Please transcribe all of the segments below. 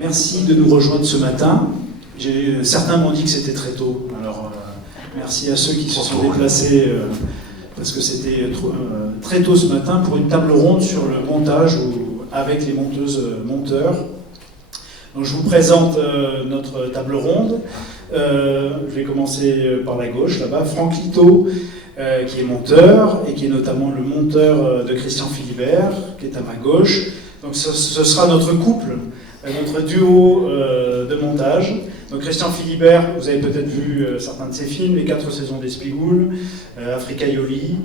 Merci de nous rejoindre ce matin. Certains m'ont dit que c'était très tôt, alors merci à ceux qui se sont déplacés, parce que c'était très tôt ce matin pour une table ronde sur le montage avec les monteurs. Donc je vous présente notre table ronde. Je vais commencer par la gauche, là-bas. Franck Lito, qui est monteur, et qui est notamment le monteur de Christian Philibert, qui est à ma gauche. Donc ce sera notre couple, notre duo de montage. Donc Christian Philibert, vous avez peut-être vu certains de ses films, Les 4 saisons d'Espigoule, Africa Yoli,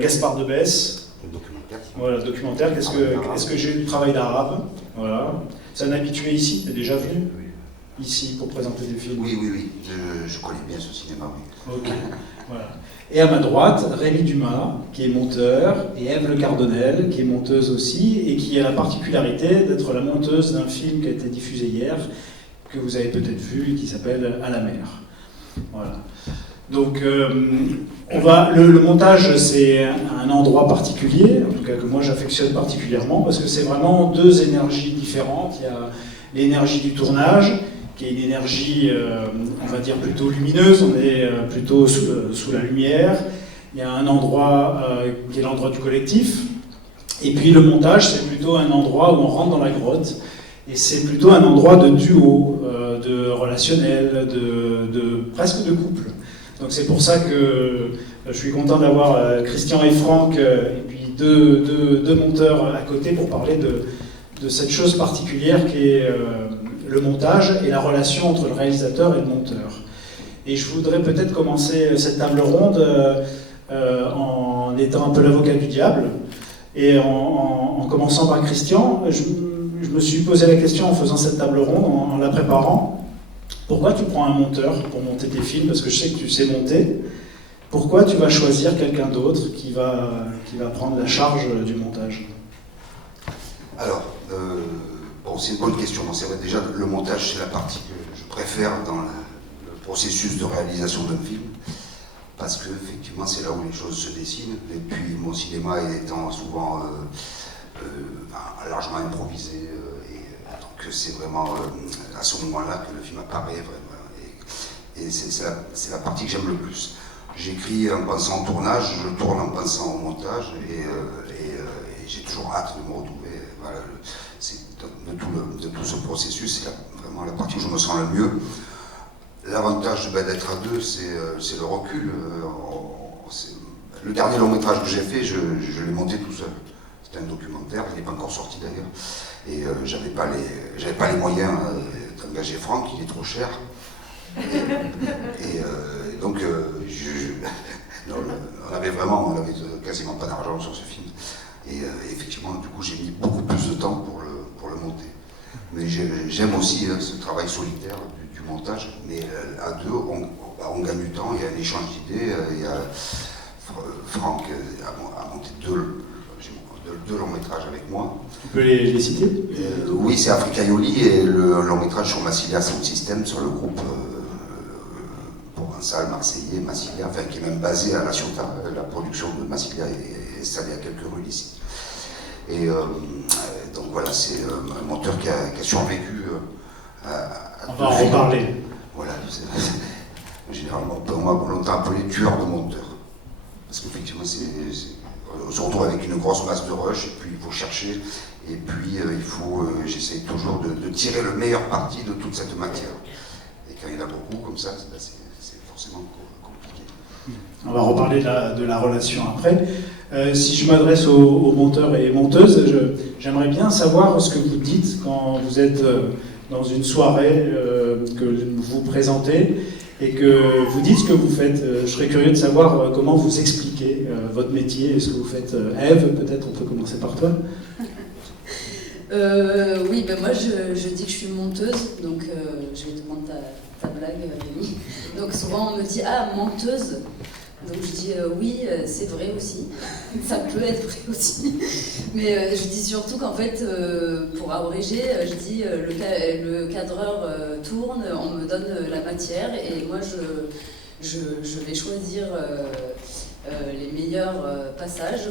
Gaspard de Besse. Le documentaire. Voilà, le documentaire. Est-ce que j'ai eu du travail d'arabe? Voilà. C'est un habitué ici, il est déjà venu ici pour présenter des films. Oui. Je connais bien ce cinéma. Oui. Ok. Voilà. Et à ma droite, Rémi Dumas, qui est monteur, et Ève Le Cardonnel, qui est monteuse aussi, et qui a la particularité d'être la monteuse d'un film qui a été diffusé hier, que vous avez peut-être vu, qui s'appelle À la mer. Voilà. Donc, le montage, c'est un endroit particulier, en tout cas que moi j'affectionne particulièrement, parce que c'est vraiment deux énergies différentes. Il y a l'énergie du tournage, qui est une énergie, on va dire, plutôt lumineuse, on est plutôt sous la lumière. Il y a un endroit qui est l'endroit du collectif. Et puis le montage, c'est plutôt un endroit où on rentre dans la grotte. Et c'est plutôt un endroit de duo, de relationnel, presque de couple. Donc c'est pour ça que je suis content d'avoir Christian et Franck, et puis deux monteurs à côté pour parler de cette chose particulière qui est le montage et la relation entre le réalisateur et le monteur. Et je voudrais peut-être commencer cette table ronde en étant un peu l'avocat du diable, et en commençant par Christian. Je me suis posé la question en faisant cette table ronde, en la préparant. Pourquoi tu prends un monteur pour monter tes films? Parce que je sais que tu sais monter. Pourquoi tu vas choisir quelqu'un d'autre qui va prendre la charge du montage? Alors, c'est une bonne question. C'est vrai, déjà, le montage, c'est la partie que je préfère dans le processus de réalisation d'un film, parce que effectivement, c'est là où les choses se dessinent. Et puis, mon cinéma étant souvent largement improvisé, donc c'est vraiment à ce moment-là que le film apparaît vraiment. Et c'est la partie que j'aime le plus. J'écris en pensant au tournage, je tourne en pensant au montage, et j'ai toujours hâte de me retrouver. Voilà, de tout ce processus, c'est vraiment la partie où je me sens le mieux. L'avantage d'être à deux, c'est le recul. Le dernier long métrage que j'ai fait, je l'ai monté tout seul. C'était un documentaire, il n'est pas encore sorti d'ailleurs. Et j'avais pas les moyens d'engager Franck, il est trop cher. Donc on avait quasiment pas d'argent sur ce film. Et effectivement, du coup, j'ai mis beaucoup plus de temps pour le monter. Mais j'aime aussi ce travail solitaire du montage. Mais à deux, on gagne du temps, il y a un échange d'idées. Franck a monté deux longs métrages avec moi. Tu peux les citer? Oui, c'est Africa Yoli et le long métrage sur Massilia Sound System, sur le groupe provençal, marseillais, Massilia, enfin qui est même basé à La Ciotat. La production de Massilia est installée à quelques rues d'ici. Et donc voilà, c'est un monteur qui a survécu On va en reparler. Voilà, généralement, on m'a longtemps appelé tueur de monteurs. Parce qu'effectivement, on se retrouve avec une grosse masse de rush, et puis il faut chercher, et puis j'essaye toujours de tirer le meilleur parti de toute cette matière. Et quand il y en a beaucoup comme ça, c'est forcément compliqué. On va reparler de la relation après. Si je m'adresse aux monteurs et monteuses, j'aimerais bien savoir ce que vous dites quand vous êtes dans une soirée que vous présentez et que vous dites ce que vous faites. Je serais curieux de savoir comment vous expliquez votre métier et ce que vous faites. Ève, peut-être on peut commencer par toi. Oui, moi je dis que je suis monteuse, donc je vais te prendre ta blague, Rémi. Donc souvent on me dit « Ah, menteuse !» Donc je dis oui, c'est vrai aussi, ça peut être vrai aussi, mais je dis surtout qu'en fait, pour abréger, je dis le cadreur tourne, on me donne la matière et moi je vais choisir les meilleurs passages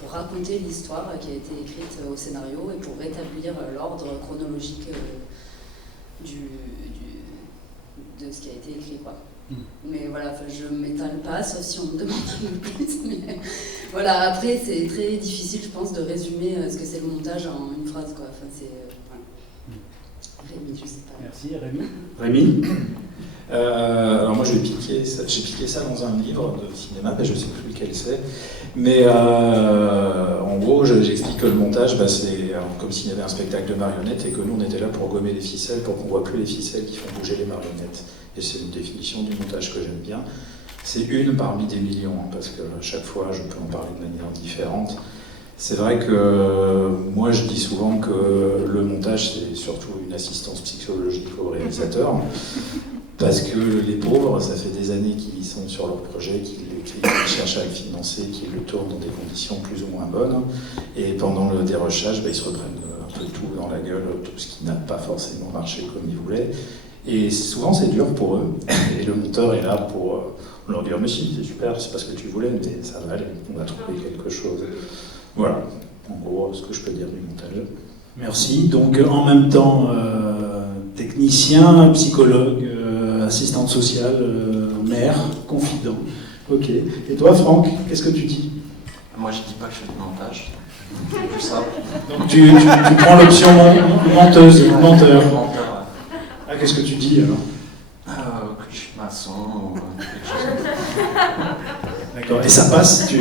pour raconter l'histoire qui a été écrite au scénario et pour rétablir l'ordre chronologique de ce qui a été écrit, quoi. Mais voilà, je ne m'étale pas, sauf si on me demande un peu plus. Mais voilà, après, c'est très difficile, je pense, de résumer ce que c'est le montage en une phrase, quoi. Enfin, c'est... voilà. Rémi, je sais pas. Merci, Rémi. Rémi alors moi, j'ai piqué ça dans un livre de cinéma, mais je ne sais plus lequel c'est. Mais en gros, j'explique que le montage, c'est comme s'il y avait un spectacle de marionnettes et que nous, on était là pour gommer les ficelles, pour qu'on ne voit plus les ficelles qui font bouger les marionnettes. Et c'est une définition du montage que j'aime bien. C'est une parmi des millions, parce que chaque fois, je peux en parler de manière différente. C'est vrai que moi, je dis souvent que le montage, c'est surtout une assistance psychologique au réalisateur. Parce que les pauvres, ça fait des années qu'ils sont sur leur projet, qu'ils l'écrivent, qu'ils cherchent à le financer, qu'ils le tournent dans des conditions plus ou moins bonnes. Et pendant le dérochage, ils se reprennent un peu tout dans la gueule, tout ce qui n'a pas forcément marché comme ils voulaient. Et souvent, c'est dur pour eux. Et le monteur est là pour leur dire « Mais si, c'est super, c'est pas ce que tu voulais, mais ça va aller, on a trouvé quelque chose. » Voilà, en gros, ce que je peux dire du montage. Merci. Donc, en même temps, technicien, psychologue, assistante sociale, mère, confident. Ok. Et toi, Franck, qu'est-ce que tu dis? Moi, je dis pas que je fais du montage. C'est plus simple. Donc, tu prends l'option menteuse, menteur. Menteur, ouais. Ah, qu'est-ce que tu dis alors? Que je suis maçon ou quelque chose comme ça. D'accord. Et ça passe Ouais,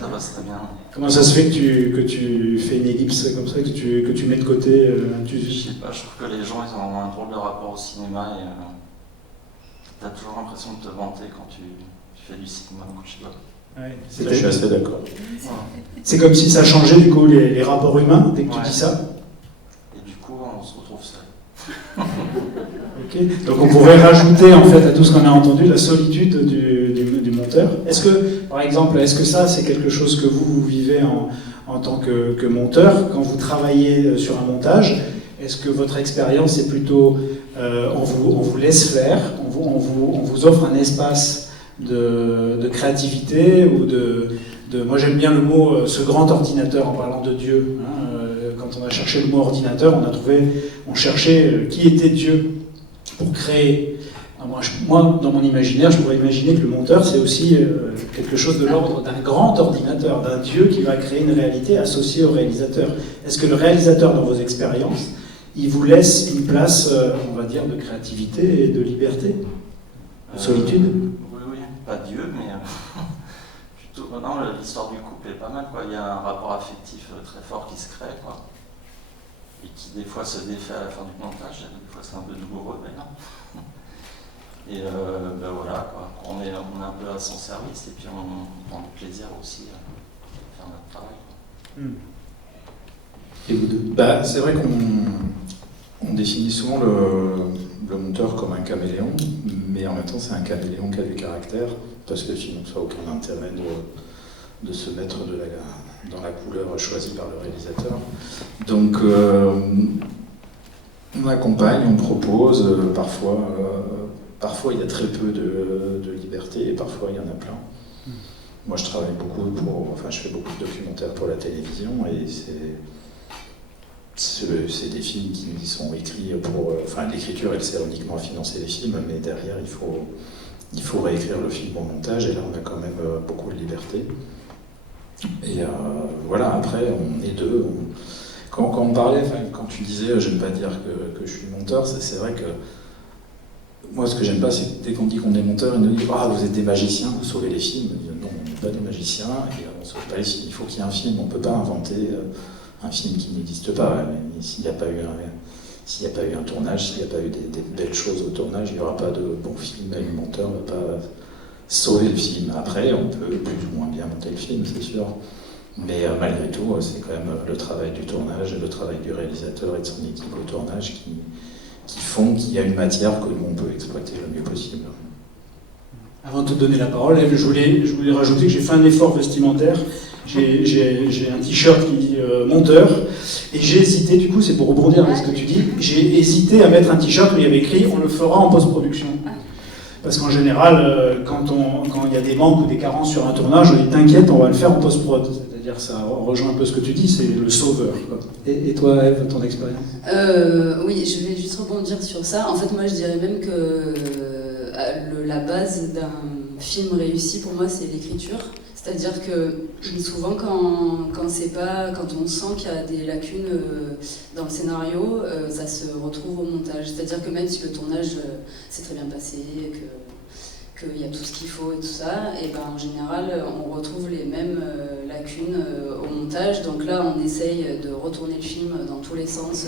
ça passe très bien. Comment ça se fait que tu fais une ellipse comme ça, que tu mets de côté Je sais pas, je trouve que les gens ils ont un drôle de rapport au cinéma et t'as toujours l'impression de te vanter quand tu fais du cinéma, donc je sais pas. Ouais, je suis assez d'accord. Ouais. C'est comme si ça changeait du coup les rapports humains dès que tu dis ça. Et du coup, on se retrouve seul. Ok. Donc on pourrait rajouter en fait à tout ce qu'on a entendu la solitude du monteur. Est-ce que, par exemple, ça c'est quelque chose que vous vivez en tant que monteur quand vous travaillez sur un montage? Est-ce que votre expérience est plutôt on vous laisse faire, on vous offre un espace de créativité ou moi j'aime bien le mot ce grand ordinateur en parlant de Dieu. Quand on a cherché le mot ordinateur, on cherchait qui était Dieu pour créer. Moi, dans mon imaginaire, je pourrais imaginer que le monteur, c'est aussi quelque chose de l'ordre d'un grand ordinateur, d'un Dieu qui va créer une réalité associée au réalisateur. Est-ce que le réalisateur, dans vos expériences, il vous laisse une place, on va dire, de créativité et de liberté, de solitude? Oui, pas Dieu, mais plutôt. Non, l'histoire du couple est pas mal, quoi. Il y a un rapport affectif très fort qui se crée, quoi. Et qui des fois se défait à la fin du montage, des fois c'est un peu douloureux, mais non. Et voilà, quoi. On est un peu à son service et puis on prend du plaisir aussi à faire notre travail. Et vous deux? C'est vrai qu'on définit souvent le monteur comme un caméléon, mais en même temps c'est un caméléon qui a du caractère, parce que sinon ça n'a aucun intérêt de se mettre dans la couleur choisie par le réalisateur. Donc on accompagne, on propose, parfois il y a très peu de liberté et parfois il y en a plein. Moi je travaille beaucoup je fais beaucoup de documentaires pour la télévision et c'est des films qui sont écrits l'écriture elle sert uniquement à financer les films, mais derrière il faut réécrire le film au montage et là on a quand même beaucoup de liberté. Et voilà, après on est deux. Quand on parlait, quand tu disais j'aime pas dire que je suis monteur, c'est vrai que moi ce que j'aime pas c'est que dès qu'on dit qu'on est monteur, ils nous disent ah vous êtes des magiciens, vous sauvez les films. Non, on n'est pas des magiciens et on sauve pas les films. Il faut qu'il y ait un film, on peut pas inventer un film qui n'existe pas. S'il n'y a pas eu un tournage, s'il n'y a pas eu des belles choses au tournage, il n'y aura pas de bon film. Et le monteur ne va pas sauver le film. Après, on peut plus ou moins bien monter le film, c'est sûr. Mais malgré tout, c'est quand même le travail du tournage, le travail du réalisateur et de son équipe au tournage qui font qu'il y a une matière que nous on peut exploiter le mieux possible. Avant de te donner la parole, je voulais rajouter que j'ai fait un effort vestimentaire. J'ai un t-shirt qui dit monteur et j'ai hésité, du coup c'est pour rebondir avec ce que tu dis, j'ai hésité à mettre un t-shirt où il y avait écrit on le fera en post-production. Parce qu'en général, quand il y a des manques ou des carences sur un tournage, on dit t'inquiète, on va le faire en post-prod. dire, ça rejoint un peu ce que tu dis, c'est le sauveur, quoi. Et toi, Ève, ton expérience? Oui, je vais juste rebondir sur ça. En fait, moi, je dirais même que la base d'un film réussi, pour moi, c'est l'écriture. C'est-à-dire que souvent, quand on sent qu'il y a des lacunes dans le scénario, ça se retrouve au montage. C'est-à-dire que même si le tournage s'est très bien passé, qu'il y a tout ce qu'il faut et tout ça, et ben en général, on retrouve les mêmes lacunes au montage. Donc là, on essaye de retourner le film dans tous les sens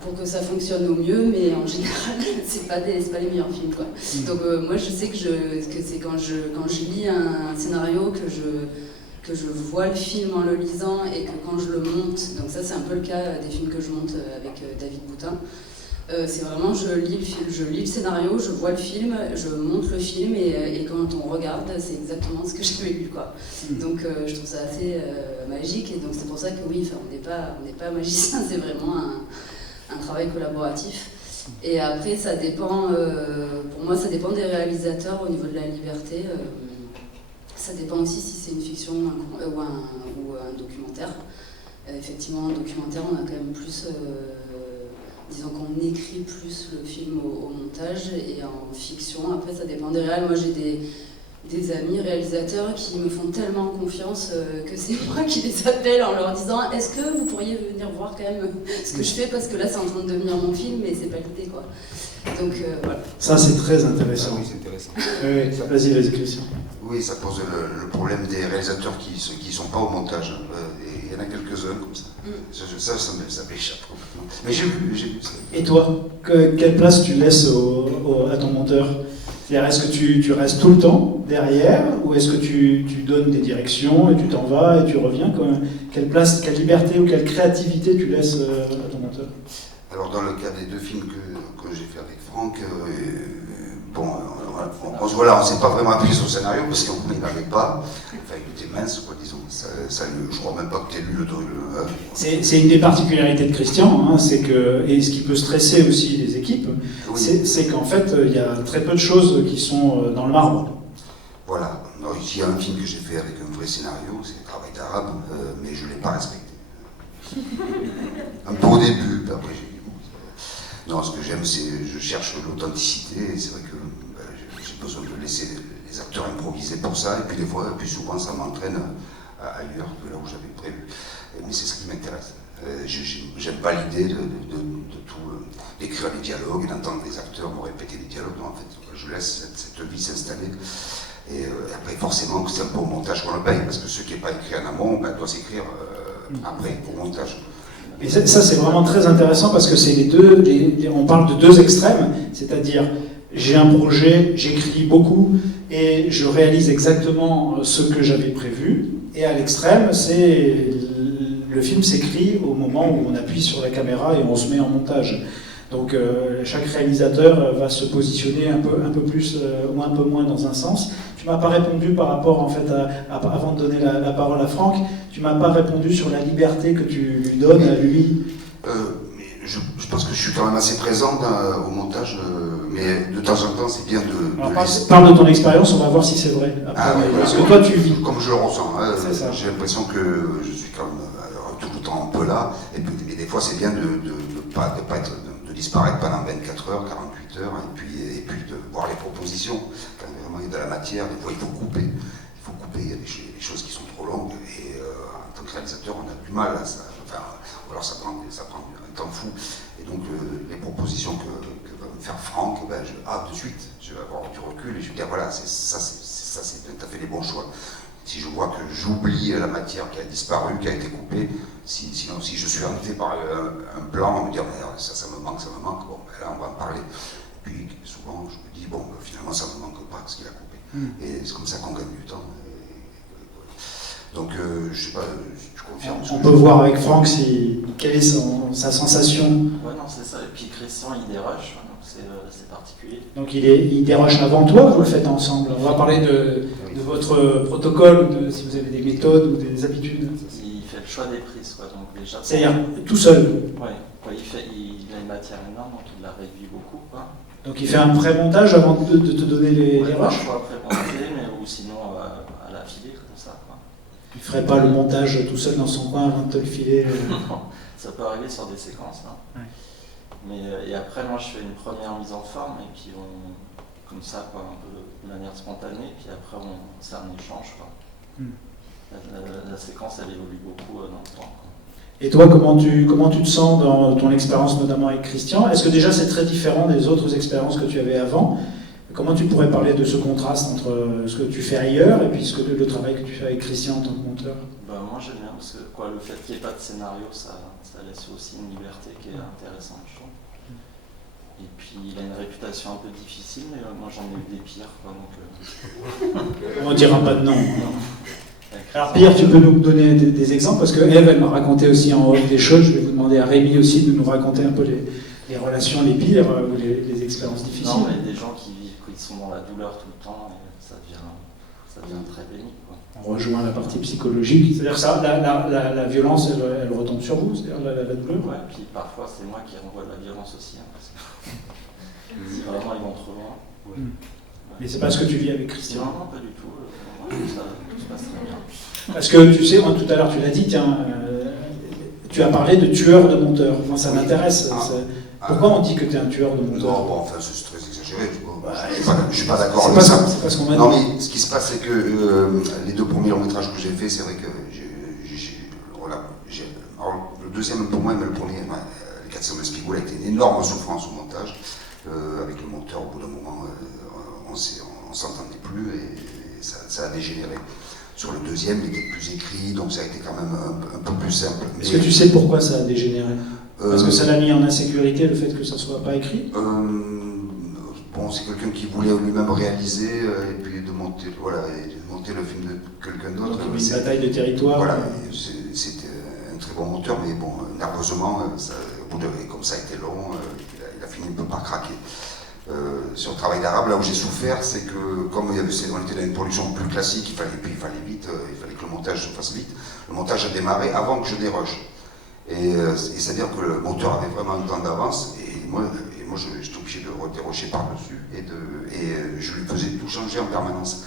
pour que ça fonctionne au mieux, mais en général, c'est pas les meilleurs films, quoi. Donc moi, je sais que c'est quand je lis un scénario que je vois le film en le lisant et que quand je le monte, donc ça c'est un peu le cas des films que je monte avec David Boutin, c'est vraiment je lis le scénario, je vois le film, je monte le film et quand on regarde, c'est exactement ce que j'avais lu, quoi. Donc je trouve ça assez magique, et donc c'est pour ça que oui, on n'est pas magicien, c'est vraiment un travail collaboratif. Et après, ça dépend, pour moi, ça dépend des réalisateurs au niveau de la liberté. Ça dépend aussi si c'est une fiction ou un documentaire. Effectivement, en documentaire, on a quand même plus, disons qu'on écrit plus le film au montage, et en fiction, après, ça dépend des réals. Moi, j'ai des amis réalisateurs qui me font tellement confiance que c'est moi qui les appelle en leur disant est-ce que vous pourriez venir voir quand même ce que je fais, parce que là c'est en train de devenir mon film mais c'est pas l'idée, quoi. Donc voilà. Ça c'est très intéressant. Ah oui, c'est intéressant. Vas-y Christian. Oui, ça pose le problème des réalisateurs qui sont pas au montage. Et il y en a quelques-uns comme ça. Ça m'échappe complètement. Mais j'ai vu ça. Et toi, quelle place tu laisses à ton monteur? C'est-à-dire, est-ce que tu restes tout le temps derrière, ou est-ce que tu donnes des directions et tu t'en vas et tu reviens quand même? Quelle place, quelle liberté ou quelle créativité tu laisses à ton monteur? Alors dans le cas des deux films que j'ai fait avec Franck, on ne s'est pas vraiment appuyé sur le scénario parce qu'il n'avait pas, enfin il était mince, quoi, disons. Je crois même pas que tu aies lu le C'est une des particularités de Christian, hein, c'est que, et ce qui peut stresser aussi les équipes, oui, c'est qu'en fait il y a très peu de choses qui sont dans le marbre. Voilà. Alors, ici, il y a un film que j'ai fait avec un vrai scénario, c'est le travail d'arabe, mais je ne l'ai pas respecté. Un peu au début, puis après j'ai dit non, ce que j'aime, c'est je cherche l'authenticité, et c'est vrai que j'ai besoin de laisser les acteurs improviser pour ça, et puis souvent ça m'entraîne ailleurs que là où j'avais prévu. Mais c'est ce qui m'intéresse. J'aime pas l'idée de tout d'écrire des dialogues et d'entendre les acteurs me répéter des dialogues. Non, en fait, je laisse cette vie s'installer. Et après, forcément, c'est un peu au montage qu'on le paye, parce que ce qui n'est pas écrit en amont, doit s'écrire après, au montage. Et ça, c'est vraiment très intéressant, parce que c'est les deux, on parle de deux extrêmes, c'est-à-dire j'ai un projet, j'écris beaucoup et je réalise exactement ce que j'avais prévu, et à l'extrême, c'est le film s'écrit au moment où on appuie sur la caméra et on se met en montage. Donc chaque réalisateur va se positionner un peu plus ou un peu moins dans un sens. Tu m'as pas répondu par rapport, en fait, avant de donner la parole à Franck, tu m'as pas répondu sur la liberté que tu lui donnes à lui. Je pense que je suis quand même assez présent au montage, mais de temps en temps c'est bien de parle de ton expérience, on va voir si c'est vrai. Après, parce que toi tu vis. Comme je le ressens, hein, j'ai l'impression que je suis quand même tout le temps un peu là, et des fois c'est bien de disparaître pendant 24 heures, 48 heures, et puis de voir les propositions. Quand vraiment il y a de la matière, des fois il faut couper, il y a des choses qui sont trop longues, et en tant que réalisateur on a du mal à ça, ou alors ça prend un temps fou. Et donc les propositions que va me faire Franck, de suite, je vais avoir du recul et je vais dire voilà, c'est tout à fait les bons choix. Si je vois que j'oublie la matière qui a disparu, qui a été coupée, sinon si je suis hanté par un plan, on me dit ça me manque, bon, là on va en parler. Et puis souvent je me dis finalement ça me manque pas ce qu'il a coupé. Et c'est comme ça qu'on gagne du temps. Donc je sais pas, tu confirmes. On peut voir avec Franck quelle est sa sensation. Ouais, non, c'est ça. Et puis Christian il dérush, donc c'est particulier. Donc il dérush avant toi, vous le faites ensemble. On va parler de votre protocole, si vous avez des méthodes ou des habitudes. Il fait le choix des prises, quoi. Donc déjà. C'est-à-dire tout seul. Ouais, il a une matière énorme, donc il la réduit beaucoup, quoi. Donc il fait un pré-montage avant de te donner les rushs. Parfois pré-monté, ou sinon à la filée, comme ça, quoi. Il ferait pas le montage tout seul dans son coin avant de te le filer. Non, ça peut arriver sur des séquences. Hein. Ouais. Mais, et après, moi, je fais une première mise en forme, et puis comme ça, quoi, un peu de manière spontanée, puis après, c'est un échange. Quoi. La séquence, elle évolue beaucoup dans le temps. Quoi. Et toi, comment tu te sens dans ton expérience, notamment avec Christian? Est-ce que déjà c'est très différent des autres expériences que tu avais avant? Comment tu pourrais parler de ce contraste entre ce que tu fais ailleurs et puis le travail que tu fais avec Christian en tant que monteur? Moi j'aime bien parce que le fait qu'il n'y ait pas de scénario, ça laisse aussi une liberté qui est intéressante, je trouve. Et puis il a une réputation un peu difficile, mais moi j'en ai eu des pires. Quoi, donc, On ne dira pas de nom. Alors Pierre, tu peux nous donner des exemples, parce que Eve, elle m'a raconté aussi en off des choses. Je vais vous demander à Rémi aussi de nous raconter un peu les relations les pires ou les expériences difficiles. Non, mais des gens qui sont dans la douleur tout le temps, et ça devient très pénible. Quoi. On rejoint la partie psychologique, c'est-à-dire ça, la violence, elle retombe sur vous, c'est-à-dire la douleur. Ouais, puis parfois c'est moi qui renvoie de la violence aussi, hein, parce que si vraiment ils vont trop loin. Ouais. Mais c'est pas ce que tu vis avec Christian. Non, pas du tout. Tout se passe très bien. Parce que tu sais, moi, tout à l'heure tu l'as dit, tiens, tu as parlé de tueur de monteur. Moi ça m'intéresse. Pourquoi on dit que tu es un tueur de monteur? Non, bon, enfin c'est très exagéré. Je suis pas d'accord avec ça. ça. C'est pas ce qu'on m'a dit. Non, mais ce qui se passe, c'est que les 2 premiers longs métrages que j'ai faits, c'est vrai que le deuxième pour moi, mais le premier, les 400 de Spigoulet, a été une énorme souffrance au montage. Avec le monteur, au bout d'un moment, on s'entendait plus et ça a dégénéré. Sur le deuxième, il était plus écrit, donc ça a été quand même un peu plus simple. Est-ce que tu sais pourquoi ça a dégénéré? Parce que ça l'a mis en insécurité, le fait que ça ne soit pas écrit? Bon, c'est quelqu'un qui voulait lui-même réaliser et puis de monter le film de quelqu'un d'autre. Une bataille de territoire. Voilà, c'était un très bon monteur, mais bon, nerveusement, comme ça a été long, il a fini un peu par craquer. Sur le travail d'arabe, là où j'ai souffert, c'est que comme on était dans une production plus classique, il fallait vite, il fallait que le montage se fasse vite. Le montage a démarré avant que je déroche. Et c'est-à-dire que le monteur avait vraiment un temps d'avance, et moi j'étais obligé de dérocher par-dessus, et je lui faisais tout changer en permanence.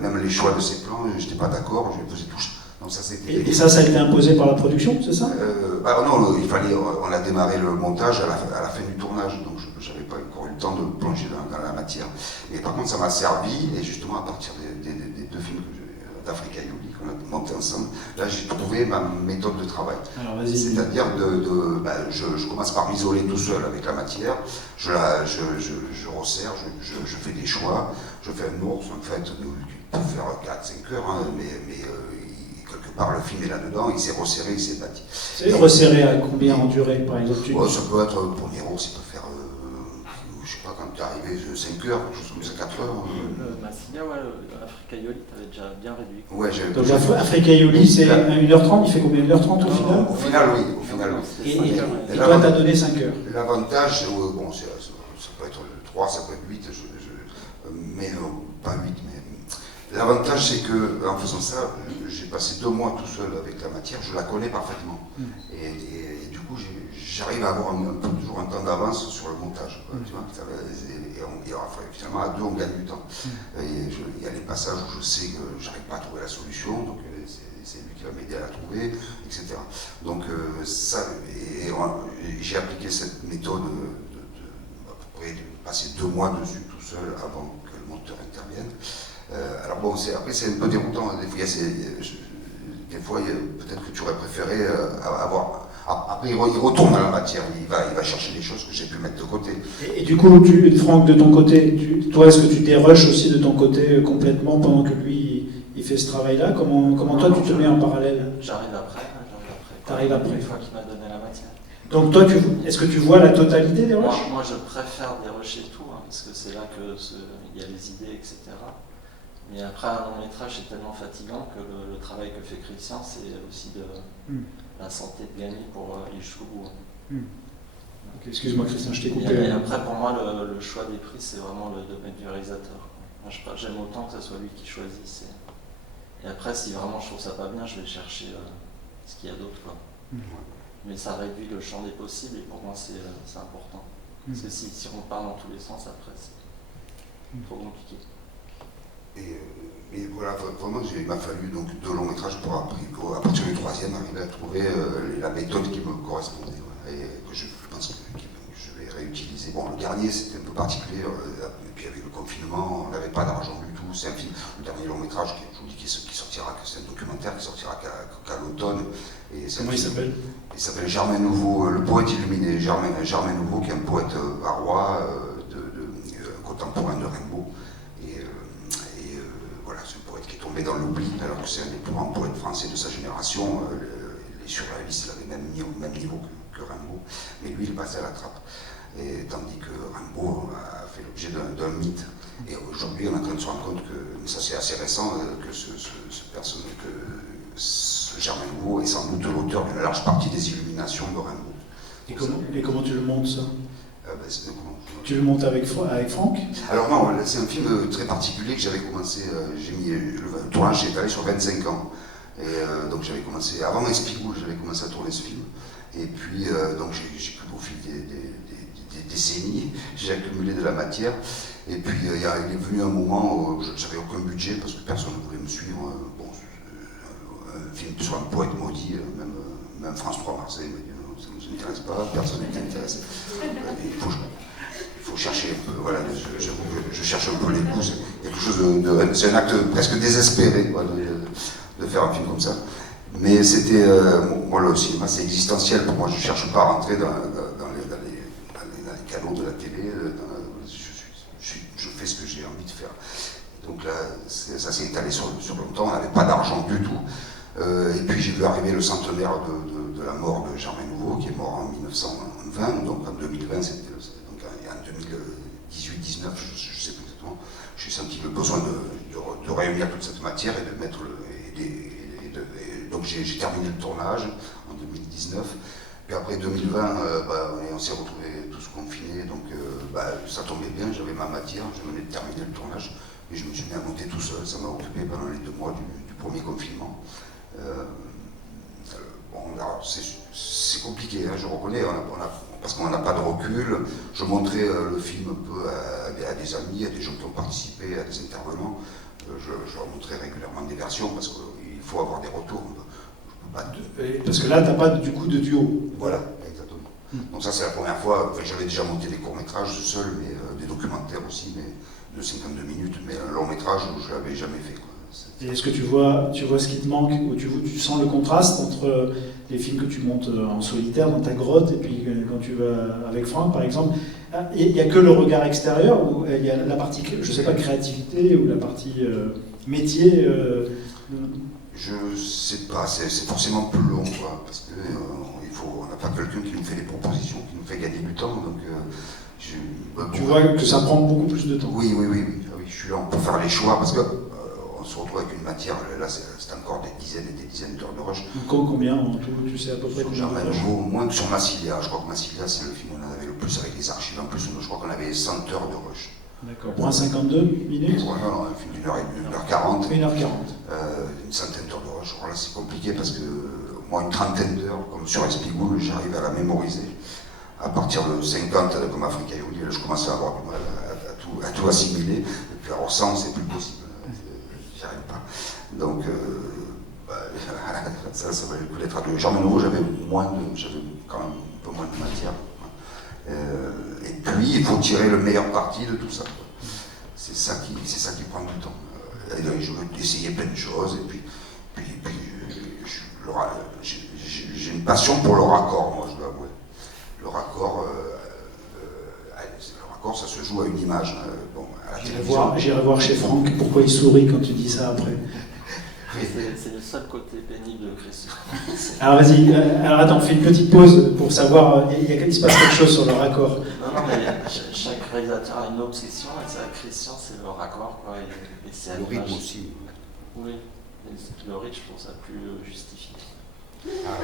Même les choix de ses plans, je n'étais pas d'accord, je lui faisais tout changer. Donc et ça a été imposé par la production, c'est ça? Non, on a démarré le montage à la fin du tournage, donc je n'avais pas encore eu le temps de plonger dans la matière. Mais par contre, ça m'a servi, et justement à partir des 2 films d'Africa Yoli qu'on a monté ensemble, là j'ai trouvé ma méthode de travail. C'est-à-dire je commence par m'isoler tout seul avec la matière, je resserre, je fais des choix, je fais un ours, en fait, qui peut faire 4-5 heures, hein, mais quelque part le film est là-dedans, il s'est resserré, il s'est bâti. C'est resserré à combien en durée, par exemple? Ça peut être, pour les ours, il peut faire, je sais pas, quand tu es arrivé, 5 heures, quelque chose comme ça, 4 heures. Massilia, Africa Yoli, tu avais déjà bien réduit. Ouais, donc Africa Yoli, c'est 1h30, il fait combien? 1h30 au final? Au final, oui. Et toi, tu as donné 5 heures. L'avantage, bon, ça peut être 3, ça peut être 8, mais pas 8, mais... L'avantage, c'est que en faisant ça, j'ai passé 2 mois tout seul avec la matière, je la connais parfaitement. Et du coup, j'arrive à avoir toujours un temps d'avance sur le montage. Quoi, tu vois, finalement, à 2, on gagne du temps. Il y a les passages où je sais que j'arrive pas à trouver la solution, donc c'est lui qui va m'aider à la trouver, etc. Donc, j'ai appliqué cette méthode à peu près de passer 2 mois dessus tout seul avant que le monteur intervienne. Alors bon, après c'est un peu déroutant, des fois peut-être que tu aurais préféré avoir... Après il retourne à la matière, il va chercher des choses que j'ai pu mettre de côté. Et du coup, Franck, de ton côté, toi est-ce que tu dérushes aussi de ton côté complètement pendant que lui il fait ce travail-là? Comment toi tu te mets en parallèle? J'arrive après. T'arrives après? Une fois qu'il m'a donné la matière. Donc toi, est-ce que tu vois la totalité des rushs? Moi je préfère dérusher tout, hein, parce que c'est là qu'il y a les idées, etc. Mais après, un long métrage, c'est tellement fatigant que le travail que fait Christian, c'est aussi de la santé de gagner pour aller jusqu'au bout. Okay, excuse-moi Christian, je t'ai coupé. Et après, pour moi, le choix des prix, c'est vraiment le domaine du réalisateur. Moi, j'aime autant que ce soit lui qui choisisse. Et après, si vraiment je trouve ça pas bien, je vais chercher ce qu'il y a d'autre. Mais ça réduit le champ des possibles, et pour moi, c'est important. Parce que si on part dans tous les sens, après, c'est trop compliqué. Et voilà, vraiment, il m'a fallu donc 2 longs métrages pour, à partir du 3e, arriver à trouver la méthode qui me correspondait, voilà, et que je pense que je vais réutiliser. Bon, le dernier, c'était un peu particulier, et puis avec le confinement, on n'avait pas d'argent du tout. C'est un film, le dernier long métrage, je vous dis qui sortira, que c'est un documentaire qui sortira qu'à l'automne. Comment il s'appelle? Il s'appelle Germain Nouveau, le poète illuminé. Germain Nouveau, qui est un poète barois, contemporain de Rimbaud. Voilà, c'est un poète qui est tombé dans l'oubli, alors que c'est un des plus grands poètes français de sa génération. Les surréalistes l'avaient même mis au même niveau que Rimbaud, mais lui, il est passé à la trappe. Et tandis que Rimbaud a fait l'objet d'un mythe. Et aujourd'hui, on est en train de se rendre compte que, mais ça c'est assez récent, que ce Germain Nouveau est sans doute l'auteur d'une large partie des illuminations de Rimbaud. Et comment tu le montes, ça? Comment Tu le montes avec Franck? Alors non, c'est un film très particulier que j'avais commencé, le tournage s'est étalé sur 25 ans. Et donc j'avais commencé, avant Espigoule, j'avais commencé à tourner ce film. Et puis donc j'ai pu au fil des décennies, j'ai accumulé de la matière. Et puis il est venu un moment où j'avais aucun budget parce que personne ne voulait me suivre. Un film sur un poète maudit, même France 3 Marseille m'a dit non, ça ne nous intéresse pas, personne n'est intéressé. Il faut chercher un peu, voilà, je cherche un peu les coups, quelque chose c'est un acte presque désespéré quoi, de faire un film comme ça. Mais c'était, moi le cinéma c'est existentiel pour moi, je ne cherche pas à rentrer dans les canaux de la télé, je fais ce que j'ai envie de faire. Donc là, ça s'est étalé sur longtemps, on n'avait pas d'argent du tout. Et puis j'ai vu arriver le centenaire de la mort de Germain Nouveau, qui est mort en 1920, donc en 2020, c'était donc en 2018-19, je ne sais plus exactement, j'ai senti le besoin de réunir toute cette matière et de mettre donc j'ai terminé le tournage en 2019, puis après 2020, on s'est retrouvés tous confinés, donc ça tombait bien, j'avais ma matière, je venais de terminer le tournage, et je me suis mis à monter tout seul, ça m'a occupé pendant les 2 mois du premier confinement. C'est compliqué, hein, je reconnais, parce qu'on n'a pas de recul. Je montrais le film un peu à des amis, à des gens qui ont participé, à des intervenants. Je leur montrais régulièrement des versions parce qu'il faut avoir des retours. Parce que là, tu n'as pas du coup de duo. Voilà, exactement. Donc ça c'est la première fois, j'avais déjà monté des courts-métrages seul, mais des documentaires aussi, mais de 52 minutes, mais un long-métrage où je ne l'avais jamais fait, quoi. Et est-ce que tu vois ce qui te manque, ou tu sens le contraste entre les films que tu montes en solitaire dans ta grotte et puis quand tu vas avec Franck par exemple? Il n'y a que le regard extérieur ou il y a la partie, je sais pas, créativité ou la partie métier Je sais pas, c'est forcément plus long, quoi, parce que on n'a pas quelqu'un qui nous fait des propositions, qui nous fait gagner du temps, donc tu vois que ça prend beaucoup plus de temps. Oui, je suis là pour faire les choix, parce que on se retrouve avec une matière, là c'est encore des dizaines et des dizaines d'heures de rush. Combien en tout, tu sais à peu près combien? Moins que sur Massilia, je crois que Massilia c'est le film où on en avait le plus avec les archives, en plus je crois qu'on avait 100 heures de rush. D'accord, pour un 52 minutes? Non, un film d'1h40. 1h40. Une centaine d'heures de rush. Alors là c'est compliqué parce que moi une trentaine d'heures, comme sur Espigoule, j'arrive à la mémoriser. À partir de 50, comme Africa Youli, je commence à avoir du mal à tout assimiler. Et puis alors 100, c'est plus possible. J'y arrive pas. Donc, ça valait le coup d'être à deux. Germain Nouveau, j'avais quand même un peu moins de matière. Et puis, il faut tirer le meilleur parti de tout ça. C'est ça qui prend du temps. Et donc, je veux essayer plein de choses. Et puis j'ai une passion pour le raccord, moi, je dois avouer. Le raccord, ça se joue à une image. J'irai voir chez Franck pourquoi il sourit quand tu dis ça après. C'est le seul côté pénible de Christian. Alors vas-y, attends, on fait une petite pause pour savoir, il se passe quelque chose sur le raccord. Non, mais chaque réalisateur a une obsession, et ça, Christian, c'est le raccord, quoi, et c'est le rythme aussi. Oui, le rythme, je trouve ça plus justifié.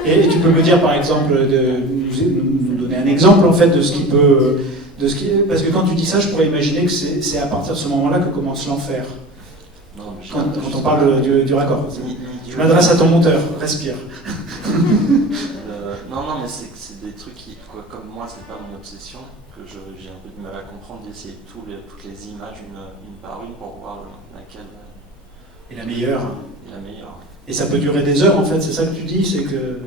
Et tu peux me dire, par exemple, nous donner un exemple, en fait, de ce qui peut... parce que quand tu dis ça, je pourrais imaginer que c'est à partir de ce moment-là que commence l'enfer. Quand on parle du raccord. Je m'adresse à ton monteur, respire. Non, mais c'est des trucs qui, comme moi, c'est pas mon obsession, que j'ai un peu du mal à comprendre, d'essayer toutes les images une par une pour voir laquelle Et la meilleure. Et la meilleure. Et ça peut durer des heures en fait, c'est ça que tu dis, c'est que...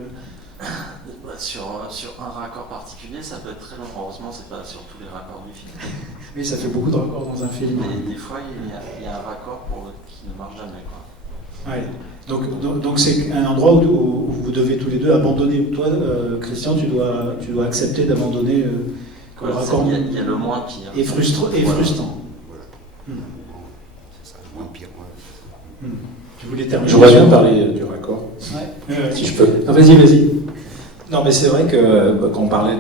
Sur un raccord particulier, ça peut être très long. Heureusement, c'est pas sur tous les raccords du film. Oui, ça fait beaucoup de raccords dans un film. Et des fois, il y a un raccord qui ne marche jamais, quoi. Ouais. Donc c'est un endroit où vous devez tous les deux abandonner. Toi, Christian, tu dois accepter d'abandonner le raccord. Il y a le moins pire. Et frustrant. Voilà. Hmm. C'est ça, le moins pire. Ouais. Tu voulais terminer. J'aurais bien parlé du raccord, Ouais. si je peux. Non, vas-y. Non, mais c'est vrai que quand on parlait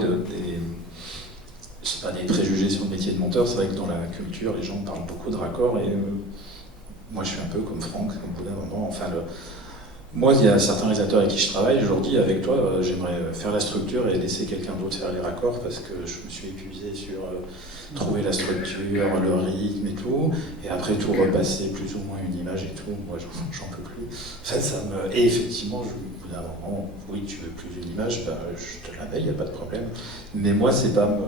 c'est pas des préjugés sur le métier de monteur, c'est vrai que dans la culture, les gens parlent beaucoup de raccord et moi je suis un peu comme Franck, au bout d'un moment. Enfin, moi, il y a certains réalisateurs avec qui je travaille, je leur dis avec toi, j'aimerais faire la structure et laisser quelqu'un d'autre faire les raccords parce que je me suis épuisé sur trouver la structure, le rythme et tout, et après tout repasser plus ou moins une image et tout. Moi, j'en peux plus. Enfin, Et effectivement, au bout d'un moment, oui, tu veux plus une image, ben, je te la mets, il n'y a pas de problème. Mais moi, c'est pas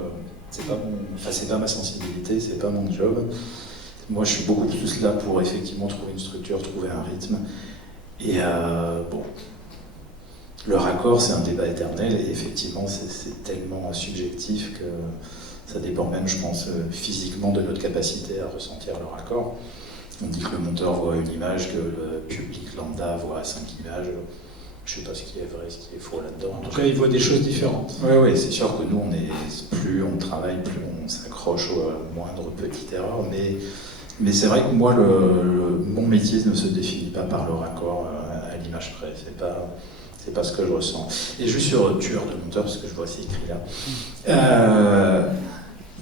ma sensibilité, c'est pas mon job. Moi, je suis beaucoup plus là pour effectivement trouver une structure, trouver un rythme. Et bon, le raccord, c'est un débat éternel, et effectivement, c'est tellement subjectif que ça dépend même, je pense, physiquement de notre capacité à ressentir le raccord. On dit que le monteur voit une image, que le public lambda voit 5 images. Je ne sais pas ce qui est vrai, ce qui est faux là-dedans. En tout cas, il voit des choses différentes. Oui, c'est sûr que nous, plus on travaille, plus on s'accroche aux moindres petites erreurs. Mais c'est vrai que moi, mon métier ne se définit pas par le raccord à l'image près. C'est pas ce que je ressens. Et juste sur tueur de monteur, parce que je vois c'est écrit là.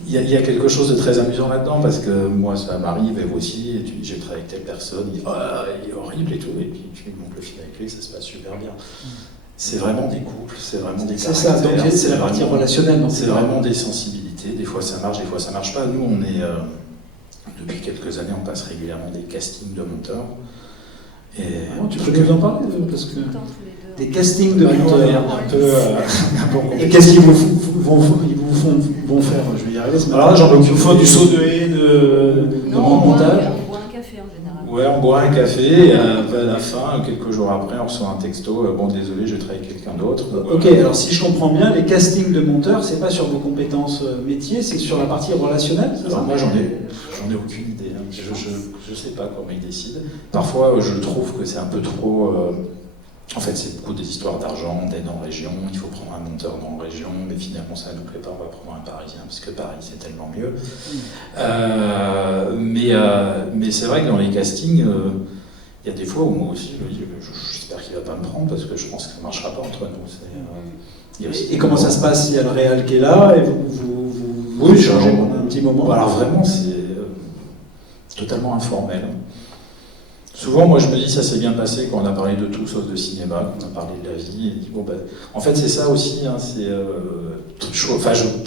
Il y a quelque chose de très amusant là-dedans, parce que moi, ça m'arrive, et vous aussi, et j'ai travaillé avec telle personne, il dit il est horrible et tout, et puis tu montes le film avec lui, ça se passe super bien. C'est vraiment des couples, c'est vraiment des C'est ça, donc c'est la partie relationnelle. C'est vraiment des sensibilités, des fois ça marche, des fois ça marche pas. Nous, on est, depuis quelques années, on passe régulièrement des castings de monteurs. Et tu peux nous en parler parce que des castings de monteurs un peu et qu'est-ce qu'ils vont faire? Je vais y arriver. Alors là, ils vous font du saut de haie, de montage. On boit un café en général. Ouais, on boit un café et à la fin, quelques jours après, on reçoit un texto. Bon, désolé, j'ai travaillé avec quelqu'un d'autre. Ok, alors si je comprends bien, les castings de monteurs, c'est pas sur vos compétences métiers, c'est sur la partie relationnelle. Alors moi, j'en ai aucune idée. Hein. Je sais pas comment ils décident. Parfois, je trouve que c'est un peu trop. En fait, c'est beaucoup des histoires d'argent, d'aide en région. Il faut prendre un monteur en région, mais finalement, ça ne nous plaît pas. On va prendre un Parisien parce que Paris, c'est tellement mieux. Mais c'est vrai que dans les castings, il y a des fois où moi aussi, je me dis, j'espère qu'il ne va pas me prendre parce que je pense que ça ne marchera pas entre nous. Et comment ça se passe? Il y a le réal qui est là et vous changez pendant un petit moment. Alors vraiment, c'est totalement informel. Souvent, moi, je me dis, ça s'est bien passé quand on a parlé de tout sauf de cinéma, qu'on a parlé de la vie. Et dit, bon, ben, en fait, c'est ça aussi. Hein, je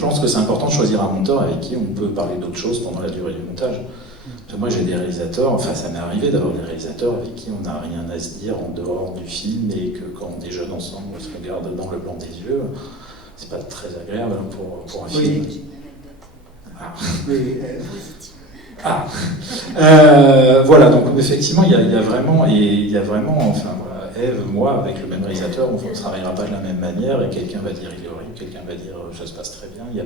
pense que c'est important de choisir un monteur avec qui on peut parler d'autres choses pendant la durée du montage. Parce que moi, j'ai des réalisateurs, enfin, ça m'est arrivé d'avoir des réalisateurs avec qui on n'a rien à se dire en dehors du film et que quand on déjeune ensemble, on se regarde dans le blanc des yeux. C'est pas très agréable hein, pour un film. Oui. Voilà, donc effectivement, il y a vraiment, enfin, voilà, Ève, moi, avec le même réalisateur, on ne travaillera pas de la même manière, et quelqu'un va dire il est horrible, quelqu'un va dire ça se passe très bien, il n'y a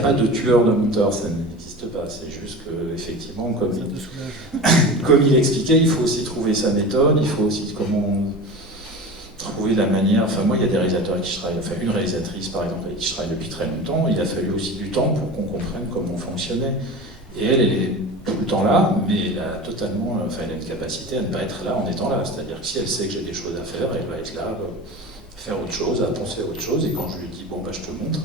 pas de tueur de monteur, ça n'existe pas, c'est juste que, effectivement, comme il expliquait, il faut aussi trouver sa méthode, il faut aussi trouver la manière, enfin moi il y a des réalisateurs avec qui je travaille, enfin une réalisatrice par exemple avec qui je travaille depuis très longtemps, il a fallu aussi du temps pour qu'on comprenne comment on fonctionnait. Et elle est tout le temps là, mais elle a une capacité à ne pas être là en étant là. C'est-à-dire que si elle sait que j'ai des choses à faire, elle va être là, faire autre chose, à penser à autre chose. Et quand je lui dis, bon, bah, je te montre,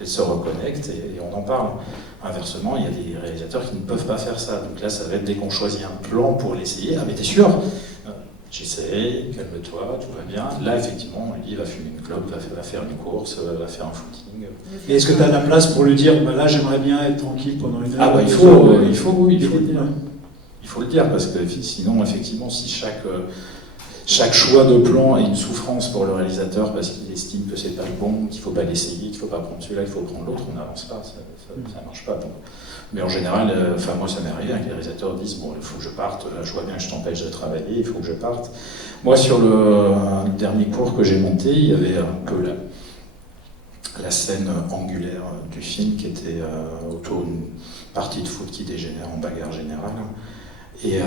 elle se reconnecte et on en parle. Inversement, il y a des réalisateurs qui ne peuvent pas faire ça. Donc là, ça va être dès qu'on choisit un plan pour l'essayer. Ah, mais t'es sûr? J'essaye, calme-toi, tout va bien. Là, effectivement, on lui dit, va fumer une clope, va faire une course, va faire un footing. Et est-ce que tu as la place pour lui dire, bah là, j'aimerais bien être tranquille pendant une heure? Ah bah il faut le dire. Il faut le dire, parce que sinon, effectivement, si chaque choix de plan est une souffrance pour le réalisateur parce qu'il estime que c'est pas le bon, qu'il faut pas l'essayer, qu'il faut pas prendre celui-là, qu'il faut prendre l'autre, on n'avance pas, ça marche pas. Donc. Mais en général, moi ça m'est arrivé que les réalisateurs disent bon, il faut que je parte, là, je vois bien que je t'empêche de travailler, il faut que je parte. Moi sur le dernier cours que j'ai monté, il y avait un peu la scène angulaire du film qui était autour d'une partie de foot qui dégénère en bagarre générale et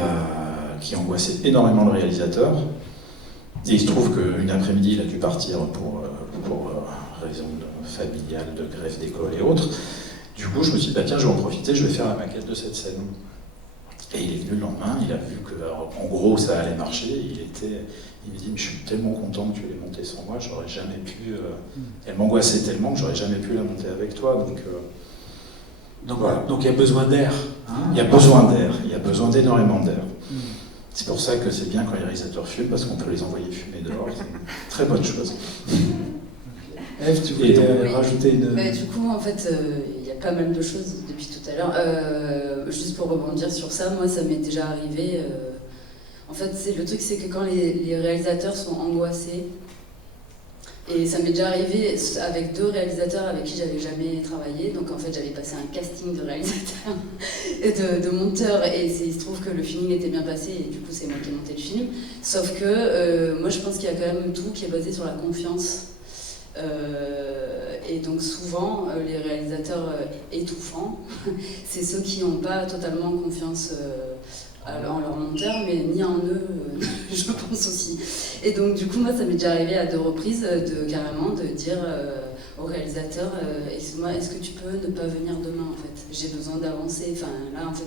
qui angoissait énormément le réalisateur. Et il se trouve qu'une après-midi, il a dû partir pour raison familiale, de grève d'école et autres. Du coup, je me suis dit, tiens, je vais en profiter, je vais faire la maquette de cette scène. Et il est venu le lendemain, il a vu qu'en gros, ça allait marcher. Il me dit, mais je suis tellement content que tu l'aies montée sans moi, j'aurais jamais pu... Elle m'angoissait tellement que j'aurais jamais pu la monter avec toi. Donc voilà. Donc il y a besoin d'air. Hein, il y a besoin d'air, il y a besoin d'énormément d'air. C'est pour ça que c'est bien quand les réalisateurs fument, parce qu'on peut les envoyer fumer dehors. C'est une très bonne chose. Ève, tu voulais rajouter une... Du coup, en fait, il y a pas mal de choses depuis tout à l'heure. Juste pour rebondir sur ça, moi, ça m'est déjà arrivé. En fait, le truc, c'est que quand les réalisateurs sont angoissés, et ça m'est déjà arrivé avec 2 réalisateurs avec qui j'avais jamais travaillé. Donc en fait, j'avais passé un casting de réalisateurs et de monteurs. Et il se trouve que le feeling était bien passé. Et du coup, c'est moi qui ai monté le film. Sauf que moi, je pense qu'il y a quand même tout qui est basé sur la confiance. Et donc souvent, les réalisateurs étouffants, c'est ceux qui n'ont pas totalement confiance en leur monteur, mais ni en eux, je pense aussi. Et donc du coup, moi, ça m'est déjà arrivé à 2 reprises carrément de dire au réalisateur, excuse-moi, est-ce que tu peux ne pas venir demain, en fait? J'ai besoin d'avancer. Enfin, là, en fait,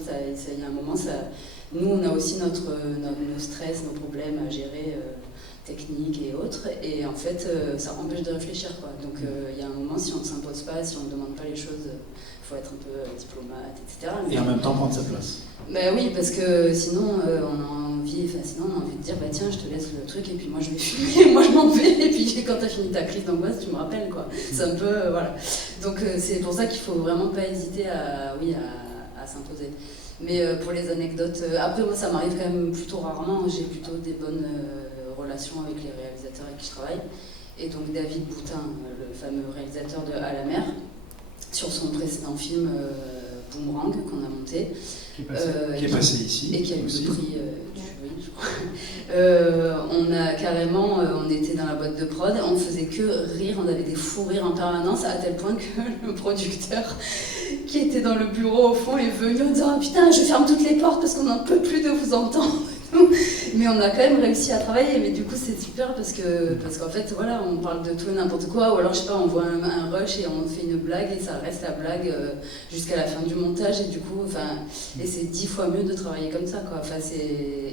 il y a un moment, nous, on a aussi nos stress, nos problèmes à gérer, techniques et autres, et en fait, ça empêche de réfléchir, quoi. Donc, il y a un moment, si on ne s'impose pas, si on ne demande pas les choses, il faut être un peu diplomate, etc. Et en même temps prendre sa place. Ben oui, parce que sinon, on a envie de dire, tiens, je te laisse le truc, et puis moi, je vais fumer, moi, je m'en vais, et puis quand tu as fini ta crise d'angoisse, tu me rappelles, quoi. C'est un peu, voilà. Donc, c'est pour ça qu'il faut vraiment pas hésiter à s'imposer. Mais pour les anecdotes, après, moi, ça m'arrive quand même plutôt rarement, j'ai plutôt des bonnes relations avec les réalisateurs avec qui je travaille. Et donc David Boutin, le fameux réalisateur de À la mer, sur son précédent film Boomerang qu'on a monté. Qui est passé ici. Et qui a eu le prix du jury, je crois. On était dans la boîte de prod, on faisait que rire, on avait des fous rires en permanence, à tel point que le producteur qui était dans le bureau au fond est venu en disant « Putain, je ferme toutes les portes parce qu'on n'en peut plus de vous entendre !» Mais on a quand même réussi à travailler, mais du coup c'est super parce qu'en fait voilà, on parle de tout et n'importe quoi, ou alors je sais pas, on voit un rush et on fait une blague et ça reste la blague jusqu'à la fin du montage, et du coup, et c'est 10 fois mieux de travailler comme ça, quoi.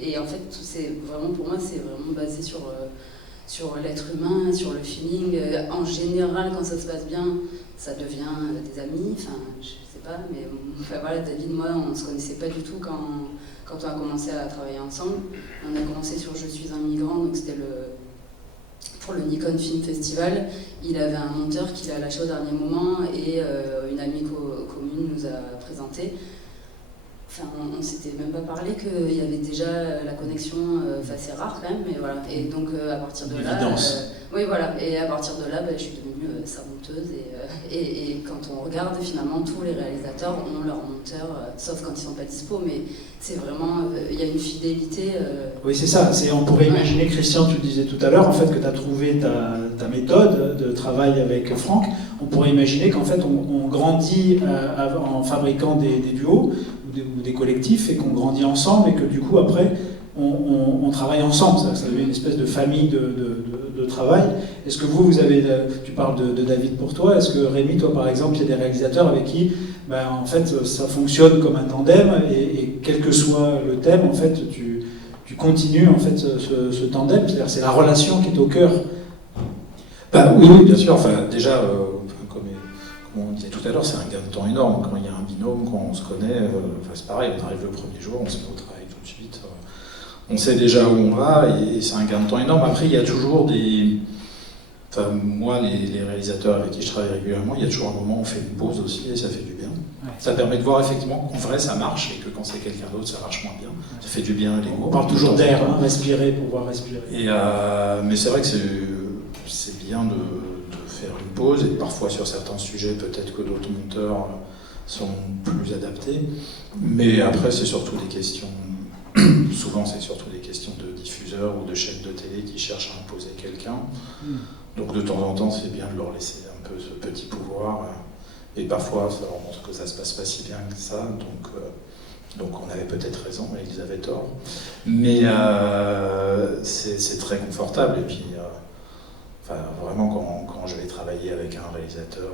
Et en fait, c'est vraiment, pour moi, c'est vraiment basé sur l'être humain, sur le feeling. En général, quand ça se passe bien, ça devient des amis, je sais pas, mais voilà, David, moi, on se connaissait pas du tout quand on a commencé à travailler ensemble. On a commencé sur Je suis un migrant, donc c'était pour le Nikon Film Festival. Il avait un monteur qu'il a lâché au dernier moment, et une amie commune nous a présenté. On ne s'était même pas parlé qu'il y avait déjà la connexion, c'est rare quand même, mais voilà. Et donc à partir de là, oui voilà. Et à partir de là, je suis devenue sa monteuse. Et quand on regarde, finalement, tous les réalisateurs ont leur monteur, sauf quand ils sont pas dispo. Mais c'est vraiment, il y a une fidélité. Oui, c'est ça. On pourrait imaginer, Christian, tu le disais tout à l'heure, en fait, que tu as trouvé ta méthode de travail avec Franck. On pourrait imaginer qu'en fait, on grandit en fabriquant des duos ou des collectifs, et qu'on grandit ensemble, et que du coup après on travaille ensemble, ça devient une espèce de famille de travail. Est-ce que vous avez, tu parles de David pour toi, est-ce que Rémi, toi par exemple, il y a des réalisateurs avec qui en fait ça fonctionne comme un tandem, et quel que soit le thème, en fait tu continues en fait ce tandem, c'est-à-dire c'est la relation qui est au cœur? Oui, bien sûr, déjà comme on disait tout à l'heure, c'est un gain de temps énorme. Quand il y a un binôme, quand on se connaît, c'est pareil, on arrive le premier jour, on se met au travail tout de suite, on sait déjà où on va, et c'est un gain de temps énorme. Après, il y a toujours Enfin, moi, les réalisateurs avec qui je travaille régulièrement, il y a toujours un moment où on fait une pause aussi et ça fait du bien. Ouais. Ça permet de voir effectivement qu'en vrai ça marche et que quand c'est quelqu'un d'autre ça marche moins bien. Ça fait du bien à l'ego. On parle toujours d'air, hein, respirer, pouvoir respirer. Mais c'est vrai que c'est bien de faire une pause et parfois sur certains sujets peut-être que d'autres monteurs sont plus adaptés. Mais après c'est surtout des questions, souvent c'est surtout des questions de diffuseurs ou de chaînes de télé qui cherchent à imposer quelqu'un. Donc de temps en temps, c'est bien de leur laisser un peu ce petit pouvoir. Et parfois, ça leur montre que ça se passe pas si bien que ça. Donc on avait peut-être raison, mais ils avaient tort. Mais c'est très confortable. Et puis, vraiment, quand je vais travailler avec un réalisateur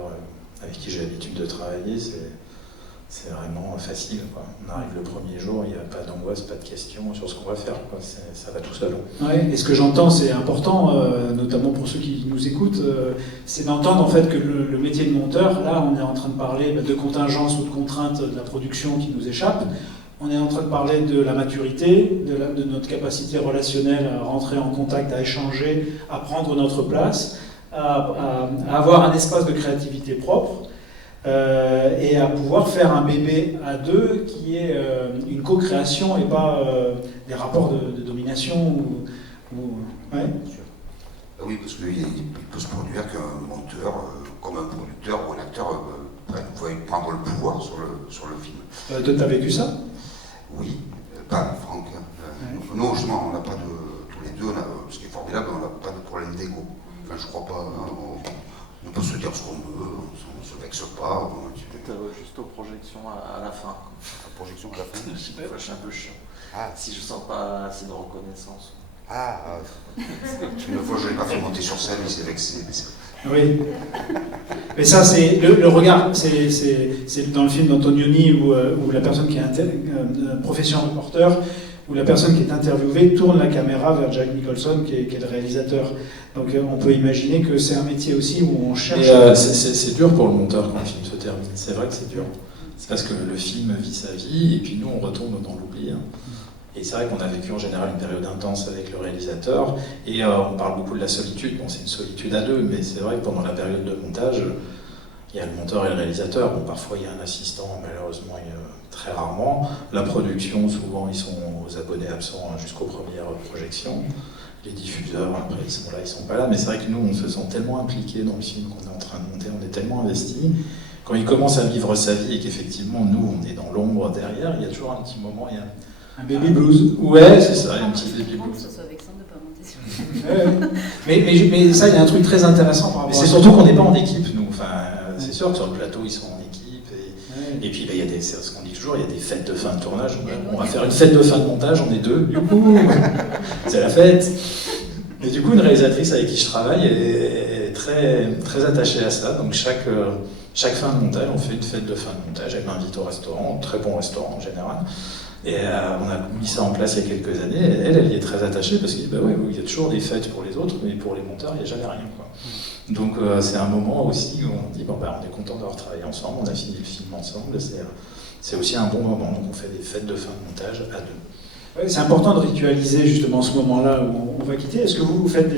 avec qui j'ai l'habitude de travailler, c'est vraiment facile, quoi. On arrive le premier jour, il n'y a pas d'angoisse, pas de questions sur ce qu'on va faire, quoi. Ça va tout seul. Ouais, et ce que j'entends, c'est important, notamment pour ceux qui nous écoutent, c'est d'entendre en fait que le métier de monteur, là on est en train de parler de contingences ou de contraintes de la production qui nous échappent, on est en train de parler de la maturité, de notre capacité relationnelle à rentrer en contact, à échanger, à prendre notre place, à avoir un espace de créativité propre. Et à pouvoir faire un bébé à deux qui est une co-création et pas des rapports de domination Ouais. Oui, parce qu'il peut se produire qu'un monteur, comme un producteur ou un acteur, veuille prendre le pouvoir sur le film. Toi, t'as vécu ça? Oui, pas Franck. Non, justement, on n'a pas tous les deux, ce qui est formidable, on n'a pas de problème d'ego. Enfin, je crois pas. On peut se dire ce qu'on veut, on ne se vexe pas. Peut-être juste aux projections à la fin. La projection à la fin. Je suis un peu chiant. Si je sens pas assez de reconnaissance. Une fois, je ne l'ai pas fait monter sur scène, il s'est vexé. Oui. Mais ça, c'est le regard. C'est dans le film d'Antonioni où la personne qui est profession reporter, où la personne qui est interviewée tourne la caméra vers Jack Nicholson, qui est le réalisateur. Donc on peut imaginer que c'est un métier aussi où on cherche... C'est dur pour le monteur quand le film se termine, c'est vrai que c'est dur. C'est parce que le film vit sa vie, et puis nous on retombe dans l'oubli. Et c'est vrai qu'on a vécu en général une période intense avec le réalisateur, et on parle beaucoup de la solitude. Bon, c'est une solitude à deux, mais c'est vrai que pendant la période de montage, il y a le monteur et le réalisateur. Bon, parfois il y a un assistant, malheureusement très rarement. La production, souvent ils sont aux abonnés absents jusqu'aux premières projections. Les diffuseurs, après ils sont là, ils sont pas là. Mais c'est vrai que nous, on se sent tellement impliqués dans le film qu'on est en train de monter, on est tellement investis. Quand il commence à vivre sa vie et qu'effectivement, nous, on est dans l'ombre derrière, il y a toujours un petit moment, il y a un baby blues. Ouais, c'est ça, un petit baby blues. Que ce soit vexant de ne pas monter sur le mais ça, il y a un truc très intéressant par rapport à ça. C'est surtout qu'on n'est pas en équipe, nous. Enfin, c'est sûr que sur le plateau, ils sont en équipe. Et puis, il y a c'est ce qu'on dit toujours, il y a des fêtes de fin de tournage. On va faire une fête de fin de montage, on est deux. C'est la fête. Et du coup, une réalisatrice avec qui je travaille est très, très attachée à ça. Donc, chaque fin de montage, on fait une fête de fin de montage. Elle m'invite au restaurant, très bon restaurant en général. Et on a mis ça en place il y a quelques années. Et elle y est très attachée parce qu'il y a toujours des fêtes pour les autres, mais pour les monteurs, il n'y a jamais rien, quoi. Donc c'est un moment aussi où on dit on est content d'avoir travaillé ensemble, on a fini le film ensemble. C'est aussi un bon moment. Donc on fait des fêtes de fin de montage à deux. Ouais, c'est important de ritualiser justement ce moment-là où on va quitter. Est-ce que vous faites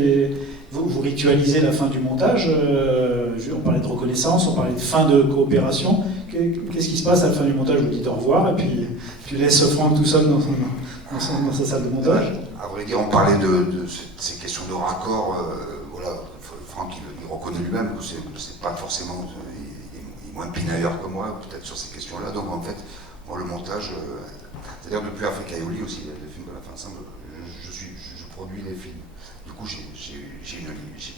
vous ritualisez la fin du montage? On parlait de reconnaissance, on parlait de fin de coopération. Qu'est-ce qui se passe à la fin du montage? Vous dites au revoir et puis tu laisses Franck tout seul dans sa salle de montage. À vrai dire, on parlait de ces questions de raccord. Voilà, Franck il reconnaît lui-même que c'est pas forcément. Il est moins pinailleur que moi, peut-être sur ces questions-là. Donc en fait, moi le montage, c'est-à-dire depuis Africaïoli aussi, le film de la fin ensemble, je produis les films. Du coup, j'ai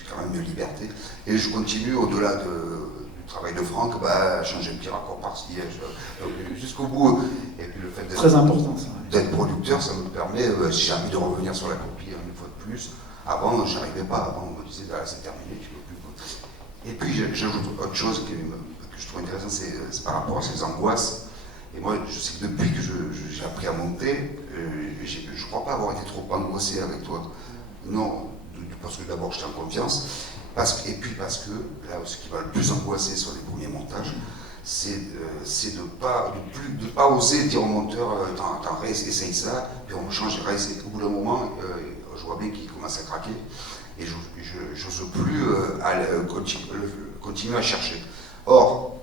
quand même une liberté. Et je continue au-delà du travail de Franck, à changer un petit raccord par-ci, jusqu'au bout. Et puis le fait d'être producteur, ça me permet, si j'ai envie de revenir sur la copie une fois de plus. Avant, je n'arrivais pas. Avant, on me disait, c'est terminé, tu ne peux plus. Et puis, j'ajoute autre chose que je trouve intéressant, c'est par rapport à ces angoisses. Et moi, je sais que depuis que j'ai appris à monter, je ne crois pas avoir été trop angoissé avec toi. Non, parce que d'abord j'étais en confiance, et puis parce que là, ce qui va le plus angoisser sur les premiers montages, c'est de ne pas oser dire au monteur essaye ça, puis on change, au bout d'un moment, je vois bien qu'il commence à craquer, et je n'ose plus continuer à chercher. Or,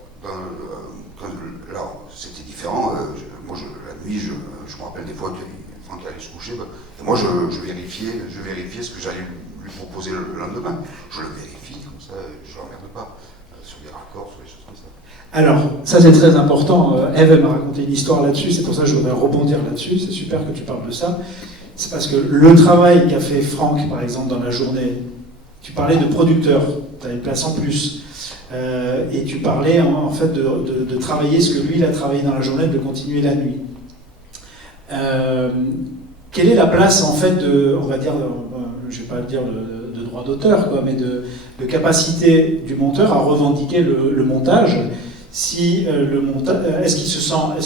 là, c'était différent. Moi, la nuit, je me rappelle des fois que Franck allait se coucher, et moi, je vérifiais ce que j'allais lui proposer le lendemain. Je le vérifie, comme ça, je ne l'emmerde pas, sur des raccords, sur des choses comme ça. Alors, ça c'est très important. Ève, elle m'a raconté une histoire là-dessus, c'est pour ça que je voudrais rebondir là-dessus. C'est super que tu parles de ça. C'est parce que le travail qu'a fait Franck, par exemple, dans la journée, tu parlais de producteur, tu as une place en plus, et tu parlais en fait de travailler ce que lui, il a travaillé dans la journée, de continuer la nuit. Quelle est la place, en fait, on va dire, je ne vais pas dire de droit d'auteur, quoi, mais de capacité du monteur à revendiquer le montage? Si le montage, est-ce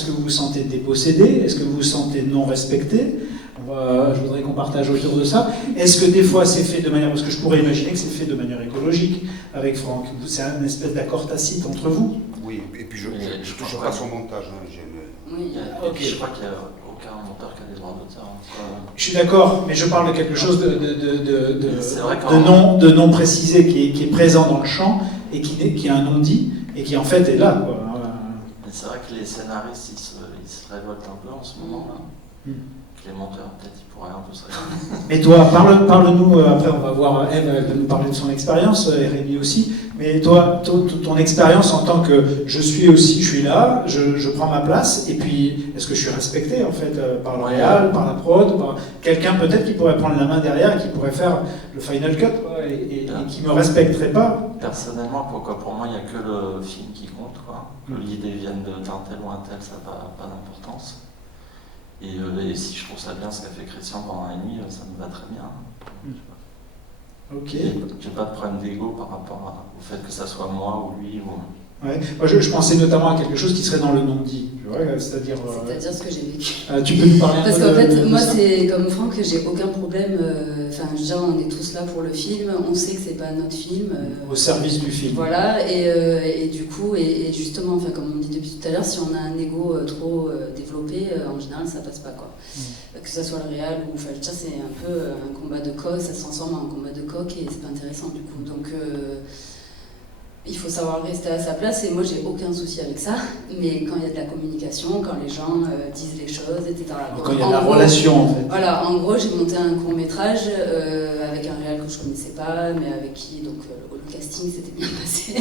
que vous vous sentez dépossédé? Est-ce que vous vous sentez non respecté? Je voudrais qu'on partage autour de ça. Est-ce que des fois c'est fait de manière, parce que je pourrais imaginer que c'est fait de manière écologique avec Franck, c'est une espèce d'accord tacite entre vous? Oui, et puis je ne touche pas son montage. Oui, okay. Je crois qu'il n'y a aucun monteur qui a des droits d'auteur. Je suis d'accord, mais je parle de quelque chose de non précisé qui est présent dans le champ et qui a un non-dit et qui en fait est là, quoi. Mais c'est vrai que les scénaristes ils se révoltent un peu en ce moment-là. Les monteurs, peut-être, ils pourraient un peu se révolter. Mais toi, parle-nous, après on va voir Ève, elle va nous parler de son expérience, et Rémi aussi, mais toi, ton expérience en tant que je suis là, je prends ma place, et puis est-ce que je suis respecté en fait par le réal, par la prod, par quelqu'un peut-être qui pourrait prendre la main derrière et qui pourrait faire le final cut, quoi, et qui me respecterait pas? Personnellement, pour moi, il n'y a que le film qui compte, quoi. Que l'idée vienne d'un tel ou un tel, ça n'a pas d'importance. Et si je trouve ça bien ce qu'a fait Christian pendant la nuit, ça me va très bien. Ok. J'ai pas de problème d'ego par rapport au fait que ça soit moi ou lui. Ouais. Moi, je pensais notamment à quelque chose qui serait dans le non-dit, c'est-à-dire ce que j'ai vécu. Tu peux nous parler un peu Parce qu'en fait, moi, ça? c'est comme Franck, j'ai aucun problème. Déjà, on est tous là pour le film, on sait que c'est pas notre film. Au service du film. Voilà, et du coup, et justement, enfin, comme on dit depuis tout à l'heure, si on a un ego trop développé, en général, ça passe pas, quoi. Que ça soit le réal ou, enfin, c'est un peu un combat de coq, ça se transforme en combat de coq et c'est pas intéressant du coup. Donc, il faut savoir rester à sa place et moi j'ai aucun souci avec ça, mais quand il y a de la communication, quand les gens disent les choses, etc. Quand il y a de la relation en fait. Voilà, en gros j'ai monté un court métrage avec un réal que je connaissais pas, mais avec qui donc le casting s'était bien passé,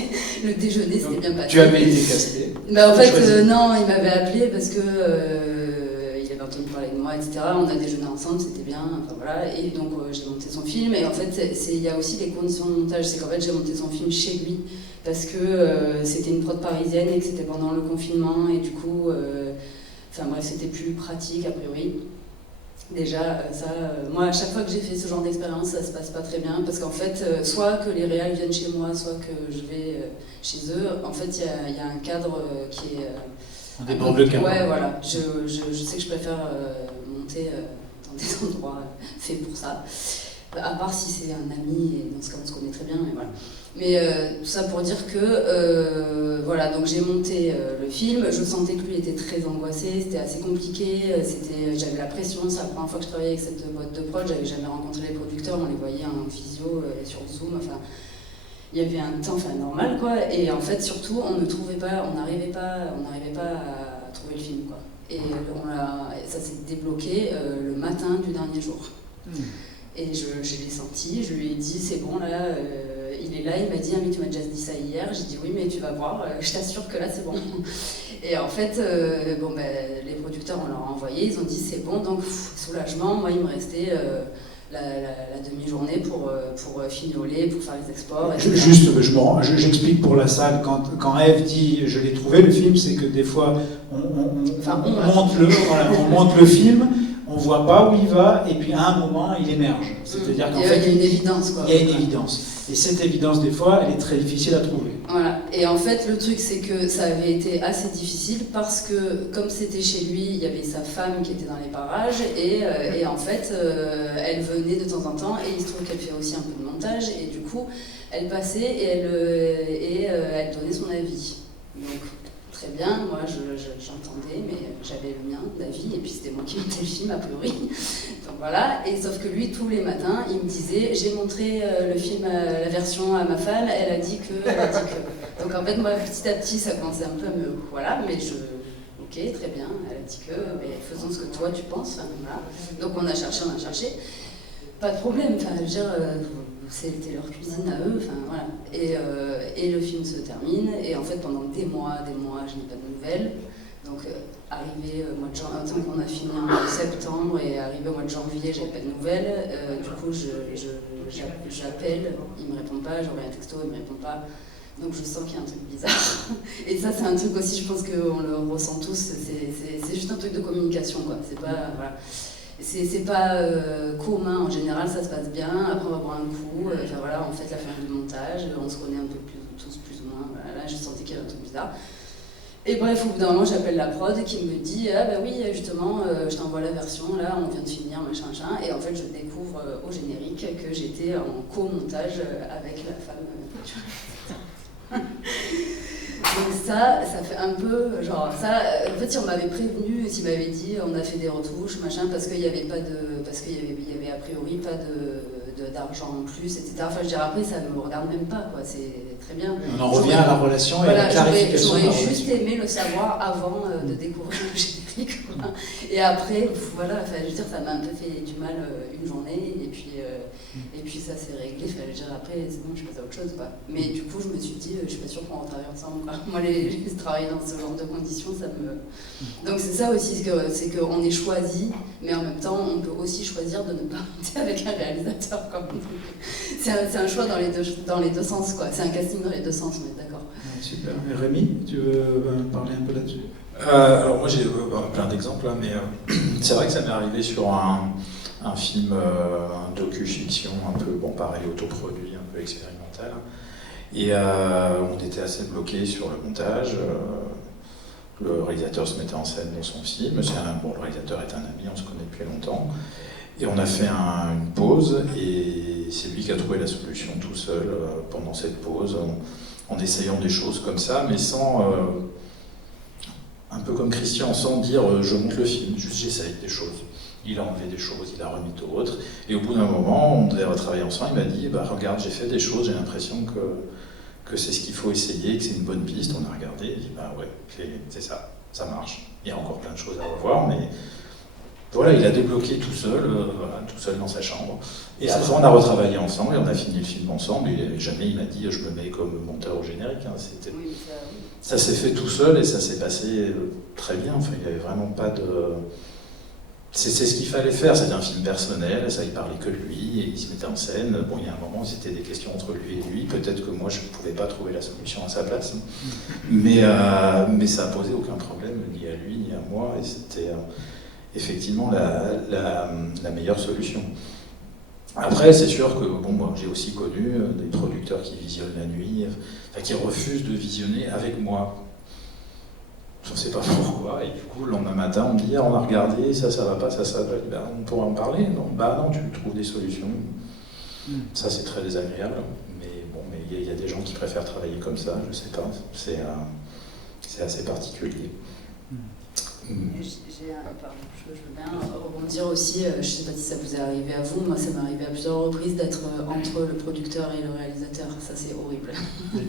le déjeuner s'était bien passé. Tu avais été casté? En fait non, il m'avait appelé parce que il avait entendu parler de moi, etc. On a déjeuné ensemble, c'était bien, enfin voilà, et donc j'ai monté son film, et en fait il y a aussi les conditions de montage, c'est qu'en fait j'ai monté son film chez lui, parce que c'était une prod parisienne et que c'était pendant le confinement, et du coup, enfin bref, c'était plus pratique a priori. Déjà, moi à chaque fois que j'ai fait ce genre d'expérience, ça se passe pas très bien, parce qu'en fait, soit que les réals viennent chez moi, soit que je vais chez eux, en fait il y a un cadre qui est... On déborde le cadre. Ouais, voilà, je sais que je préfère monter dans des endroits faits pour ça. À part si c'est un ami, et dans ce cas on se connaît très bien, mais voilà. Mais tout ça pour dire que, voilà, donc j'ai monté le film, je sentais que lui était très angoissé, c'était assez compliqué, j'avais la pression, c'est la première fois que je travaillais avec cette boîte de prod, j'avais jamais rencontré les producteurs, on les voyait en visio, sur Zoom, enfin, il y avait un temps normal, quoi, et en fait surtout on n'arrivait pas à trouver le film, quoi. Et ça s'est débloqué le matin du dernier jour. Et je l'ai senti, je lui ai dit c'est bon là, il est là, il m'a dit ah mais tu m'as déjà dit ça hier, j'ai dit oui mais tu vas voir, je t'assure que là c'est bon. Et en fait, les producteurs on leur a envoyé, ils ont dit c'est bon, donc soulagement, moi il me restait la demi-journée pour fignoler, pour faire les exports. Juste, j'explique pour la salle, quand Ève dit je l'ai trouvé le film, c'est que des fois on monte le film, on ne voit pas où il va, et puis à un moment, il émerge. C'est-à-dire qu'en fait, il y a une évidence, quoi. Il y a une évidence. Et cette évidence, des fois, elle est très difficile à trouver. Voilà. Et en fait, le truc, c'est que ça avait été assez difficile parce que, comme c'était chez lui, il y avait sa femme qui était dans les parages, et en fait, elle venait de temps en temps, et il se trouve qu'elle fait aussi un peu de montage, et du coup, elle passait et elle donnait son avis. Donc, très bien, moi j'entendais, mais j'avais le mien d'avis, et puis c'était moi qui montais le film a priori. Donc voilà, et sauf que lui, tous les matins, il me disait, j'ai montré le film, la version à ma femme, elle a dit que. Donc en fait, moi petit à petit, ça commençait un peu à me. Voilà, mais ok, très bien, elle a dit que, mais faisons ce que toi tu penses. Voilà. Donc on a cherché. Pas de problème, enfin, je veux dire, c'était leur cuisine à eux, enfin voilà. Et le film se termine, et en fait pendant des mois, je n'ai pas de nouvelles. Donc arrivé au mois de janvier, tant qu'on a fini en septembre, et arrivé au mois de janvier, j'avais pas de nouvelles. Du coup, j'appelle, il me répond pas, j'envoie un texto, il me répond pas. Donc je sens qu'il y a un truc bizarre. Et ça, c'est un truc aussi, je pense qu'on le ressent tous, c'est juste un truc de communication, quoi. C'est pas, voilà. C'est pas commun, en général ça se passe bien, après on va boire un coup, enfin, voilà, on fait la fin du montage, on se connaît un peu tous plus ou moins, voilà, là je sentais qu'il y avait un truc bizarre. Et bref, au bout d'un moment j'appelle la prod qui me dit ah bah oui justement je t'envoie la version, là on vient de finir, machin, et en fait je découvre au générique que j'étais en co-montage avec la femme. Donc ça fait un peu, genre, ça, en fait, si on m'avait prévenu, s'il m'avait dit, on a fait des retouches, machin, parce qu'il y avait a priori pas d'argent en plus, etc. Enfin, je dirais, après, ça ne me regarde même pas, quoi, c'est très bien. On en revient à la relation et à la clarification. J'aurais juste aimé le savoir avant de découvrir le générique, quoi. Et après, voilà, enfin, je veux dire, ça m'a un peu fait du mal une journée, et puis ça s'est réglé, enfin, je veux dire, après, c'est bon, je passe à autre chose, quoi. Mais du coup, je me suis dit, je suis pas sûre qu'on retravaille ensemble, quoi. Moi, travailler dans ce genre de conditions, ça me... Donc c'est ça aussi, c'est qu'on est choisi, mais en même temps, on peut aussi choisir de ne pas monter avec un réalisateur, quoi. C'est un choix dans les deux sens, quoi. C'est un casting dans les deux sens, on est d'accord. Super. Et Rémi, tu veux parler un peu là-dessus? Alors moi j'ai plein d'exemples, hein, mais c'est vrai que ça m'est arrivé sur un film, un docu-fiction un peu, bon pareil, autoproduit, un peu expérimental. Et on était assez bloqué sur le montage. Le réalisateur se mettait en scène dans son film. Le réalisateur est un ami, on se connaît depuis longtemps. Et on a fait une pause, et c'est lui qui a trouvé la solution tout seul pendant cette pause, en essayant des choses comme ça, mais sans... un peu comme Christian, sans dire je monte le film, juste j'essaye des choses. Il a enlevé des choses, il a remis d'autres. Et au bout d'un moment, on devait retravailler ensemble, il m'a dit regarde, j'ai fait des choses, j'ai l'impression que c'est ce qu'il faut essayer, que c'est une bonne piste. On a regardé, il dit ouais, c'est ça, ça marche. Il y a encore plein de choses à revoir, mais voilà, il a débloqué tout seul dans sa chambre. Et après, on a retravaillé ensemble et on a fini le film ensemble. Et jamais il m'a dit je me mets comme monteur au générique. Hein. Ça s'est fait tout seul et ça s'est passé très bien. Enfin, il n'y avait vraiment pas de... C'est ce qu'il fallait faire, c'était un film personnel, ça il parlait que de lui, et il se mettait en scène. Bon, il y a un moment, c'était des questions entre lui et lui, peut-être que moi je ne pouvais pas trouver la solution à sa place, mais ça n'a posé aucun problème, ni à lui, ni à moi, et c'était effectivement la meilleure solution. Après, c'est sûr que moi j'ai aussi connu des producteurs qui visionnent la nuit, qui refusent de visionner avec moi. Je ne sais pas pourquoi, et du coup, le lendemain matin, on me dit on a regardé, ça va pas, ça va, on pourra en parler. Non, non, tu trouves des solutions. Ça, c'est très désagréable, mais il y a des gens qui préfèrent travailler comme ça, je ne sais pas, c'est assez particulier. Je veux bien rebondir aussi, je ne sais pas si ça vous est arrivé à vous, moi ça m'est arrivé à plusieurs reprises d'être entre le producteur et le réalisateur, ça c'est horrible.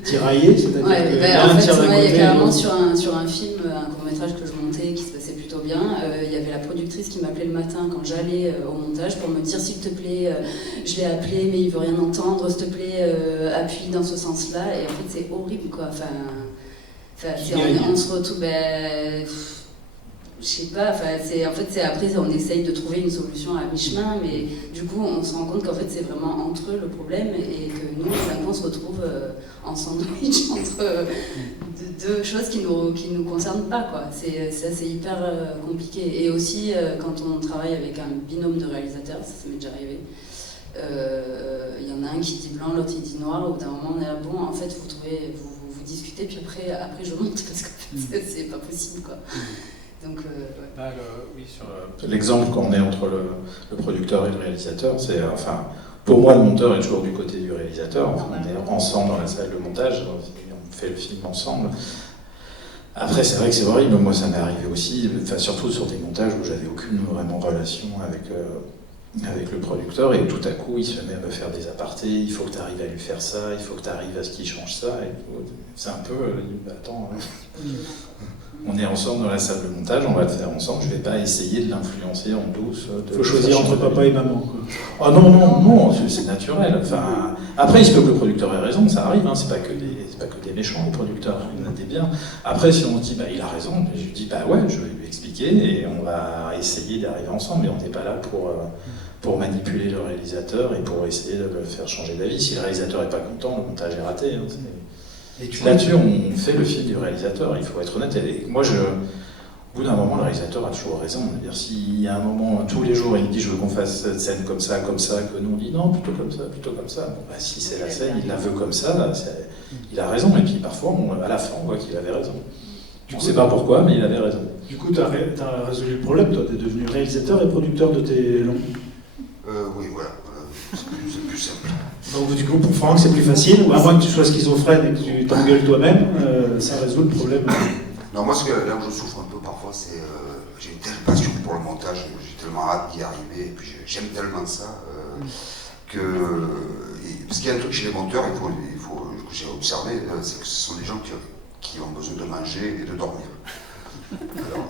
Tiraillé, c'est-à-dire en fait, il y a carrément sur un film, un court-métrage que je montais qui se passait plutôt bien, il y avait la productrice qui m'appelait le matin quand j'allais au montage pour me dire s'il te plaît, je l'ai appelé mais il veut rien entendre, s'il te plaît, appuie dans ce sens-là, et en fait c'est horrible quoi, on se retrouve... je sais pas, après on essaye de trouver une solution à mi-chemin, mais du coup on se rend compte qu'en fait c'est vraiment entre eux le problème et que nous on se retrouve en sandwich entre deux choses qui nous concernent pas quoi. C'est hyper compliqué. Et aussi quand on travaille avec un binôme de réalisateurs, ça m'est déjà arrivé. Il y en a un qui dit blanc, l'autre il dit noir. Au bout d'un moment on est là, bon en fait vous discutez puis après je monte parce qu'en fait c'est pas possible quoi. Donc, oui, sur l'exemple quand on est entre le producteur et le réalisateur, c'est pour moi le monteur est toujours du côté du réalisateur. On est ensemble dans la salle de montage, on fait le film ensemble. Après, c'est vrai que c'est horrible. Moi, ça m'est arrivé aussi, enfin, surtout sur des montages où j'avais aucune vraiment relation avec le producteur, et tout à coup, il se met à me faire des apartés. Il faut que tu arrives à lui faire ça, il faut que tu arrives à ce qu'il change ça. C'est un peu, attends, on est ensemble dans la salle de montage, on va le faire ensemble. Je vais pas essayer de l'influencer en douce. Il faut choisir entre papa et maman, quoi. Oh non, c'est naturel. Enfin, après, il se peut que le producteur ait raison, ça arrive. Hein, c'est pas que des méchants, les producteurs, il y en a des biens. Après, si on se dit, il a raison, je lui dis, ouais, je vais lui expliquer et on va essayer d'arriver ensemble. Mais on n'est pas là pour manipuler le réalisateur et pour essayer de le faire changer d'avis. Si le réalisateur n'est pas content, le montage est raté. Hein, et là-dessus, on fait le film du réalisateur, il faut être honnête. Et moi, au bout d'un moment, le réalisateur a toujours raison. C'est-à-dire, s'il y a un moment, tous les jours, il me dit, je veux qu'on fasse cette scène comme ça, que nous on dit non, plutôt comme ça, plutôt comme ça. Bon, si c'est la scène, il la veut comme ça, il a raison. Et puis parfois, à la fin, on voit qu'il avait raison. On ne sait pas pourquoi, mais il avait raison. Du coup, tu as résolu le problème, toi, tu es devenu réalisateur et producteur de tes longs. Oui, voilà. C'est plus simple. Donc du coup, pour Franck, c'est plus facile, ou à moins que tu sois schizophrène et que tu t'engueules toi-même, ça résout le problème. Non, moi, là où je souffre un peu parfois, c'est j'ai une telle passion pour le montage, j'ai tellement hâte d'y arriver, et puis j'aime tellement ça, parce qu'il y a un truc chez les monteurs, que j'ai observé, c'est que ce sont des gens qui ont besoin de manger et de dormir. Alors,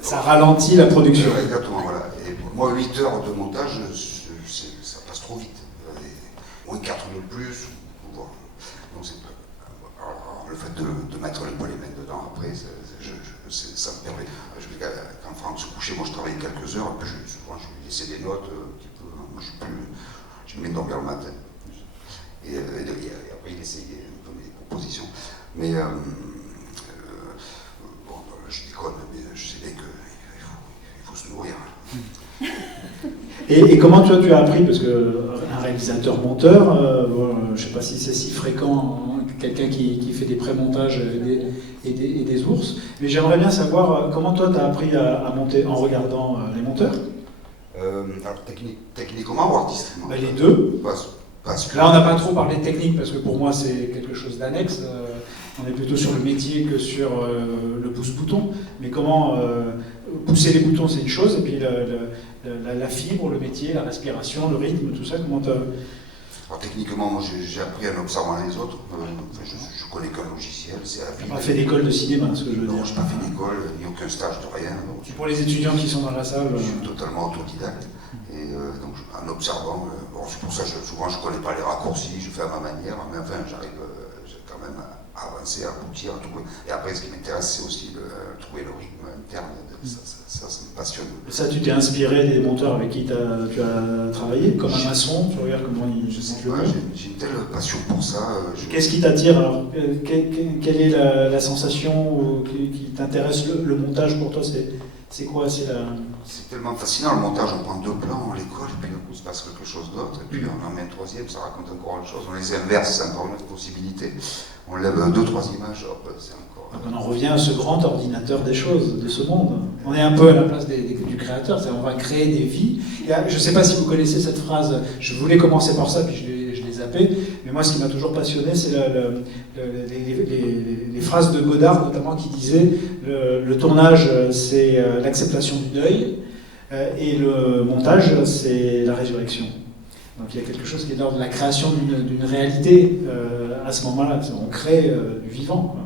ça ralentit la production. Exactement, voilà. Et moi, 8 heures de montage, ça passe trop vite. Moins 4 de plus, donc alors, le fait de mettre les mains dedans, après, ça me permet. Quand Franck se couchait, moi je travaillais quelques heures, et puis souvent je lui laissais des notes, un petit peu. Moi je me mets dormir le matin. Et après il essayait un peu mes propositions. Mais bon, je déconne, mais je sais bien qu'il faut se nourrir. Et comment toi tu as appris, parce qu'un réalisateur-monteur, je ne sais pas si c'est si fréquent, hein, quelqu'un qui fait des pré-montages et des ours, mais j'aimerais bien savoir comment toi tu as appris à monter en regardant les monteurs. Alors techniquement ou artistiquement? Les deux. Parce que... Là on n'a pas trop parlé de technique, parce que pour moi c'est quelque chose d'annexe. On est plutôt sur le métier que sur le pouce-bouton. Mais comment pousser les boutons, c'est une chose, et puis la fibre, le métier, la respiration, le rythme, tout ça, comment tu... Alors techniquement, moi j'ai appris en observant les autres. Je connais qu'un logiciel, c'est la Tu n'as pas fait d'école de cinéma, ce que je veux dire. Non, je n'ai pas fait d'école, ni aucun stage de rien. C'est pour les étudiants qui sont dans la salle. Je suis totalement autodidacte. Et donc en observant, c'est pour ça que souvent je ne connais pas les raccourcis, je fais à ma manière, mais enfin j'arrive quand même à avancer, à aboutir, à trouver. Et après, ce qui m'intéresse, c'est aussi de trouver le rythme interne. Ça me passionne. Ça, tu t'es inspiré des monteurs avec qui tu as travaillé, comme un maçon, tu regardes comment ils... J'ai une telle passion pour ça. Qu'est-ce qui t'attire alors? Quelle est la sensation qui t'intéresse? Le montage pour toi, c'est quoi? C'est tellement fascinant, le montage, on prend 2 plans, on les colle, et puis d'un coup, il se passe quelque chose d'autre, et puis on en met un troisième, ça raconte encore autre chose, on les inverse, c'est encore une autre possibilité. On lève 2-3 images, hop, c'est encore... Donc on en revient à ce grand ordinateur des choses, de ce monde. On est un peu à la place du créateur, c'est-à-dire on va créer des vies. Je ne sais pas si vous connaissez cette phrase, je voulais commencer par ça, puis je l'ai zappé, mais moi ce qui m'a toujours passionné, c'est les phrases de Godard, notamment, qui disaient le tournage, c'est l'acceptation du deuil, et le montage, c'est la résurrection. Donc il y a quelque chose qui est l'ordre de la création d'une réalité à ce moment-là. On crée du vivant.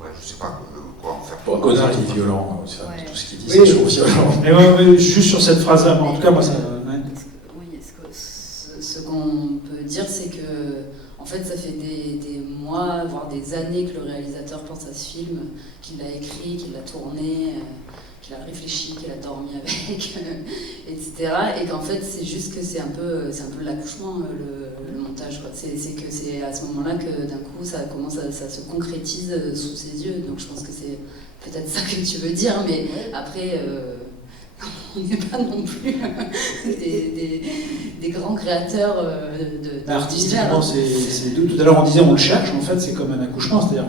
Ouais, je ne sais pas quoi en faire. Bon, Godard, il est violent. Tout ce qu'il dit, c'est toujours violent. Mais juste sur cette phrase-là, en tout cas, moi, ça... Oui, ce qu'on peut dire, c'est que en fait, ça fait des mois, voire des années que le réalisateur pense à ce film, qu'il l'a écrit, qu'il l'a tourné, qu'il a réfléchi, qu'il a dormi avec, etc. Et qu'en fait, c'est juste que c'est un peu l'accouchement, le montage, quoi. C'est que c'est à ce moment-là que d'un coup, ça se concrétise sous ses yeux. Donc je pense que c'est peut-être ça que tu veux dire, mais après... on n'est pas non plus des grands créateurs artistiquement, c'est tout à l'heure on disait on le cherche, en fait c'est comme un accouchement, c'est-à-dire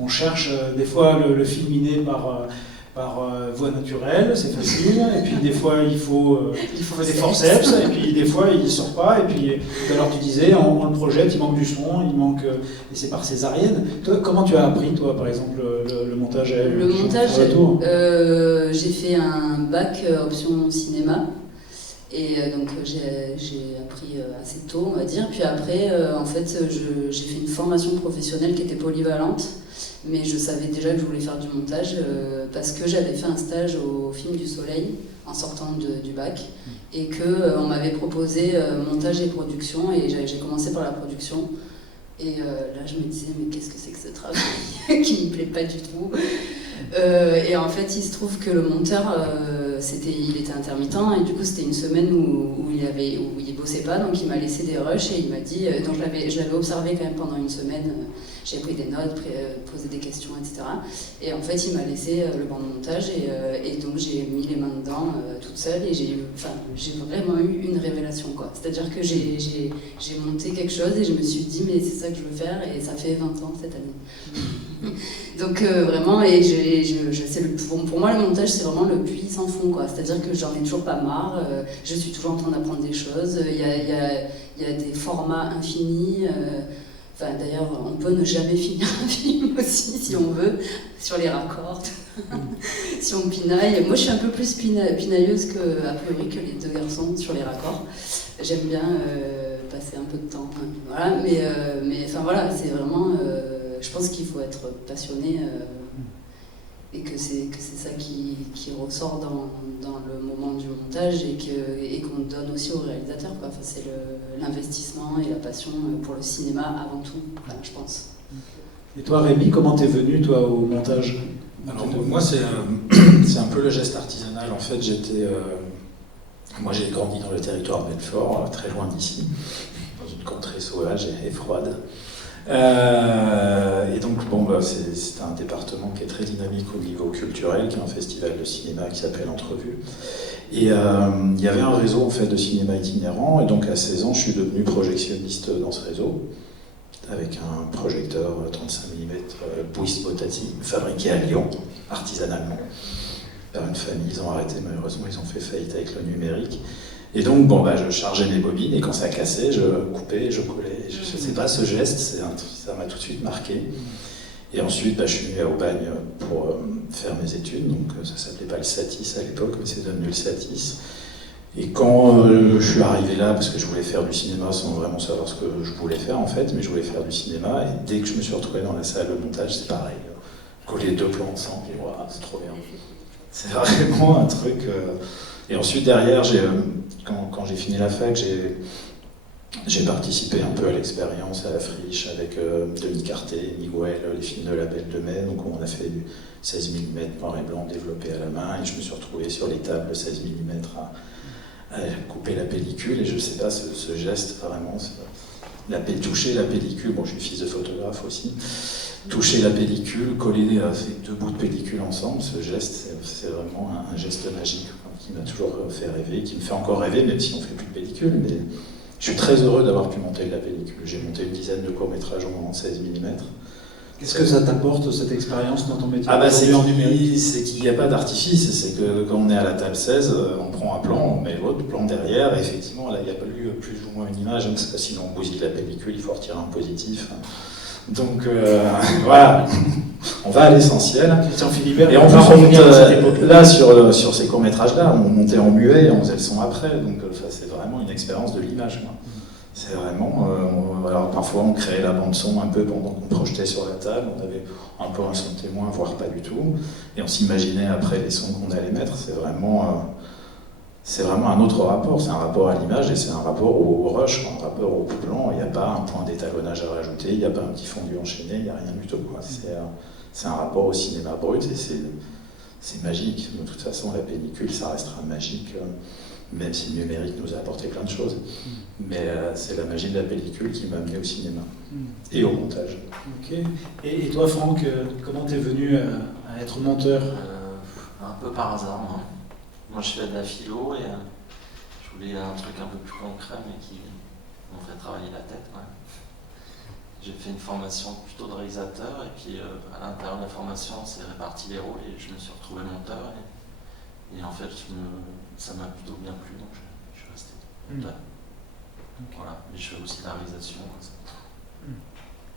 on cherche des fois le film inné par par voie naturelle, c'est facile, et puis des fois il faut des forceps, et puis des fois il ne sort pas, et puis tout à l'heure tu disais, on le projette, il manque du son, il manque, et c'est par césarienne. Toi, comment tu as appris, toi, par exemple, le montage? Le montage, j'ai fait un bac option cinéma, et donc j'ai appris assez tôt, on va dire, puis après, en fait, j'ai fait une formation professionnelle qui était polyvalente, mais je savais déjà que je voulais faire du montage parce que j'avais fait un stage au Film du Soleil en sortant du bac et qu'on m'avait proposé montage et production et j'ai commencé par la production et là je me disais mais qu'est-ce que c'est que ce travail qui me plaît pas du tout et en fait il se trouve que le monteur il était intermittent et du coup c'était une semaine où il bossait pas donc il m'a laissé des rushs et il m'a dit donc je l'avais observé quand même pendant une semaine. J'ai pris des notes, posé des questions, etc. Et en fait, il m'a laissé le banc de montage et donc j'ai mis les mains dedans toute seule et j'ai vraiment eu une révélation, quoi. C'est-à-dire que j'ai monté quelque chose et je me suis dit mais c'est ça que je veux faire et ça fait 20 ans cette année. Donc vraiment, et pour moi le montage c'est vraiment le puits sans fond, quoi. C'est-à-dire que j'en ai toujours pas marre, je suis toujours en train d'apprendre des choses, il y a des formats infinis. Enfin, d'ailleurs, on peut ne jamais finir un film aussi, si on veut, sur les raccords, si on pinaille. Moi, je suis un peu plus pinailleuse a priori que les deux garçons sur les raccords. J'aime bien passer un peu de temps. Hein. Voilà, mais enfin voilà, c'est vraiment... je pense qu'il faut être passionné et que c'est ça qui ressort dans le moment du montage et qu'on donne aussi au réalisateur, quoi. Enfin, c'est l'investissement et la passion pour le cinéma avant tout, enfin, je pense. Et toi Rémi, comment t'es venu toi au montage? Alors moi c'est un peu le geste artisanal. En fait moi j'ai grandi dans le territoire de Belfort, très loin d'ici, dans une contrée sauvage et froide. Et donc c'est un département qui est très dynamique au niveau culturel, qui est un festival de cinéma qui s'appelle Entrevue. Et il y avait un réseau en fait de cinéma itinérant, et donc à 16 ans je suis devenu projectionniste dans ce réseau, avec un projecteur 35 mm Buis Botati, fabriqué à Lyon, artisanalement, par une famille. Ils ont arrêté malheureusement, ils ont fait faillite avec le numérique. Et donc, je chargeais mes bobines et quand ça cassait, je coupais, je collais. Je ne sais pas, ce geste, ça m'a tout de suite marqué. Et ensuite, je suis venu à Aubagne pour faire mes études. Donc, ça ne s'appelait pas le SATIS à l'époque, mais c'est devenu le SATIS. Et quand je suis arrivé là, parce que je voulais faire du cinéma sans vraiment savoir ce que je voulais faire en fait, mais je voulais faire du cinéma. Et dès que je me suis retrouvé dans la salle de montage, c'est pareil. Coller deux plans ensemble, et voilà, c'est trop bien. C'est vraiment un truc... Et ensuite, derrière, quand j'ai fini la fac, j'ai participé un peu à l'expérience, à la friche, avec Denis Carté, Miguel, les films de la Belle de Mai. Donc on a fait du 16 mm noir et blanc développé à la main, et je me suis retrouvé sur les tables 16 mm à couper la pellicule, et je ne sais pas, ce geste, vraiment, toucher la pellicule, je suis fils de photographe aussi, toucher la pellicule, coller ces deux bouts de pellicule ensemble, ce geste, c'est vraiment un geste magique qui m'a toujours fait rêver, qui me fait encore rêver, même si on ne fait plus de pellicule. Mais je suis très heureux d'avoir pu monter de la pellicule. J'ai monté une dizaine de courts-métrages en 16 mm. Qu'est-ce que ça t'apporte, cette expérience dans ton métier? C'est qu'il n'y a pas d'artifice, c'est que quand on est à la table 16, on prend un plan, on met l'autre plan derrière, et effectivement, là, il n'y a pas eu plus ou moins une image, parce que sinon on bousille la pellicule, il faut retirer un positif. Donc voilà, on va à l'essentiel. Et en plus, on monte, là, sur ces courts-métrages-là, on montait en muet, on faisait le son après, donc c'est vraiment une expérience de l'image. C'est vraiment... alors parfois, on créait la bande-son un peu pendant qu'on projetait sur la table, on avait un peu un son témoin, voire pas du tout, et on s'imaginait après les sons qu'on allait mettre. C'est vraiment un autre rapport, c'est un rapport à l'image et c'est un rapport au rush, un rapport au plan. Il n'y a pas un point d'étalonnage à rajouter, il n'y a pas un petit fondu enchaîné, il n'y a rien du tout. C'est un rapport au cinéma brut et c'est magique. De toute façon, la pellicule, ça restera magique, même si le numérique nous a apporté plein de choses. Mais c'est la magie de la pellicule qui m'a amené au cinéma et au montage. Ok. Et toi, Franck, comment t'es venu à être monteur? Un peu par hasard, moi. Moi, je fais de la philo et je voulais un truc un peu plus concret, mais qui m'en fait travailler la tête. Ouais. j'ai fait une formation plutôt de réalisateur, et puis à l'intérieur de la formation, on s'est réparti les rôles, et je me suis retrouvé monteur, et en fait, ça m'a plutôt bien plu, donc je suis resté monteur. Voilà, mais je fais aussi la réalisation.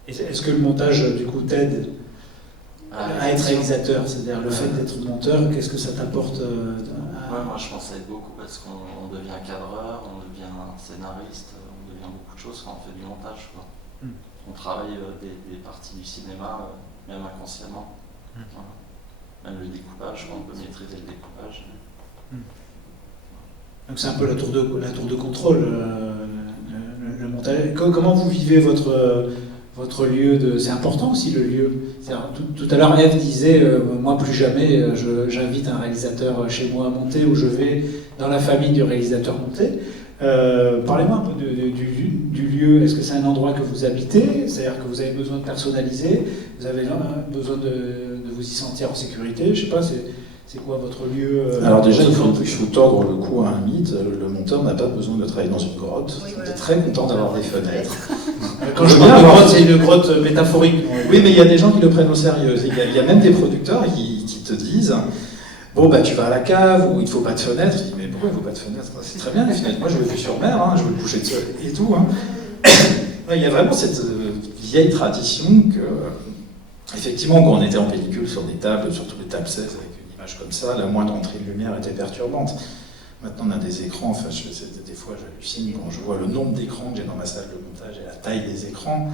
Est-ce que le montage, du coup, t'aide à être réalisateur? C'est-à-dire le fait d'être monteur, qu'est-ce que ça t'apporte Moi je pense que ça aide beaucoup parce qu'on devient cadreur, on devient scénariste, on devient beaucoup de choses quand on fait du montage. On travaille des parties du cinéma, même inconsciemment. Voilà. Même le découpage, on peut maîtriser le découpage. Donc c'est un peu la tour de contrôle, le montage. Comment vous vivez votre lieu de... C'est important aussi le lieu. Tout à l'heure, Ève disait, moi plus jamais, j'invite un réalisateur chez moi à monter, ou je vais dans la famille du réalisateur monter. Parlez-moi un peu du lieu. Est-ce que c'est un endroit que vous habitez? C'est-à-dire que vous avez besoin de personnaliser, vous avez besoin de vous y sentir en sécurité? Je sais pas, c'est quoi votre lieu? Alors déjà, il faut tordre le cou à un mythe. Le monteur n'a pas besoin de travailler dans une grotte. Oui, On voilà. est très content d'avoir des fenêtres. Quand je parle de grotte, c'est une grotte métaphorique. Oui, mais il y a des gens qui le prennent au sérieux. Il y a même des producteurs qui te disent bon, bah tu vas à la cave où il ne faut pas de fenêtre. Je dis mais pourquoi il ne faut pas de fenêtre? C'est très bien les fenêtres. Moi je veux vue sur mer, hein, je veux le coucher de soleil et tout. Hein. Il y a vraiment cette vieille tradition que, effectivement, quand on était en pellicule sur des tables, surtout les tables 16 avec une image comme ça, la moindre entrée de lumière était perturbante. Maintenant, on a des écrans, enfin, des fois, j'hallucine quand je vois le nombre d'écrans que j'ai dans ma salle de montage et la taille des écrans.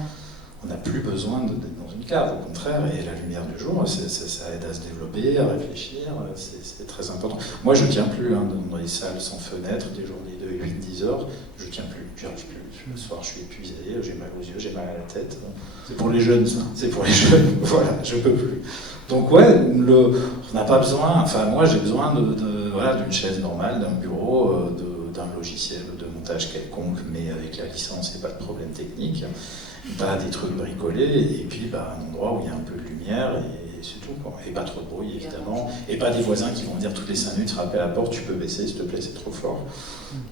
On n'a plus besoin d'être dans une cave, au contraire, et la lumière du jour, ça aide à se développer, à réfléchir, c'est très important. Moi, je ne tiens plus dans les salles sans fenêtre, des journées de 8-10 heures, je ne tiens plus, j'y arrive plus. Le soir, je suis épuisé, j'ai mal aux yeux, j'ai mal à la tête. C'est pour les jeunes, ça. C'est pour les jeunes, voilà, je ne peux plus. Donc ouais, on n'a pas besoin, enfin moi j'ai besoin d'une chaise normale, d'un bureau, d'un logiciel de montage quelconque, mais avec la licence et pas de problème technique, pas des trucs bricolés, et puis un endroit où il y a un peu de lumière, et c'est tout, quoi. Et pas trop de bruit évidemment, et pas des voisins qui vont dire toutes les 5 minutes, frapper à la porte, tu peux baisser s'il te plaît, c'est trop fort.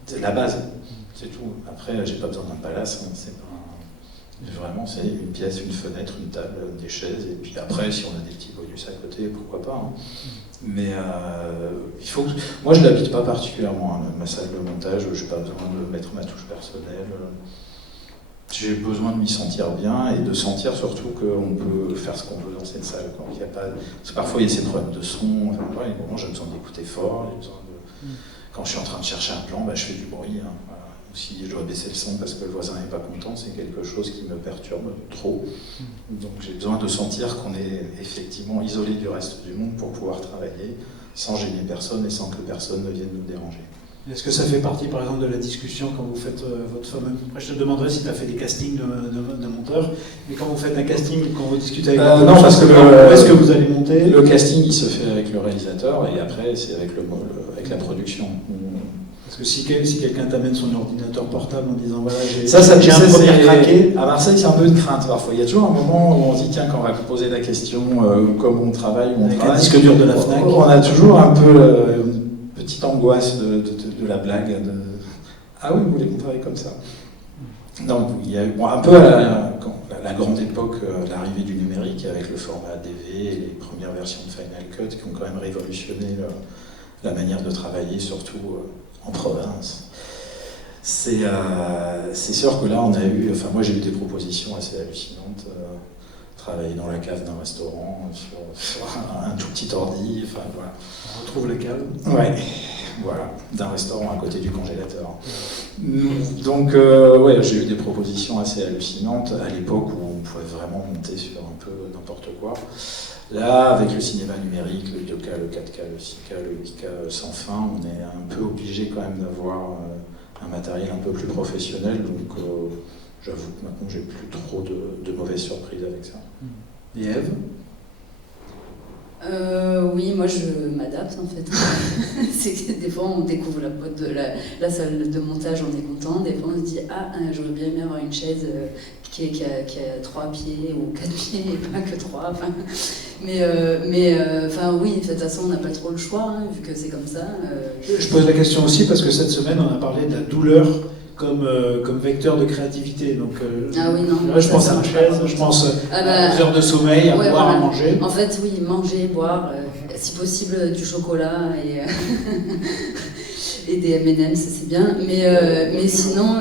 C'est la base, c'est tout. Après, j'ai pas besoin d'un palace, hein, c'est pas... Vraiment, c'est une pièce, une fenêtre, une table, des chaises, et puis après, si on a des petits bonus à côté, pourquoi pas. Hein. Mais il faut que... Moi, je n'habite pas particulièrement ma salle de montage, je n'ai pas besoin de mettre ma touche personnelle. J'ai besoin de m'y sentir bien et de sentir surtout qu'on peut faire ce qu'on veut dans cette salle. Quoi. Il y a pas... Parce que parfois, il y a ces problèmes de son. Enfin, ouais, bon, j'ai besoin d'écouter fort. Quand je suis en train de chercher un plan, je fais du bruit. Hein, voilà. Si je dois baisser le son parce que le voisin n'est pas content, c'est quelque chose qui me perturbe trop. Donc j'ai besoin de sentir qu'on est effectivement isolé du reste du monde pour pouvoir travailler sans gêner personne et sans que personne ne vienne nous déranger. Est-ce que ça fait partie, par exemple, de la discussion quand vous faites votre fameux... Après, je te demanderai si tu as fait des castings de monteurs, mais quand vous faites un casting, quand vous discutez avec non, parce que où est-ce que vous allez monter? Le casting, il se fait avec le réalisateur, et après, c'est avec la production. Parce que si quelqu'un t'amène son ordinateur portable en disant voilà, j'ai ça un premier craqué. À Marseille, c'est un peu de crainte parfois. Il y a toujours un moment où on se dit tiens, quand on va poser la question comment on travaille, où on avec travaille. un disque dur de la Fnac. On a toujours un peu une petite angoisse de la blague. Ah oui, vous voulez qu'on travaille comme ça? Donc il y a eu un peu la grande époque, l'arrivée du numérique avec le format DV et les premières versions de Final Cut qui ont quand même révolutionné la manière de travailler, surtout en province. C'est sûr que là, on a eu... Enfin, moi, j'ai eu des propositions assez hallucinantes. Travailler dans la cave d'un restaurant, sur un tout petit ordi, enfin, voilà. On retrouve la cave. Ouais, voilà, d'un restaurant à côté du congélateur. Donc, ouais, j'ai eu des propositions assez hallucinantes à l'époque où on pouvait vraiment monter sur un peu n'importe quoi. Là, avec le cinéma numérique, le 2K, le 4K, le 6K, le 8K sans fin, on est un peu obligé quand même d'avoir un matériel un peu plus professionnel. Donc, j'avoue que maintenant, j'ai plus trop de mauvaises surprises avec ça. Et Ève? Oui, moi je m'adapte en fait. C'est que des fois on découvre la boîte de la salle de montage, on est content. Des fois on se dit j'aurais bien aimé avoir une chaise qui a 3 pieds ou 4 pieds et pas que 3. Enfin, mais oui, de toute façon on n'a pas trop le choix vu que c'est comme ça. Je pose la question aussi parce que cette semaine on a parlé de la douleur comme vecteur de créativité. Donc, Ah oui, non. là, je pense à la chaise, je pense à 2 heures de sommeil, à ouais, boire, voilà. à manger. En fait, oui, manger, boire, si possible du chocolat et des M&M's, c'est bien. Mais sinon,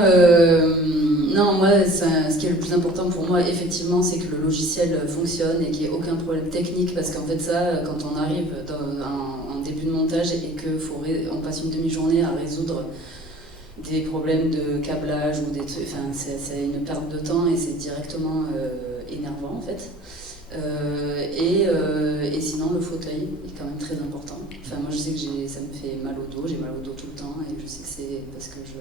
non, moi, ce qui est le plus important pour moi, effectivement, c'est que le logiciel fonctionne et qu'il n'y ait aucun problème technique, parce qu'en fait, ça, quand on arrive en début de montage et qu'on passe une demi-journée à résoudre des problèmes de câblage ou des trucs, enfin, c'est une perte de temps et c'est directement énervant en fait. Et sinon, le fauteuil est quand même très important. Enfin, moi, je sais que ça me fait mal au dos, j'ai mal au dos tout le temps, et je sais que c'est parce que je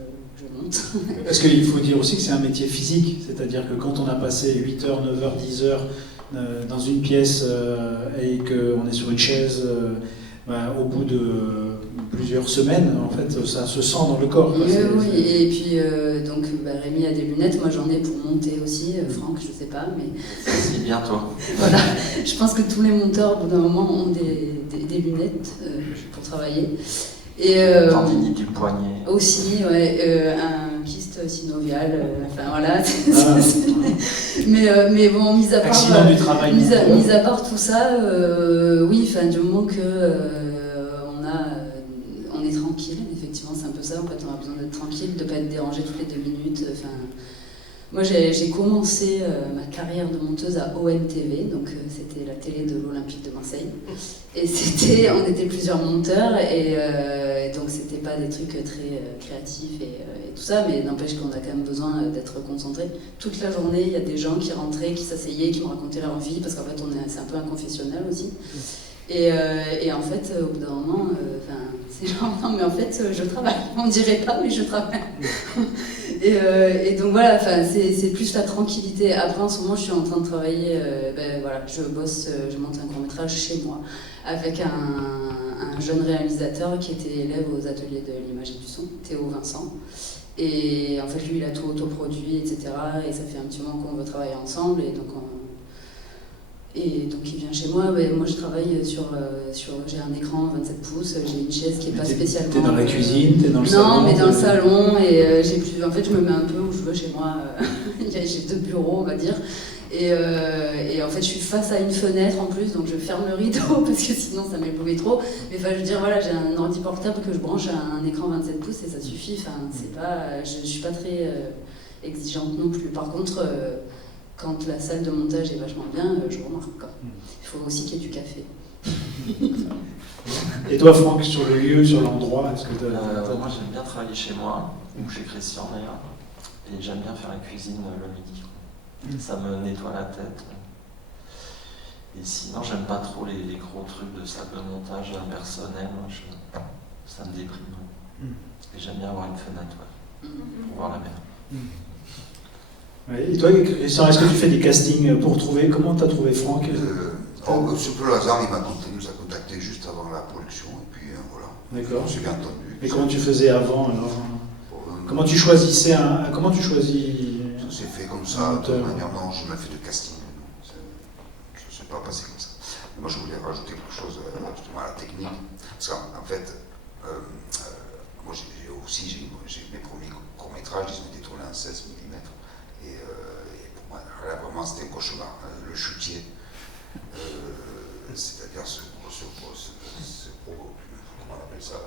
monte. Parce qu'il faut dire aussi que c'est un métier physique, c'est-à-dire que quand on a passé 8 heures, 9 heures, 10 heures dans une pièce et qu'on est sur une chaise, au bout de plusieurs semaines, en fait, ça se sent dans le corps. Quoi. Oui, et puis donc Rémi a des lunettes, moi j'en ai pour monter aussi, Franck je sais pas, mais... C'est bientôt. Voilà, je pense que tous les monteurs au bout d'un moment ont des lunettes pour travailler. Et tendinite du poignet. aussi, ouais, un kyste synovial, enfin voilà. Mais bon, mis à part... Accident du travail. Mis à part tout ça, oui, enfin du moment que... on est tranquille, effectivement, c'est un peu ça. En fait, on a besoin d'être tranquille, de ne pas être dérangé toutes les 2 minutes. Enfin, moi, j'ai commencé ma carrière de monteuse à OMTV, donc c'était la télé de l'Olympique de Marseille. Et on était plusieurs monteurs, et donc c'était pas des trucs très créatifs et tout ça, mais n'empêche qu'on a quand même besoin d'être concentré. Toute la journée, il y a des gens qui rentraient, qui s'asseyaient, qui me racontaient leur vie, parce qu'en fait, c'est un peu un confessionnal aussi. Et en fait, au bout d'un moment, c'est genre, non mais en fait, je travaille. On dirait pas, mais je travaille. et donc voilà, c'est plus la tranquillité. Après, en ce moment, je suis en train de travailler, voilà, je bosse, je monte un court-métrage chez moi, avec un jeune réalisateur qui était élève aux ateliers de l'image et du son, Théo Vincent. Et en fait, lui, il a tout autoproduit, etc. Et ça fait un petit moment qu'on veut travailler ensemble, et donc il vient chez moi, moi je travaille j'ai un écran 27 pouces, j'ai une chaise qui n'est pas spécialement... T'es dans la cuisine, t'es dans le salon? Non, mais dans le salon, et en fait je me mets un peu où je veux chez moi, j'ai 2 bureaux on va dire, et en fait je suis face à une fenêtre en plus, donc je ferme le rideau parce que sinon ça m'éblouit trop, mais enfin je veux dire voilà, j'ai un ordi portable que je branche à un écran 27 pouces et ça suffit, enfin c'est pas, je suis pas très exigeante non plus, par contre... quand la salle de montage est vachement bien, je remarque. Quoi. Il faut aussi qu'il y ait du café. Et toi, Franck, sur le lieu, sur l'endroit, est-ce que moi, j'aime bien travailler chez moi, ou chez Christian d'ailleurs, et j'aime bien faire la cuisine le midi. Ça me nettoie la tête. Et sinon, j'aime pas trop les gros trucs de salle de montage impersonnel. Ça me déprime. Et j'aime bien avoir une fenêtre pour voir la mer. Et toi, Christian, est-ce que tu fais des castings pour trouver? Comment tu as trouvé Franck? C'est un peu le hasard, il nous a contacté juste avant la production, et puis voilà. D'accord. On s'est bien entendu. Mais comment tu faisais avant alors? Comment tu choisissais comment tu choisis? Ça s'est fait comme ça, de manière, non, je n'ai fait de casting, non. Ça ne s'est pas passé comme ça. Mais moi, je voulais rajouter quelque chose justement à la technique, parce qu'en fait, moi j'ai mes premiers courts-métrages, ils ont été tournés en 16 mm. Et pour moi, là, vraiment, c'était un cauchemar. Le chutier, c'est-à-dire comment on appelle ça,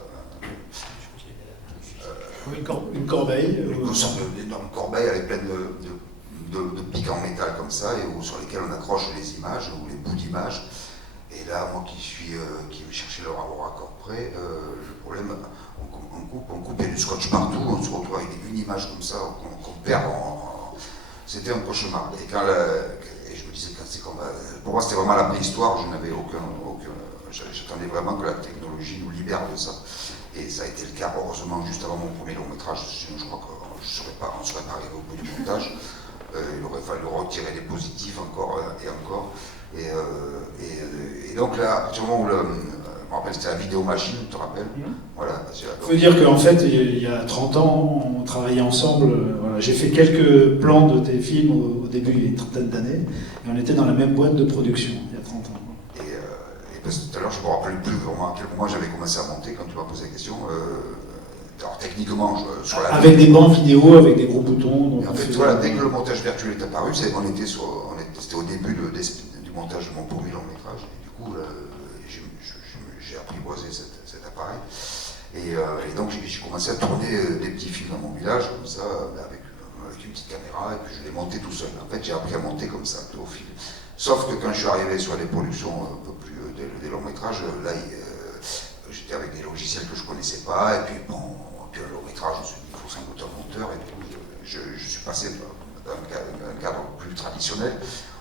une corbeille. Une sorte d'énorme corbeille avec plein de pics en métal comme ça, et sur lesquels on accroche les images ou les bouts d'images. Et là, moi qui vais chercher leur raccord près, le problème, on coupe du scotch partout, on se retrouve avec une image comme ça qu'on perd C'était un cauchemar. Et je me disais, pour moi, c'était vraiment la préhistoire. Je n'avais j'attendais vraiment que la technologie nous libère de ça. Et ça a été le cas, heureusement, juste avant mon premier long métrage. Sinon, je crois qu'on ne serait pas arrivé au bout du montage. Il aurait fallu retirer les positifs encore et encore. Et donc là, à partir du moment où je me rappelle, c'était la vidéo machine, tu te rappelles? Voilà. Il faut dire qu'en fait, il y a 30 ans, on travaillait ensemble. Voilà. J'ai fait quelques plans de tes films au début, il y a une trentaine d'années, et on était dans la même boîte de production, il y a 30 ans. Et parce que tout à l'heure, je ne me rappelle plus vraiment à quel moment j'avais commencé à monter, quand tu m'as posé la question. alors techniquement, sur la avec des bancs vidéo, avec des gros boutons. Donc en fait, voilà, dès que le montage virtuel est apparu, c'était au début du montage de mon premier long métrage. Et du coup, j'ai apprivoisé cet appareil. Et donc, j'ai commencé à tourner des petits films dans mon village, comme ça, avec une petite caméra, et puis je l'ai monté tout seul. En fait, j'ai appris à monter comme ça, au fil. Sauf que quand je suis arrivé sur les productions un peu plus des longs métrages, là, j'étais avec des logiciels que je connaissais pas, et puis bon, puis un long métrage, je me suis dit, il faut sans doute un monteur, et du coup, je suis passé dans un cadre plus traditionnel,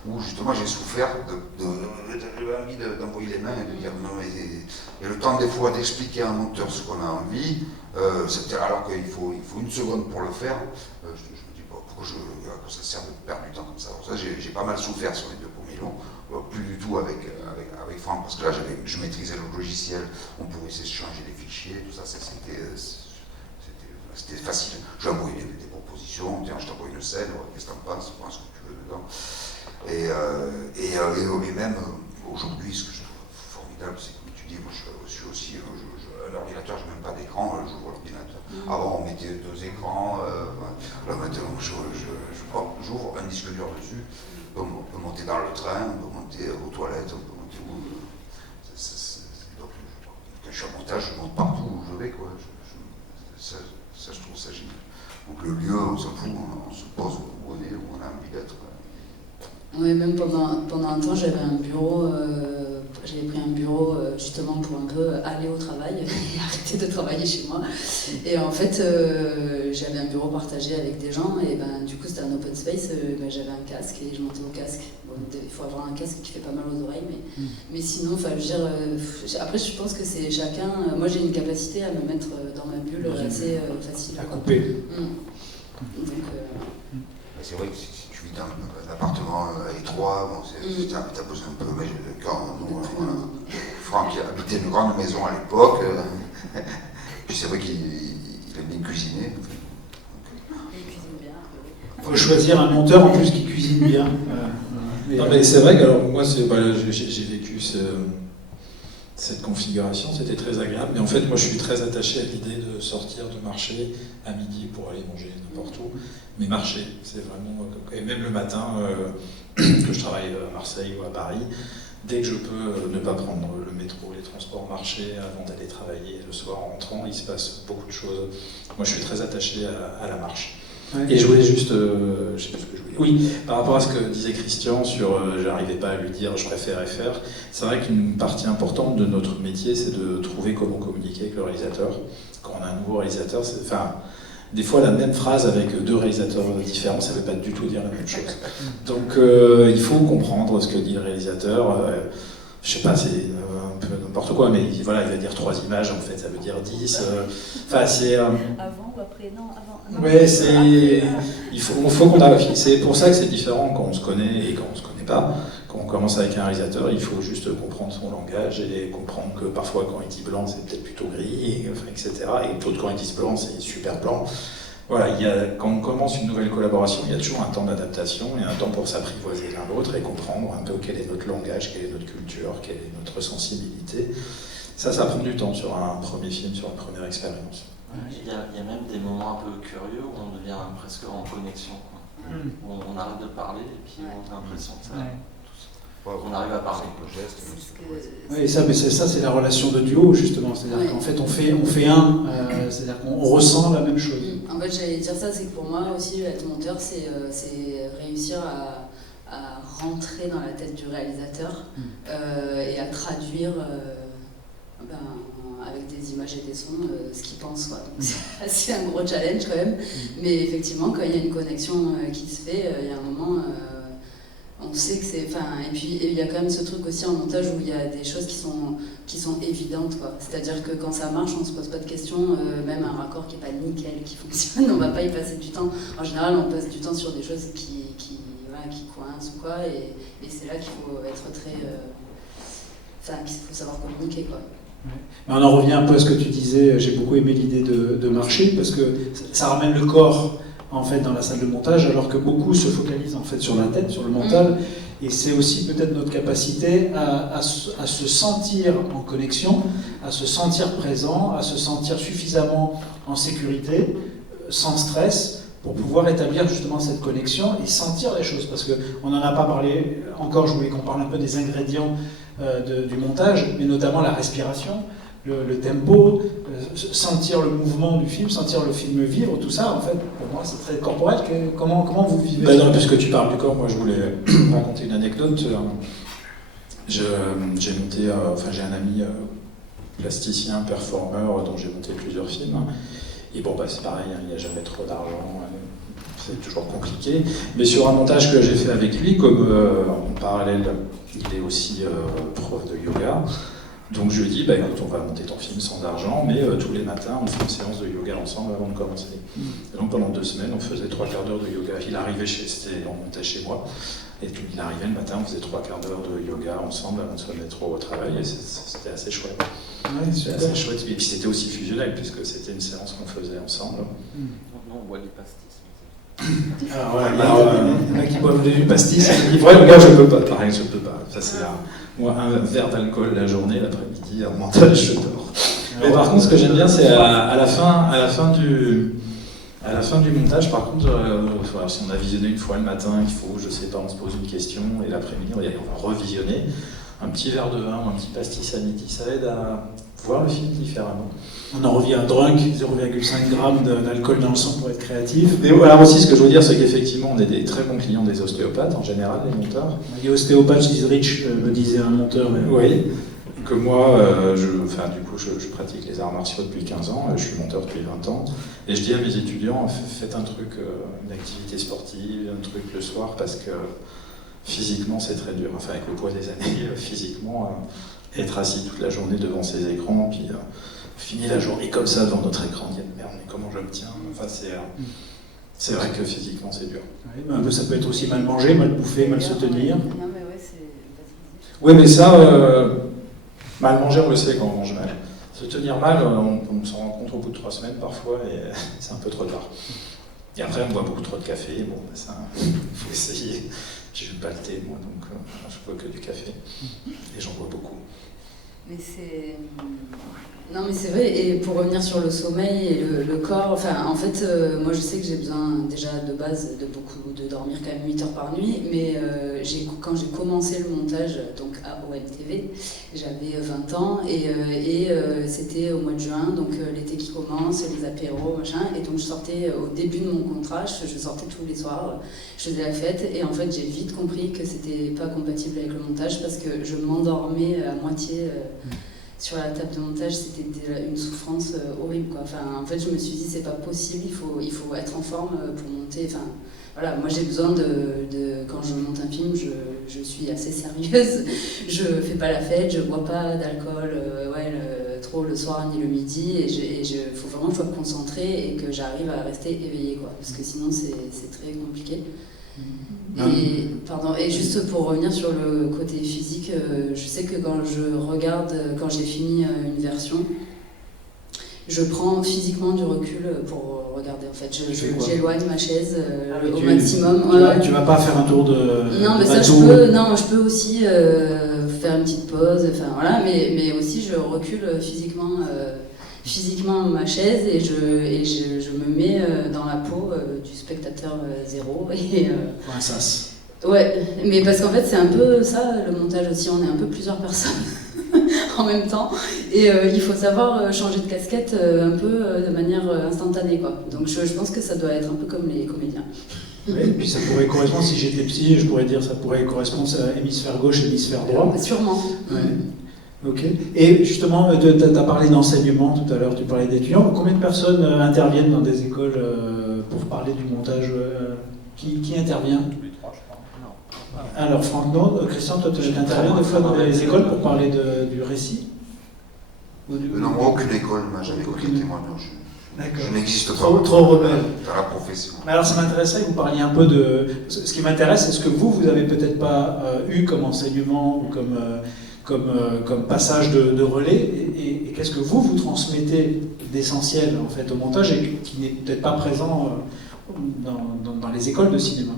où justement j'ai souffert de l'envie d'envoyer les mains et de dire non, et le temps des fois d'expliquer à un monteur ce qu'on a envie, alors qu'il faut une seconde pour le faire, je me dis bon, pourquoi ça sert de perdre du temps comme ça. Alors ça, j'ai pas mal souffert sur les 2 premiers longs, plus du tout avec Franck, parce que là je maîtrisais le logiciel, on pouvait s'échanger des fichiers, tout ça, c'était facile. J'ai envoyé des propositions, tiens, je t'envoie une scène, qu'est-ce que t'en penses, prends ce que tu veux dedans. Et même aujourd'hui, ce que je trouve formidable, c'est que comme tu dis, moi je suis aussi, l'ordinateur, je n'ai même pas d'écran, j'ouvre l'ordinateur. Avant on mettait 2 écrans, là maintenant j'ouvre un disque dur dessus, on peut monter dans le train, on peut monter aux toilettes, on peut monter où. Donc, quand je suis en montage, je monte partout où je vais, quoi. Ça, je trouve ça génial. Donc le lieu, on s'en fout, on se pose où on est, où on a envie d'être. Oui, même pendant un temps, j'avais un bureau, j'avais pris un bureau justement pour un peu aller au travail et arrêter de travailler chez moi. Et en fait, j'avais un bureau partagé avec des gens et ben, du coup, c'était un open space, j'avais un casque et je montais au casque. Bon, il faut avoir un casque qui fait pas mal aux oreilles, mais sinon, je veux dire, après, je pense que c'est chacun. Moi, j'ai une capacité à me mettre dans ma bulle assez facile. À couper. Donc, c'est vrai que si tu vis dans un appartement étroit, bon, t'as besoin un peu. Mais quand Franck habitait une grande maison à l'époque, puis c'est vrai qu'il aime bien cuisiner. il cuisine bien. Il faut choisir un monteur en plus qui cuisine bien. Non, mais c'est vrai que alors, moi, j'ai vécu cette configuration, c'était très agréable. Mais en fait, moi, je suis très attaché à l'idée de sortir, de marcher à midi pour aller manger n'importe où. Mais marcher, c'est vraiment... Et même le matin, que je travaille à Marseille ou à Paris, dès que je peux ne pas prendre le métro, les transports, marcher avant d'aller travailler le soir en rentrant, il se passe beaucoup de choses. Moi, je suis très attaché à la marche. Ouais. Et je voulais juste, je sais pas ce que je voulais. Oui, par rapport à ce que disait Christian sur, j'arrivais pas à lui dire, je préférais faire. C'est vrai qu'une partie importante de notre métier, c'est de trouver comment communiquer avec le réalisateur. Quand on a un nouveau réalisateur, des fois la même phrase avec 2 réalisateurs différents, ça ne veut pas du tout dire la même chose. Donc il faut comprendre ce que dit le réalisateur. Je sais pas, c'est un peu n'importe quoi, mais voilà, il va dire 3 images, en fait, ça veut dire 10. C'est... Avant ou après? Non, avant. Ouais, il faut qu'on arrive. C'est pour ça que c'est différent quand on se connaît et quand on se connaît pas. Quand on commence avec un réalisateur, il faut juste comprendre son langage et comprendre que parfois quand il dit blanc, c'est peut-être plutôt gris, etc. Et d'autres quand ils disent blanc, c'est super blanc. Voilà, quand on commence une nouvelle collaboration, il y a toujours un temps d'adaptation et un temps pour s'apprivoiser l'un l'autre et comprendre un peu quel est notre langage, quelle est notre culture, quelle est notre sensibilité. Ça prend du temps sur un premier film, sur une première expérience. Il y a même des moments un peu curieux où on devient presque en connexion, quoi. Où on arrête de parler et puis on a l'impression que on arrive à parler. Oui, ça c'est la relation de duo justement, c'est-à-dire qu'en fait on fait un, c'est-à-dire qu'on ressent la même chose. En fait j'allais dire ça, c'est que pour moi aussi être monteur c'est réussir à rentrer dans la tête du réalisateur et à traduire avec des images et des sons ce qu'il pense, quoi. Donc c'est un gros challenge quand même, mais effectivement quand il y a une connexion qui se fait, il y a un moment on sait que c'est... Et puis il y a quand même ce truc aussi en montage où il y a des choses qui sont évidentes, quoi. C'est-à-dire que quand ça marche, on ne se pose pas de questions, même un raccord qui n'est pas nickel, qui fonctionne, on ne va pas y passer du temps. En général, on passe du temps sur des choses qui coincent ou quoi, et c'est là qu'il faut être très... qu'il faut savoir communiquer, quoi. Ouais. Mais on en revient un peu à ce que tu disais, j'ai beaucoup aimé l'idée de marcher, parce que ça ramène le corps en fait dans la salle de montage, alors que beaucoup se focalisent en fait sur la tête, sur le mental, et c'est aussi peut-être notre capacité à se sentir en connexion, à se sentir présent, à se sentir suffisamment en sécurité, sans stress, pour pouvoir établir justement cette connexion et sentir les choses. Parce qu'on n'en a pas parlé encore, je voulais qu'on parle un peu des ingrédients du montage, mais notamment la respiration, le tempo, sentir le mouvement du film, sentir le film vivre, tout ça, en fait, pour moi, c'est très corporel. Comment vous vivez Ben non, puisque tu parles du corps, moi je voulais raconter une anecdote. J'ai monté, j'ai un ami plasticien, performeur, dont j'ai monté plusieurs films. Et bon, bah, c'est pareil, hein, il n'y a jamais trop d'argent, c'est toujours compliqué. Mais sur un montage que j'ai fait avec lui, comme en parallèle, il est aussi prof de yoga. Donc je lui ai dit, bah, écoute, on va monter ton film sans argent, mais tous les matins, on fait une séance de yoga ensemble avant de commencer. Et donc pendant 2 semaines, on faisait 3/4 d'heure de yoga. Il arrivait on montait chez moi, et il arrivait le matin, on faisait 3/4 d'heure de yoga ensemble avant de se mettre au travail, et c'était assez chouette. Ouais, C'était assez chouette. Et puis c'était aussi fusionnel, puisque c'était une séance qu'on faisait ensemble. Non, on boit des pastis. Alors voilà, il y en a qui boivent du pastis. Ouais, moi je peux pas, pareil, je peux pas. Ça, c'est moi, un verre d'alcool la journée, l'après-midi, en montage, je dors. Mais par contre, ce que j'aime bien, c'est à la fin du montage, par contre, si on a visionné une fois le matin, il faut, je sais pas, on se pose une question, et l'après-midi, on va revisionner. Un petit verre de vin ou un petit pastis à midi, ça aide à voir le film différemment. On en revient à drunk, 0,5 g d'alcool dans le sang pour être créatif. Mais voilà aussi, ce que je veux dire, c'est qu'effectivement, on est des très bons clients des ostéopathes, en général, les monteurs. Les ostéopathes is rich, me disait un monteur. Mais... Oui, que moi, je pratique les arts martiaux depuis 15 ans, je suis monteur depuis 20 ans, et je dis à mes étudiants, faites un truc, une activité sportive, un truc le soir, parce que physiquement, c'est très dur. Enfin, avec le poids des années, physiquement, être assis toute la journée devant ces écrans, puis finir la journée comme ça devant notre écran, dire merde, mais comment je me tiens? Enfin, c'est vrai que physiquement, c'est dur. Oui, mais ça peut être aussi mal manger, mal bouffer, mal se tenir. Non, mais ouais, c'est... Oui, mais ça, mal manger, on le sait quand on mange mal. Se tenir mal, on s'en rend compte au bout de 3 semaines parfois, et c'est un peu trop tard. Et après, on boit beaucoup trop de café, bon, bah, ça, faut essayer. Je n'aime pas le thé, moi, donc je bois que du café. Et j'en bois beaucoup. Mais c'est... Non, mais c'est vrai, et pour revenir sur le sommeil et le corps, enfin, en fait, moi je sais que j'ai besoin déjà de base de dormir quand même 8 heures par nuit, mais quand j'ai commencé le montage, donc à OMTV, j'avais 20 ans, et c'était au mois de juin, donc l'été qui commence, les apéros, machin, et donc je sortais au début de mon contrat, je sortais tous les soirs, je faisais la fête, et en fait j'ai vite compris que c'était pas compatible avec le montage, parce que je m'endormais à moitié... sur la table de montage, c'était une souffrance horrible, quoi. Enfin, en fait, je me suis dit, c'est pas possible, il faut être en forme pour monter. Enfin, voilà, moi j'ai besoin quand je monte un film, je suis assez sérieuse. Je fais pas la fête, je bois pas d'alcool trop le soir ni le midi, et faut vraiment que je sois concentrée et que j'arrive à rester éveillée, quoi. Parce que sinon, c'est très compliqué. Et juste pour revenir sur le côté physique, je sais que quand j'ai fini une version, je prends physiquement du recul pour regarder. En fait, j'éloigne ma chaise au maximum. Tu vas pas faire un tour de... Non, mais ça, je peux aussi faire une petite pause. Enfin voilà, mais aussi je recule physiquement ma chaise et je me mets dans la peau du spectateur zéro. Pour un sas. Ouais, mais parce qu'en fait c'est un peu ça le montage aussi, on est un peu plusieurs personnes en même temps et il faut savoir changer de casquette un peu de manière instantanée, quoi. Donc je pense que ça doit être un peu comme les comédiens. Oui, et puis ça pourrait correspondre, si j'étais psy, je pourrais dire ça pourrait correspondre à hémisphère gauche, hémisphère droit. Sûrement. Ouais. Ok. Et justement, tu as parlé d'enseignement tout à l'heure, tu parlais d'étudiants. Combien de personnes interviennent dans des écoles pour parler du montage qui intervient? Tous les 3, je crois. Non. Alors, Franck, non. Christian, toi, tu interviens des fois dans les écoles pour parler du récit? Non, moi, aucune école ne m'a jamais recruté, moi, non. Je n'existe pas. Trop rebelle. Dans la profession. Alors, ça m'intéresserait que vous parliez un peu de... Ce qui m'intéresse, c'est ce que vous avez peut-être pas eu comme enseignement ou comme passage de relais, et qu'est-ce que vous transmettez d'essentiel en fait au montage et qui n'est peut-être pas présent dans les écoles de cinéma.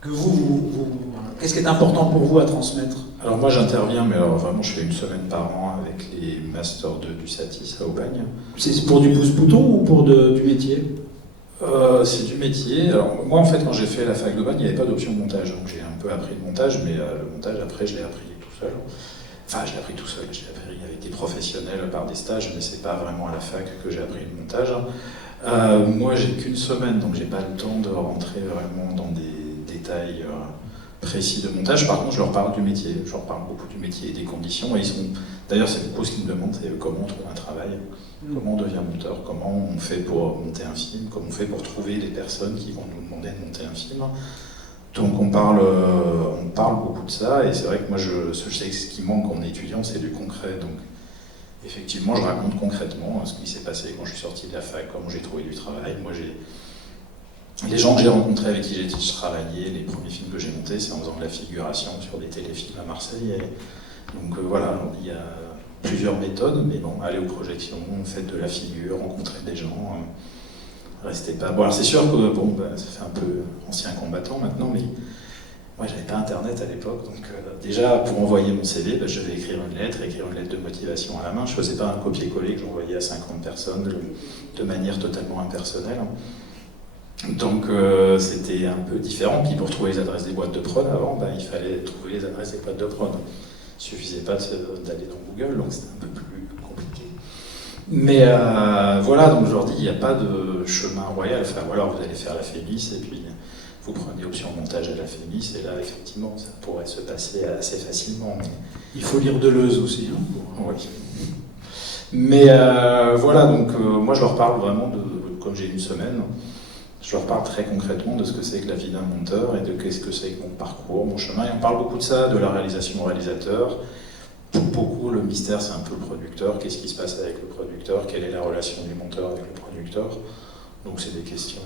Que qu'est-ce qui est important pour vous à transmettre? Alors moi j'interviens, mais alors vraiment je fais une semaine par an avec les Masters 2 du Satis à Aubagne. C'est pour du pouce-bouton ou pour du métier? C'est du métier. Alors moi en fait quand j'ai fait la fac d'Aubagne, il n'y avait pas d'option de montage, donc j'ai un peu appris le montage, mais le montage après je l'ai appris tout seul. Enfin je l'ai appris tout seul, je l'ai appris avec des professionnels par des stages, mais c'est pas vraiment à la fac que j'ai appris le montage. Moi j'ai qu'une semaine, donc j'ai pas le temps de rentrer vraiment dans des détails précis de montage. Par contre je leur parle du métier, je leur parle beaucoup du métier et des conditions, et d'ailleurs c'est beaucoup ce qu'ils me demandent, c'est comment on trouve un travail. Comment on devient monteur, comment on fait pour monter un film, comment on fait pour trouver les personnes qui vont nous demander de monter un film. Donc on parle beaucoup de ça, et c'est vrai que moi je sais que ce qui manque en étudiant, c'est du concret. Donc effectivement, je raconte concrètement ce qui s'est passé quand je suis sorti de la fac, comment j'ai trouvé du travail. Moi, les gens que j'ai rencontrés avec qui j'ai travaillé, les premiers films que j'ai montés, c'est en faisant de la figuration sur des téléfilms à Marseille. Et donc voilà, il y a plusieurs méthodes, mais bon, aller aux projections, faites de la figure, rencontrer des gens, restez pas... Bon, alors c'est sûr que ça fait un peu ancien combattant maintenant, mais moi j'avais pas internet à l'époque, donc déjà pour envoyer mon CV, je devais écrire une lettre de motivation à la main. Je faisais pas un copier-coller que j'envoyais à 50 personnes de manière totalement impersonnelle. Donc c'était un peu différent. Puis pour trouver les adresses des boîtes de prod avant, il fallait trouver les adresses des boîtes de prod. Il suffisait pas d'aller dans Google, donc c'était un peu plus compliqué. Mais voilà, donc je leur dis, il n'y a pas de chemin royal. Enfin voilà, vous allez faire la FEMIS et puis vous prenez option montage à la FEMIS, et là effectivement ça pourrait se passer assez facilement. Mais... Il faut lire Deleuze aussi. Hein, Oui. Mais voilà, donc moi je leur parle vraiment comme j'ai une semaine, je leur parle très concrètement de ce que c'est que la vie d'un monteur et de qu'est-ce que c'est que mon parcours, mon chemin. Et on parle beaucoup de ça, de la réalisation au réalisateur. Pour beaucoup, le mystère, c'est un peu le producteur. Qu'est-ce qui se passe avec le producteur? Quelle est la relation du monteur avec le producteur? Donc c'est des questions,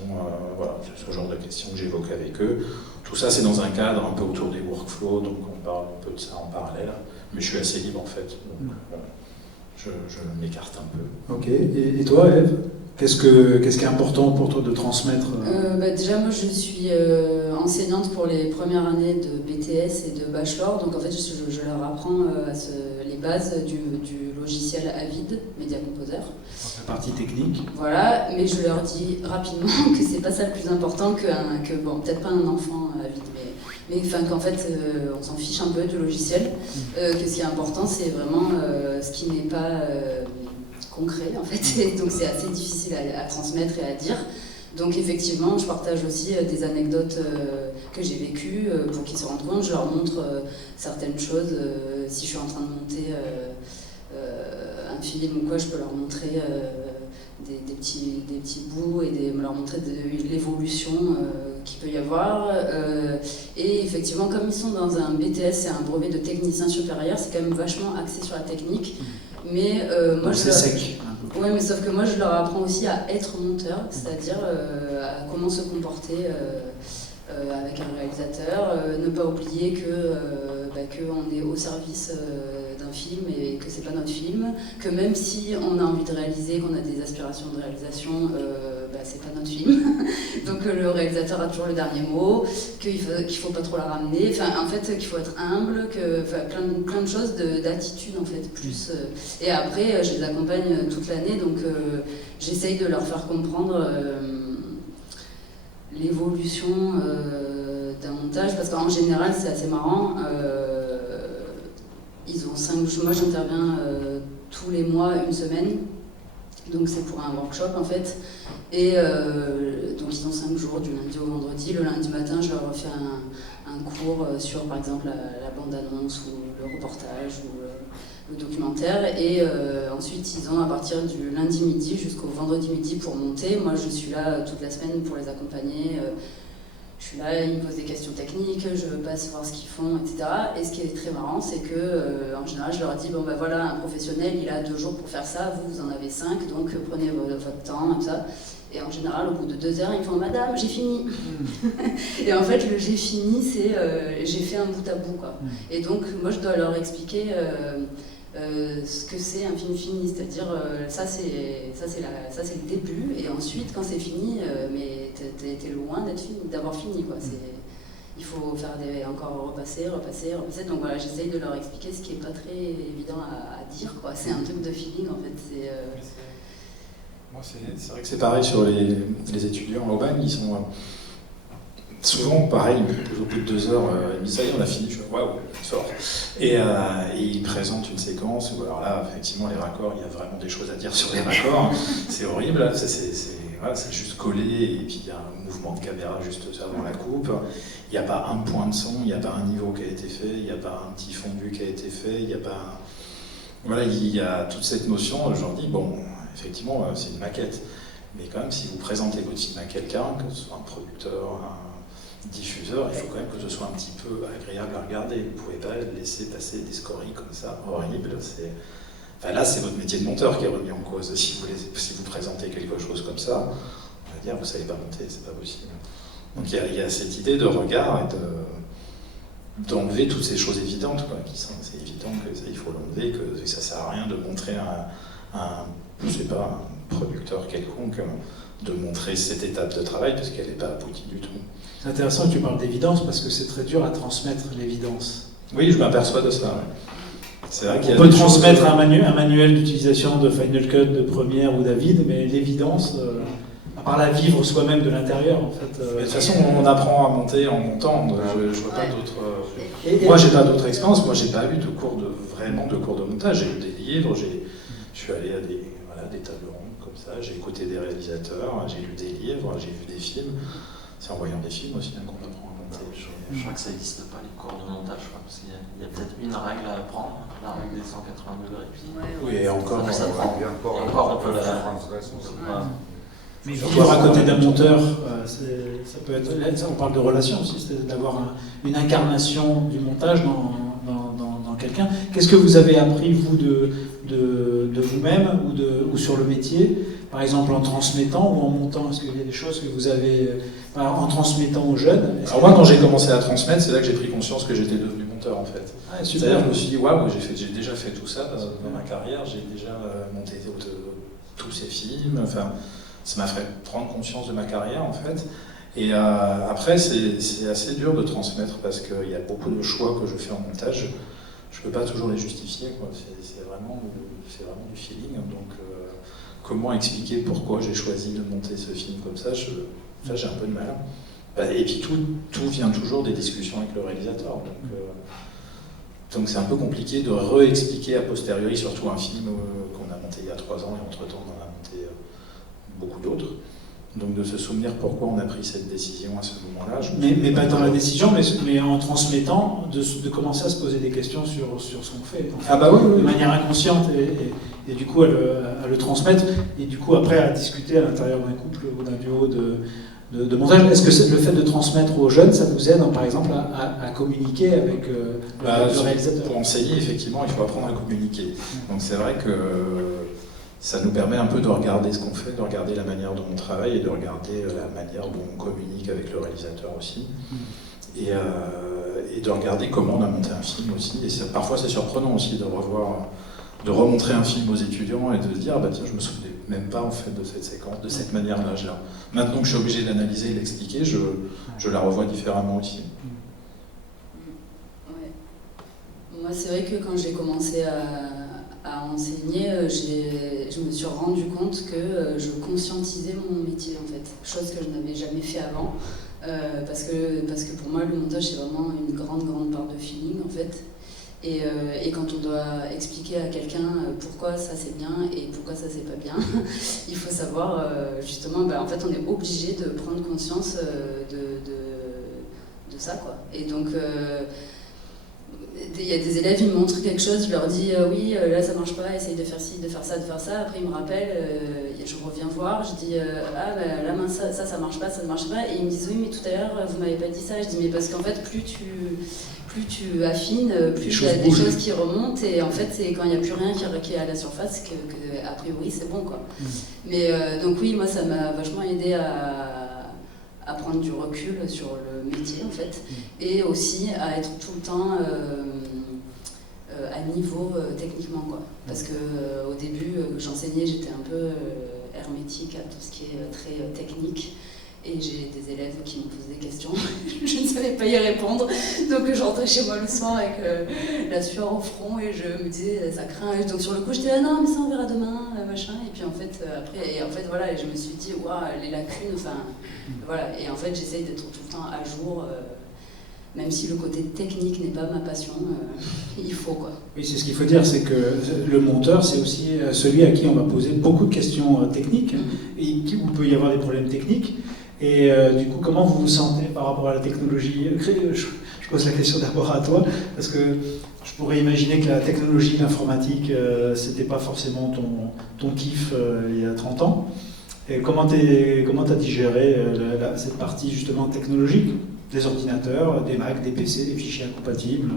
voilà, c'est ce genre de questions que j'évoque avec eux. Tout ça, c'est dans un cadre un peu autour des workflows, donc on parle un peu de ça en parallèle. Mais je suis assez libre en fait, donc je m'écarte un peu. Ok, et toi, Ève? Qu'est-ce qui est important pour toi de transmettre? Déjà, moi, je suis enseignante pour les premières années de BTS et de Bachelor. Donc, en fait, je leur apprends les bases du logiciel Avid, Media Composer. La partie technique. Voilà, mais je leur dis rapidement que c'est pas ça le plus important que bon, peut-être pas un enfant Avid, mais enfin qu'en fait, on s'en fiche un peu du logiciel. Que ce qui est important, c'est vraiment ce qui n'est pas... concret en fait, et donc c'est assez difficile à transmettre et à dire. Donc effectivement, je partage aussi des anecdotes que j'ai vécues pour qu'ils se rendent compte. Je leur montre certaines choses. Si je suis en train de monter un film ou quoi, je peux leur montrer des petits bouts et leur montrer l'évolution qu'il peut y avoir. Et effectivement, comme ils sont dans un BTS, c'est un brevet de technicien supérieur, c'est quand même vachement axé sur la technique. Mais moi, c'est sec. Ouais, mais sauf que moi, je leur apprends aussi à être monteur, c'est-à-dire à comment se comporter avec un réalisateur, ne pas oublier qu'on est au service d'un film et que c'est pas notre film, que même si on a envie de réaliser, qu'on a des aspirations de réalisation, c'est pas notre film. Donc le réalisateur a toujours le dernier mot, qu'il faut pas trop la ramener, en fait qu'il faut être humble, plein de choses d'attitude en fait plus. Et après je les accompagne toute l'année, donc j'essaye de leur faire comprendre l'évolution d'un montage, parce qu'en général c'est assez marrant. Ils ont 5 jours, moi j'interviens tous les mois, une semaine. Donc c'est pour un workshop en fait, et donc ils ont 5 jours du lundi au vendredi. Le lundi matin, je leur refais un cours sur par exemple la bande-annonce ou le reportage ou le documentaire, et ensuite ils ont à partir du lundi midi jusqu'au vendredi midi pour monter. Moi je suis là toute la semaine pour les accompagner. Je suis là, ils me posent des questions techniques, je passe voir ce qu'ils font, etc. Et ce qui est très marrant, c'est que en général, je leur dis voilà, un professionnel, il a 2 jours pour faire ça, vous en avez 5, donc prenez votre temps, et ça. Et en général, au bout de 2 heures, ils me font Madame, j'ai fini. Et en fait, le j'ai fini, c'est j'ai fait un bout à bout, quoi. Et donc, moi, je dois leur expliquer ce que c'est un film fini, c'est-à-dire ça c'est le début, et ensuite quand c'est fini, mais t'es loin d'avoir fini, quoi. il faut faire encore repasser. Donc voilà, j'essaye de leur expliquer ce qui n'est pas très évident à dire, quoi. C'est un truc de feeling, en fait. Moi, c'est vrai que c'est pareil sur les étudiants au bagne, ils sont souvent pareil, au bout de 2 heures, ils disent ça y est, on a fini, je fais waouh, fort. Et ils présentent une séquence où, alors là, effectivement, les raccords, il y a vraiment des choses à dire sur les raccords, c'est horrible, c'est juste collé, et puis il y a un mouvement de caméra juste avant la coupe, il n'y a pas un point de son, il n'y a pas un niveau qui a été fait, il n'y a pas un petit fondu qui a été fait, il n'y a pas... Voilà, il y a toute cette notion, je leur dis, bon, effectivement, c'est une maquette, mais quand même, si vous présentez votre film à quelqu'un, que ce soit un producteur, un diffuseur, il faut quand même que ce soit un petit peu agréable à regarder. Vous ne pouvez pas laisser passer des scories comme ça, horribles. Enfin, là, c'est votre métier de monteur qui est remis en cause. Si vous présentez quelque chose comme ça, on va dire, vous ne savez pas monter, c'est pas possible. Donc il y a cette idée de regard d'enlever toutes ces choses évidentes, quoi, qui sont c'est évident qu'il faut l'enlever, que ça ne sert à rien de montrer je sais pas, un producteur quelconque, de montrer cette étape de travail, parce qu'elle n'est pas aboutie du tout. C'est intéressant que tu parles d'évidence, parce que c'est très dur à transmettre l'évidence. Oui, je m'aperçois de ça. Ouais. C'est vrai On peut transmettre un manuel d'utilisation de Final Cut, de Premiere ou d'Avid, mais l'évidence, à part la vivre soi-même de l'intérieur, en fait. De toute façon, on apprend à monter en montant. Je vois pas d'autres. Moi, j'ai pas d'autres expériences. Moi, j'ai pas eu vraiment de cours de montage. J'ai eu des livres. Je suis allé à des tables rondes comme ça. J'ai écouté des réalisateurs. J'ai lu des livres. J'ai vu des films. C'est en voyant des films aussi qu'on apprend à monter. Je crois que ça n'existe pas, les cours de montage, parce qu'il y a peut-être une règle à apprendre, la règle des 180 degrés. Puis... Oui, et encore, on peut la transgresser. Mais vivre à côté d'un monteur, ça peut être. Là, on parle de relation aussi, c'est d'avoir une incarnation du montage dans quelqu'un. Qu'est-ce que vous avez appris, vous, de vous-même ou sur le métier, par exemple en transmettant ou en montant? Est-ce qu'il y a des choses que vous avez, en transmettant aux jeunes? Alors moi, quand j'ai commencé à transmettre, c'est là que j'ai pris conscience que j'étais devenu monteur, en fait. Ah, c'est-à-dire que je me suis dit, waouh, j'ai déjà fait tout ça dans ma carrière, j'ai déjà monté tous ces films, enfin, ça m'a fait prendre conscience de ma carrière, en fait. Et après, c'est assez dur de transmettre, parce qu'il y a beaucoup de choix que je fais en montage. Je ne peux pas toujours les justifier, quoi. C'est vraiment du feeling. Donc, comment expliquer pourquoi j'ai choisi de monter ce film comme ça, j'ai un peu de mal. Et puis tout vient toujours des discussions avec le réalisateur. Donc c'est un peu compliqué de réexpliquer a posteriori, surtout un film qu'on a monté il y a 3 ans, et entre-temps on en a monté beaucoup d'autres. Donc de se souvenir pourquoi on a pris cette décision à ce moment-là. Mais pas dans la décision, mais en transmettant, de commencer à se poser des questions sur ce qu'on fait. Ah bah oui. De manière inconsciente, et du coup à le transmettre, et du coup après à discuter à l'intérieur d'un couple ou d'un duo de montage. Est-ce que le fait de transmettre aux jeunes, ça vous aide, par exemple, à communiquer avec le réalisateur? Pour enseigner, effectivement, il faut apprendre à communiquer. Donc c'est vrai que ça nous permet un peu de regarder ce qu'on fait, de regarder la manière dont on travaille et de regarder la manière dont on communique avec le réalisateur aussi. Et de regarder comment on a monté un film aussi. Et parfois c'est surprenant aussi de remontrer un film aux étudiants et de se dire, ah bah tiens, je me souvenais même pas en fait de cette séquence, de cette manière-là. Maintenant que je suis obligé d'analyser et d'expliquer, je la revois différemment aussi. Ouais. Moi c'est vrai que quand j'ai commencé à enseigner, je me suis rendu compte que je conscientisais mon métier en fait, chose que je n'avais jamais fait avant, parce que pour moi le montage c'est vraiment une grande part de feeling en fait, et quand on doit expliquer à quelqu'un pourquoi ça c'est bien et pourquoi ça c'est pas bien, il faut savoir justement, en fait on est obligé de prendre conscience de ça quoi, et donc il y a des élèves, ils me montrent quelque chose, je leur dis oui, là ça marche pas, essaye de faire ci, de faire ça, après ils me rappellent, je reviens voir, je dis ah bah là ça marche pas, ça ne marche pas, et ils me disent oui mais tout à l'heure vous m'avez pas dit ça, je dis mais parce qu'en fait plus tu affines, plus il y a des choses qui remontent, et en fait c'est quand il n'y a plus rien qui est à la surface que a priori c'est bon quoi. Mais donc oui, moi ça m'a vachement aidé à prendre du recul sur le métier en fait, et aussi à être tout le temps à niveau techniquement quoi. Parce que au début j'enseignais, j'étais un peu hermétique à tout ce qui est très technique, Et j'ai des élèves qui me posent des questions, je ne savais pas y répondre, donc je rentrais chez moi le soir avec la sueur au front et je me disais ça craint. Donc sur le coup j'étais non mais ça on verra demain, machin. Et puis en fait après voilà, et je me suis dit waouh les lacunes, enfin voilà. Et en fait j'essaye d'être tout le temps à jour, même si le côté technique n'est pas ma passion, il faut quoi. Oui, c'est ce qu'il faut dire, c'est que le monteur c'est aussi celui à qui on va poser beaucoup de questions techniques et où il peut y avoir des problèmes techniques. Et du coup, comment vous vous sentez par rapport à la technologie ? Je pose la question d'abord à toi, parce que je pourrais imaginer que la technologie, l'informatique, c'était pas forcément ton kiff il y a 30 ans. Et comment t'as digéré cette partie justement technologique, des ordinateurs, des Mac, des PC, des fichiers incompatibles ?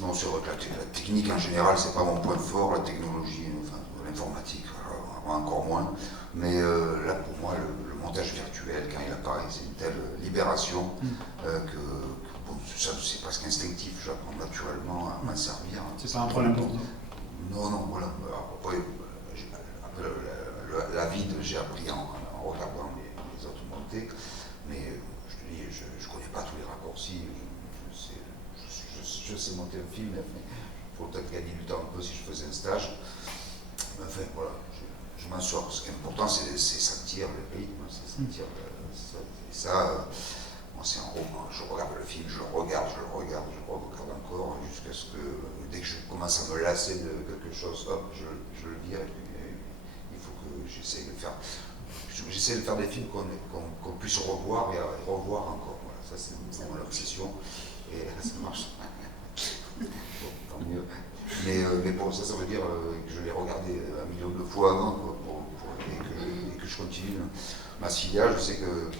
Non, c'est vrai que la technique en général, c'est pas mon point fort, la technologie, enfin l'informatique, encore moins. Mais là, pour moi, le montage virtuel, quand il apparaît, c'est une telle libération que bon, ça, c'est presque instinctif. J'apprends naturellement à m'en servir. C'est pas un problème pour toi ? Non, voilà. Après la vide, j'ai appris en regardant les autres monter. Mais je te dis, je connais pas tous les raccourcis. Je sais monter un film, mais il faut peut-être gagner du temps un peu si je faisais un stage. Mais enfin, voilà. Je m'en sors. Ce qui est important, c'est sentir le rythme, c'est sentir ça. Moi, c'est un roman. Je regarde le film, je le regarde encore, jusqu'à ce que, dès que je commence à me lasser de quelque chose, hop, je le vire. Et puis, il faut que j'essaie de faire. J'essaie de faire des films qu'on puisse revoir et revoir encore. Voilà, ça, c'est mon obsession. Et ça marche. Bon, tant mieux. Mais bon, ça veut dire que je l'ai regardé 1 million de fois avant et que je continue. Ma filiale, je sais que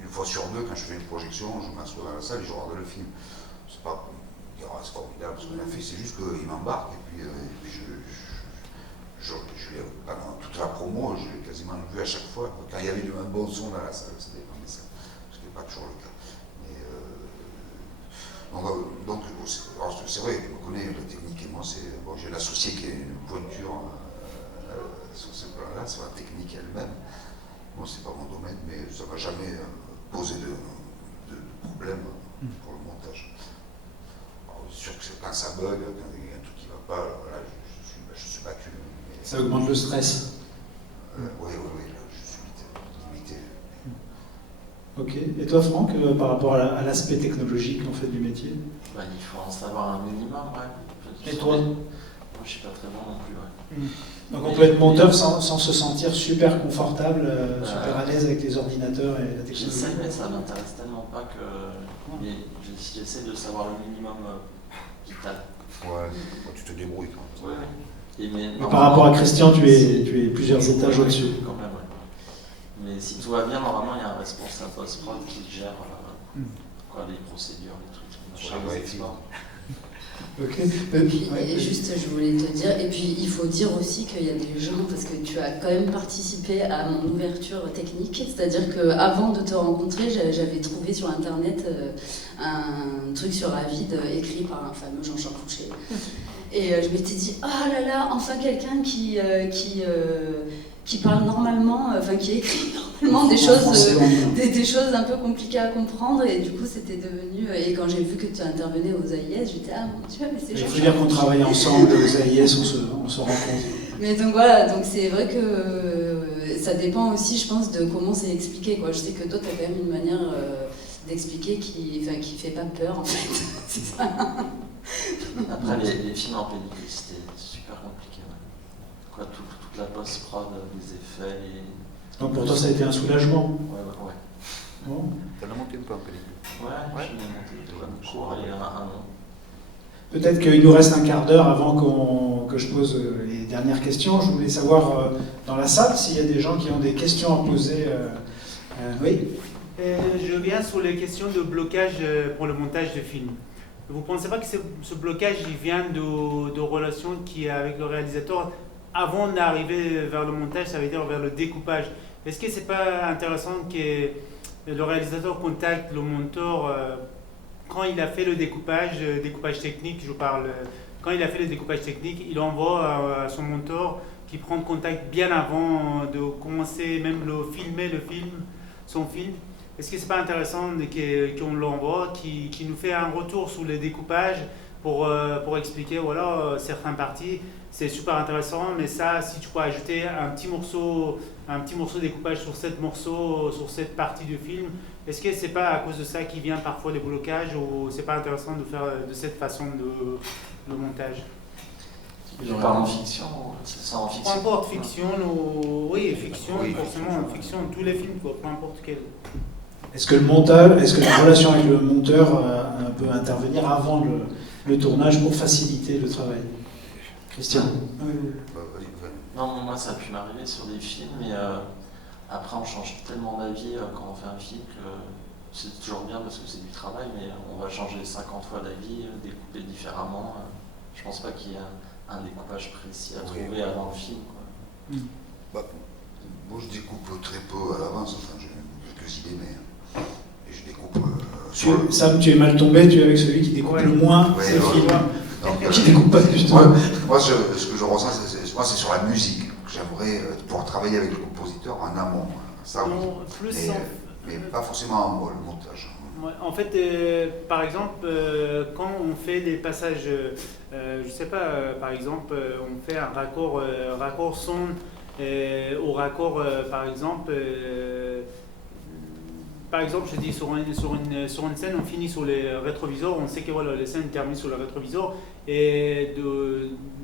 une fois sur deux, quand je fais une projection, je m'assois dans la salle et je regarde le film. C'est pas c'est formidable ce qu'on a fait, c'est juste qu'il m'embarque et puis pendant toute la promo, je l'ai quasiment vu à chaque fois. Quand il y avait un bon son dans la salle, ça dépendait de ça, ce qui n'est pas toujours le cas. Donc c'est vrai, je connais la technique et moi, j'ai un associé qui est une pointure sur ce plan-là, sur la technique elle-même. Moi, c'est pas mon domaine, mais ça ne m'a jamais posé de problème pour le montage. Alors, c'est sûr que quand ça bug, quand il y a un truc qui ne va pas, là, je suis battu. Mais ça augmente le stress. Oui, là, je suis limité. Ok. Et toi, Franck, par rapport à l'aspect technologique en fait du métier ? Il faut en savoir un minimum, ouais. Et toi ? Moi, je suis pas très bon non plus, ouais. Donc on peut être monteur sans se sentir super confortable, super à l'aise avec les ordinateurs et la technologie. J'essaie, mais ça m'intéresse tellement pas que. Mais j'essaie de savoir le minimum vital. Ouais, tu te débrouilles quand même. Ouais. Mais par rapport à Christian, tu es plusieurs étages au-dessus. Quand même, ouais. Mais si tout va bien, normalement, il y a un responsable post-prod qui gère les procédures, les trucs. Ok. Et juste, je voulais te dire, et puis il faut dire aussi qu'il y a des gens, parce que tu as quand même participé à mon ouverture technique, c'est-à-dire qu'avant de te rencontrer, j'avais trouvé sur internet un truc sur Avid écrit par un fameux Jean-Charles Fouché. Et je m'étais dit, oh là là, enfin quelqu'un qui parle normalement, qui écrit normalement des choses un peu compliquées à comprendre, et du coup c'était devenu, et quand j'ai vu que tu intervenais aux AIS, j'étais mon Dieu, mais c'est Il faut dire qu'on travaille ensemble aux AIS, on se rencontre. Mais donc voilà, donc c'est vrai que ça dépend aussi, je pense, de comment c'est expliqué, quoi. Je sais que toi tu as quand même une manière d'expliquer qui fait pas peur en fait. C'est ça. Après les films en pellicule c'était super compliqué. Ouais. Toute la post-prod, les effets, Donc pour toi ça a été un soulagement. Ouais. Bon. T'en as monté un peu en pellicule. Ouais, je l'ai monté un cours et un an. Peut-être qu'il nous reste un quart d'heure avant que je pose les dernières questions. Je voulais savoir dans la salle s'il y a des gens qui ont des questions à poser. Oui. Je viens sur les questions de blocage pour le montage de films. Vous ne pensez pas que ce blocage il vient de relations qu'il y a avec le réalisateur avant d'arriver vers le montage, ça veut dire vers le découpage? Est-ce que ce n'est pas intéressant que le réalisateur contacte le monteur quand il a fait le découpage technique, je parle quand il a fait les découpages techniques, il envoie à son monteur qui prend contact bien avant de commencer même filmer son film. Est-ce que c'est pas intéressant qu'on l'envoie, qui nous fait un retour sur les découpages pour expliquer voilà certaines parties, c'est super intéressant, mais ça, si tu peux ajouter un petit morceau de découpage sur cette partie du film, est-ce que c'est pas à cause de ça qu'il vient parfois les blocages, ou c'est pas intéressant de faire de cette façon le montage? Tu parles en fiction, c'est ça en fiction? Peu importe, fiction ou... Oui, fiction, Oui, forcément, fiction, tous les films, quoi, peu importe quel. Est-ce que la relation avec le monteur peut intervenir avant le tournage pour faciliter le travail? Christian? Non, moi ça a pu m'arriver sur des films, mais après on change tellement d'avis quand on fait un film que c'est toujours bien parce que c'est du travail, mais on va changer 50 fois d'avis, découper différemment. Je pense pas qu'il y ait un découpage précis à trouver avant le film, quoi. Moi je découpe très peu à l'avance, enfin j'ai quelques idées, mais et je découpe Sam, tu es mal tombé, tu es avec celui qui découpe le moins ses films, qui découpe pas du tout. Moi, ce que je ressens, c'est sur la musique. J'aimerais pouvoir travailler avec le compositeur en amont. Ça, Non, oui. plus Mais pas forcément le montage. Ouais, en fait, par exemple, quand on fait des passages, je sais pas, par exemple, on fait un raccord son au raccord, par exemple, je dis sur une scène, on finit sur les rétroviseurs, on sait que voilà, les scènes terminent sur le rétroviseur, et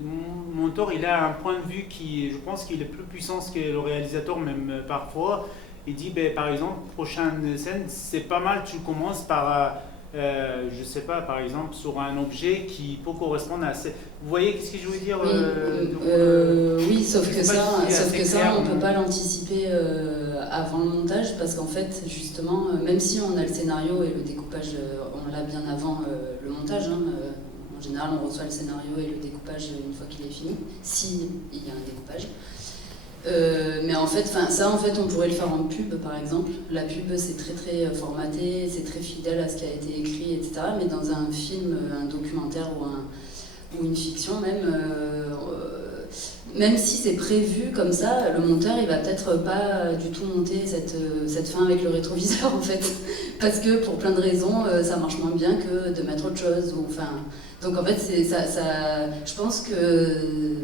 mon monteur, il a un point de vue qui, je pense qu'il est plus puissant que le réalisateur, même parfois. Il dit, par exemple, prochaine scène, c'est pas mal, tu commences par, je sais pas, par exemple, sur un objet qui peut correspondre à... Vous voyez ce que je veux dire? Oui, sauf que ça, on ne peut pas l'anticiper avant le montage, parce qu'en fait, justement, même si on a le scénario et le découpage, on l'a bien avant le montage, en général, on reçoit le scénario et le découpage une fois qu'il est fini, s'il y a un découpage. Mais en fait, on pourrait le faire en pub, par exemple. La pub, c'est très très formaté, c'est très fidèle à ce qui a été écrit, etc. Mais dans un film, un documentaire ou une fiction, même si c'est prévu comme ça, le monteur, il va peut-être pas du tout monter cette fin avec le rétroviseur, en fait. Parce que pour plein de raisons, ça marche moins bien que de mettre autre chose. Donc en fait, je pense que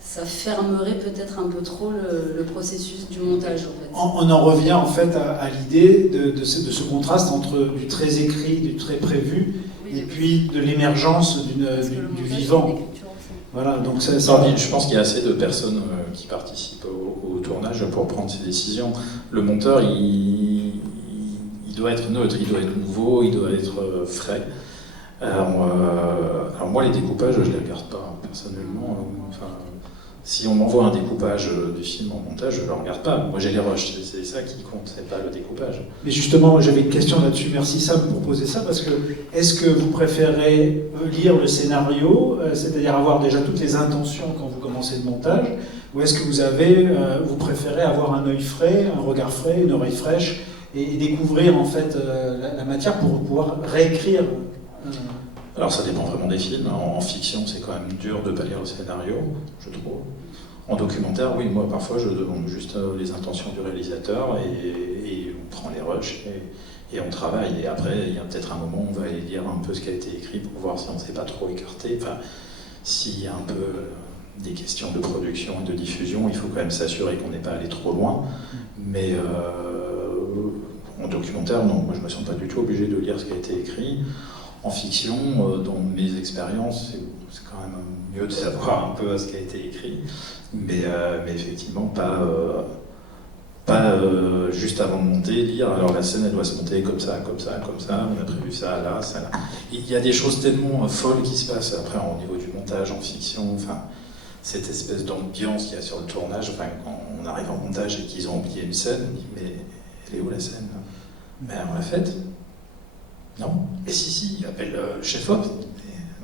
ça fermerait peut-être un peu trop le processus du montage, en fait. On en revient en fait à l'idée de ce contraste entre du très écrit, du très prévu, et puis de l'émergence du vivant. Voilà, donc je pense qu'il y a assez de personnes qui participent au tournage pour prendre ces décisions. Le monteur, il doit être neutre, il doit être nouveau, il doit être frais. Alors moi, les découpages, je les regarde pas personnellement. Si on m'envoie un découpage du film en montage, je ne le regarde pas. Moi, j'ai les rushs, c'est ça qui compte, c'est pas le découpage. Mais justement, j'avais une question là-dessus. Merci Sam pour poser ça, parce que est-ce que vous préférez lire le scénario, c'est-à-dire avoir déjà toutes les intentions quand vous commencez le montage, ou est-ce que vous préférez avoir un œil frais, un regard frais, une oreille fraîche, et découvrir en fait la matière pour pouvoir réécrire Alors ça dépend vraiment des films. En fiction, c'est quand même dur de ne pas lire le scénario, je trouve. En documentaire, oui, moi parfois je demande juste les intentions du réalisateur et on prend les rushs et on travaille. Et après, il y a peut-être un moment où on va aller lire un peu ce qui a été écrit pour voir si on ne s'est pas trop écarté. Enfin, s'il y a un peu des questions de production et de diffusion, il faut quand même s'assurer qu'on n'est pas allé trop loin. Mais en documentaire, non, moi je ne me sens pas du tout obligé de lire ce qui a été écrit. En fiction, dans mes expériences, c'est quand même mieux de savoir un peu ce qui a été écrit, mais effectivement pas juste avant de monter, lire alors la scène elle doit se monter comme ça, comme ça, comme ça, on a prévu ça, là, ça, là. Il y a des choses tellement folles qui se passent après au niveau du montage en fiction, enfin, cette espèce d'ambiance qu'il y a sur le tournage, enfin, quand on arrive en montage et qu'ils ont oublié une scène, on dit mais elle est où la scène? Ben on l'a faite. Non. Et si, il appelle le chef-op.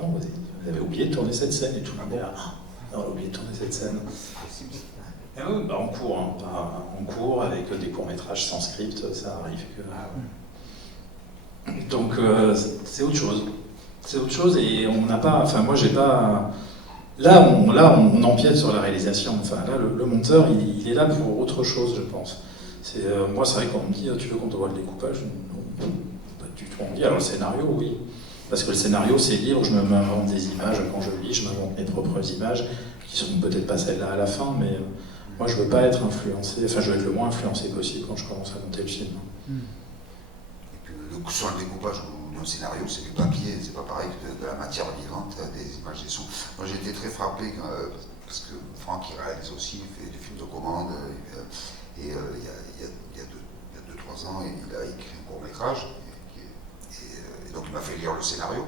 Non, vous avez oublié de tourner cette scène et tout le monde est là. On a oublié de tourner cette scène. Et oui, en cours, hein, pas en cours, avec des courts-métrages sans script, ça arrive que. Donc, c'est autre chose. C'est autre chose et on n'a pas. Enfin, moi, j'ai pas. Là, on empiète sur la réalisation. Enfin, là, le monteur, il est là pour autre chose, je pense. Moi, c'est vrai qu'on me dit, tu veux qu'on te voit le découpage? Non, pas du tout envie. Alors, le scénario, oui. Parce que le scénario, c'est libre, je m'invente des images. Quand je lis, je m'invente mes propres images, qui seront peut-être pas celles-là à la fin, mais moi, je veux pas être influencé. Enfin, je veux être le moins influencé possible quand je commence à monter le film. Et puis, sur un découpage ou un scénario, c'est du papier, c'est pas pareil que de la matière vivante, des images, des sons. Moi, j'ai été très frappé parce que Franck, il réalise aussi, il fait des films de commande. Et il y a 2-3 ans, il a écrit un court-métrage. Et donc, il m'a fait lire le scénario.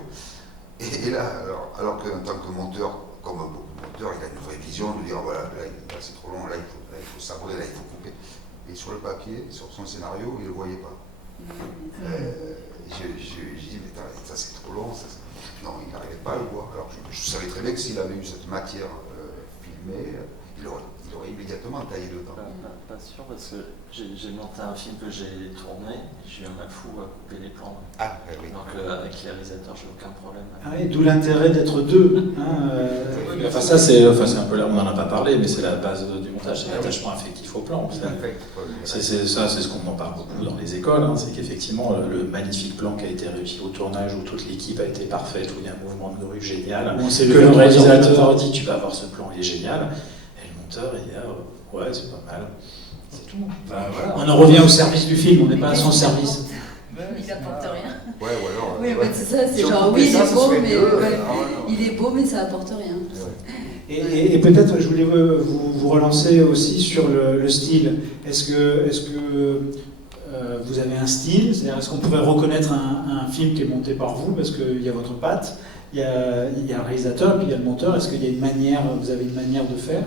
Et là, alors qu'en tant que monteur, comme beaucoup de monteurs, il a une vraie vision de dire voilà, là c'est trop long, là il faut sabrer, là il faut couper. Et sur le papier, sur son scénario, il ne le voyait pas. J'ai dit, mais ça c'est trop long. Non, il n'arrivait pas à le voir. Alors je savais très bien que s'il avait eu cette matière filmée, il aurait immédiatement taillé dedans. Pas sûr, parce que j'ai monté un film que j'ai tourné, et j'ai eu un mal fou à couper les plans. Ah, oui. Donc avec les réalisateurs, j'ai aucun problème. Et d'où l'intérêt d'être deux. Enfin, ça, c'est un peu là, on n'en a pas parlé, mais c'est la base du montage, c'est l'attachement affectif au plan. C'est ce qu'on en parle beaucoup dans les écoles, c'est qu'effectivement, le magnifique plan qui a été réussi au tournage, où toute l'équipe a été parfaite, où il y a un mouvement de grue génial, que le réalisateur dit, tu vas voir ce plan, il est génial, et le monteur, il dit, ouais, c'est pas mal. C'est tout. Enfin, voilà. On en revient au service du film, on n'est pas à son service. Il apporte rien. Ouais, ou alors. Oui, c'est ça, c'est genre, oui, il est beau, mais ça apporte rien. Et peut-être, je voulais vous relancer aussi sur le style. Est-ce que vous avez un style? C'est-à-dire, est-ce qu'on pourrait reconnaître un film qui est monté par vous, parce qu'il y a votre patte, il y a un réalisateur, puis il y a le monteur. Est-ce qu'il y a une manière, vous avez une manière de faire?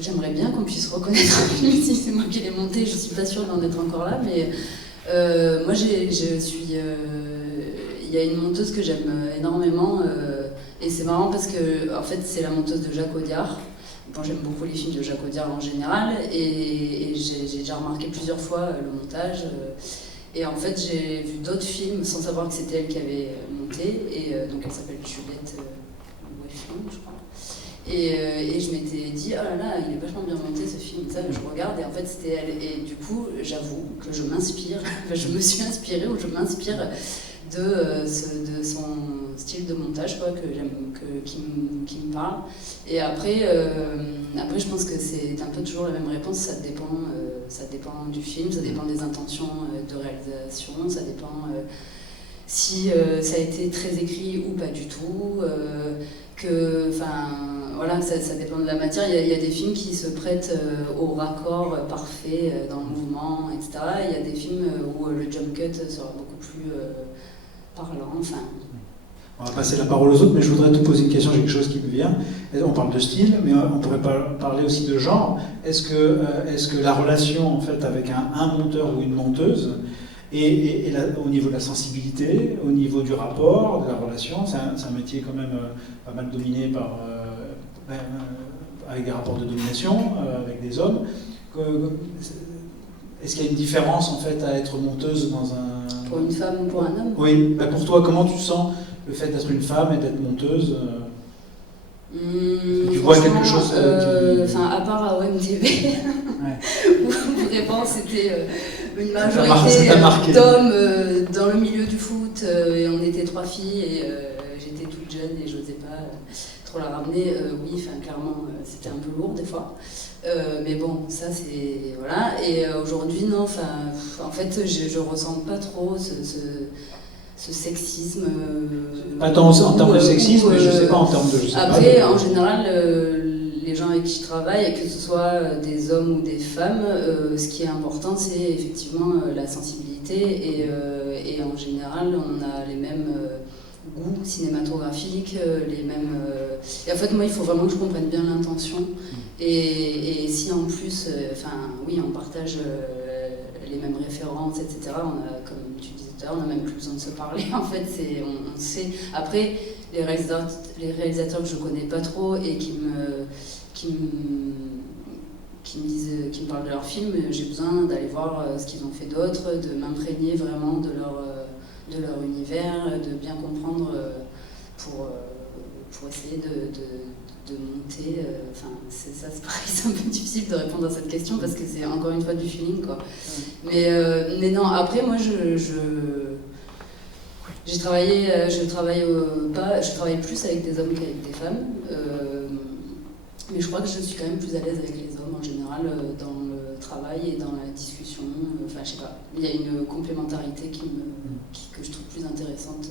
J'aimerais bien qu'on puisse reconnaître un film si c'est moi qui l'ai monté. Je suis pas sûre d'en être encore là, mais moi il y a une monteuse que j'aime énormément et c'est marrant parce que en fait c'est la monteuse de Jacques Audiard. Bon, j'aime beaucoup les films de Jacques Audiard en général et j'ai déjà remarqué plusieurs fois le montage. Et en fait j'ai vu d'autres films sans savoir que c'était elle qui avait monté et donc elle s'appelle Juliette Weffling, je crois. Et je m'étais dit, oh là là, il est vachement bien monté ce film, ça, je regarde, et en fait c'était elle. Et du coup, j'avoue que je m'inspire, je me suis inspirée, ou je m'inspire de son style de montage, quoi, que j'aime, qui me parle. Et après, je pense que c'est un peu toujours la même réponse, ça dépend du film, ça dépend des intentions de réalisation, ça dépend si ça a été très écrit ou pas du tout. Voilà, ça dépend de la matière. Il y a des films qui se prêtent au raccord parfait dans le mouvement, etc. Il y a des films où le jump cut sera beaucoup plus parlant. Enfin. On va passer la parole aux autres, mais je voudrais te poser une question, j'ai quelque chose qui me vient. On parle de style, mais on pourrait parler aussi de genre. Est-ce que la relation en fait, avec un monteur ou une monteuse et au niveau de la sensibilité, au niveau du rapport, de la relation, c'est un métier quand même pas mal dominé avec des rapports de domination, avec des hommes. Est-ce qu'il y a une différence en fait à être monteuse dans un... Pour une femme ou pour un homme? Oui, pour toi, comment tu sens le fait d'être une femme et d'être monteuse? Tu vois quelque chose à part à OMTV, où vraiment c'était une majorité d'hommes dans le milieu du foot, et on était 3 filles, et j'étais toute jeune et j'osais pas trop la ramener. Oui, clairement, c'était un peu lourd des fois. Mais bon, ça c'est... Voilà. Et aujourd'hui, non, en fait, je ressens pas trop ce sexisme. Pas tant en termes de sexisme, mais je sais pas en termes de... Après, en général, les gens avec qui je travaille, que ce soit des hommes ou des femmes, ce qui est important, c'est effectivement la sensibilité. Et en général, on a les mêmes goûts cinématographiques, les mêmes... Et en fait, moi, il faut vraiment que je comprenne bien l'intention. Et si en plus, oui, on partage les mêmes références, etc., on a, comme tu disais tout à l'heure, on n'a même plus besoin de se parler, en fait, on sait. Après, les réalisateurs que je connais pas trop et qui me parlent de leurs films, j'ai besoin d'aller voir ce qu'ils ont fait d'autre, de m'imprégner vraiment de de leur univers, de bien comprendre pour essayer de monter. Enfin, c'est pareil, c'est un peu difficile de répondre à cette question parce que c'est encore une fois du feeling, quoi. Mais non, après, moi, je travaille plus avec des hommes qu'avec des femmes, mais je crois que je suis quand même plus à l'aise avec les hommes en général dans le travail et dans la discussion. Enfin, je sais pas, il y a une complémentarité que je trouve plus intéressante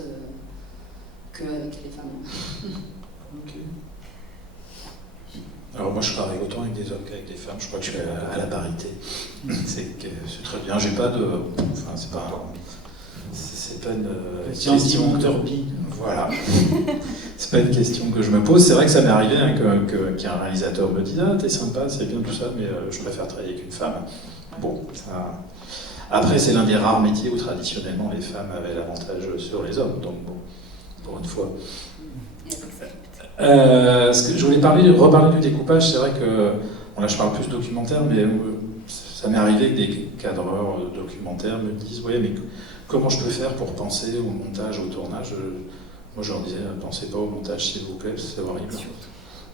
qu'avec les femmes. Ok. Alors moi je travaille autant avec des hommes qu'avec des femmes, je crois que je suis à la parité. C'est très bien, j'ai pas de... Enfin c'est pas une question... Voilà. C'est pas une question que je me pose. C'est vrai que ça m'est arrivé qu'un réalisateur me dise « Ah, t'es sympa, c'est bien tout ça, mais je préfère travailler avec une femme. » Bon, ça... Après, c'est l'un des rares métiers où traditionnellement les femmes avaient l'avantage sur les hommes. Donc bon, pour une fois... Ce que je voulais reparler du découpage, c'est vrai que, bon là je parle plus documentaire, mais ça m'est arrivé que des cadreurs documentaires me disent « Ouais, mais comment je peux faire pour penser au montage, au tournage ?» Moi je leur disais « Pensez pas au montage s'il vous plaît, c'est horrible. »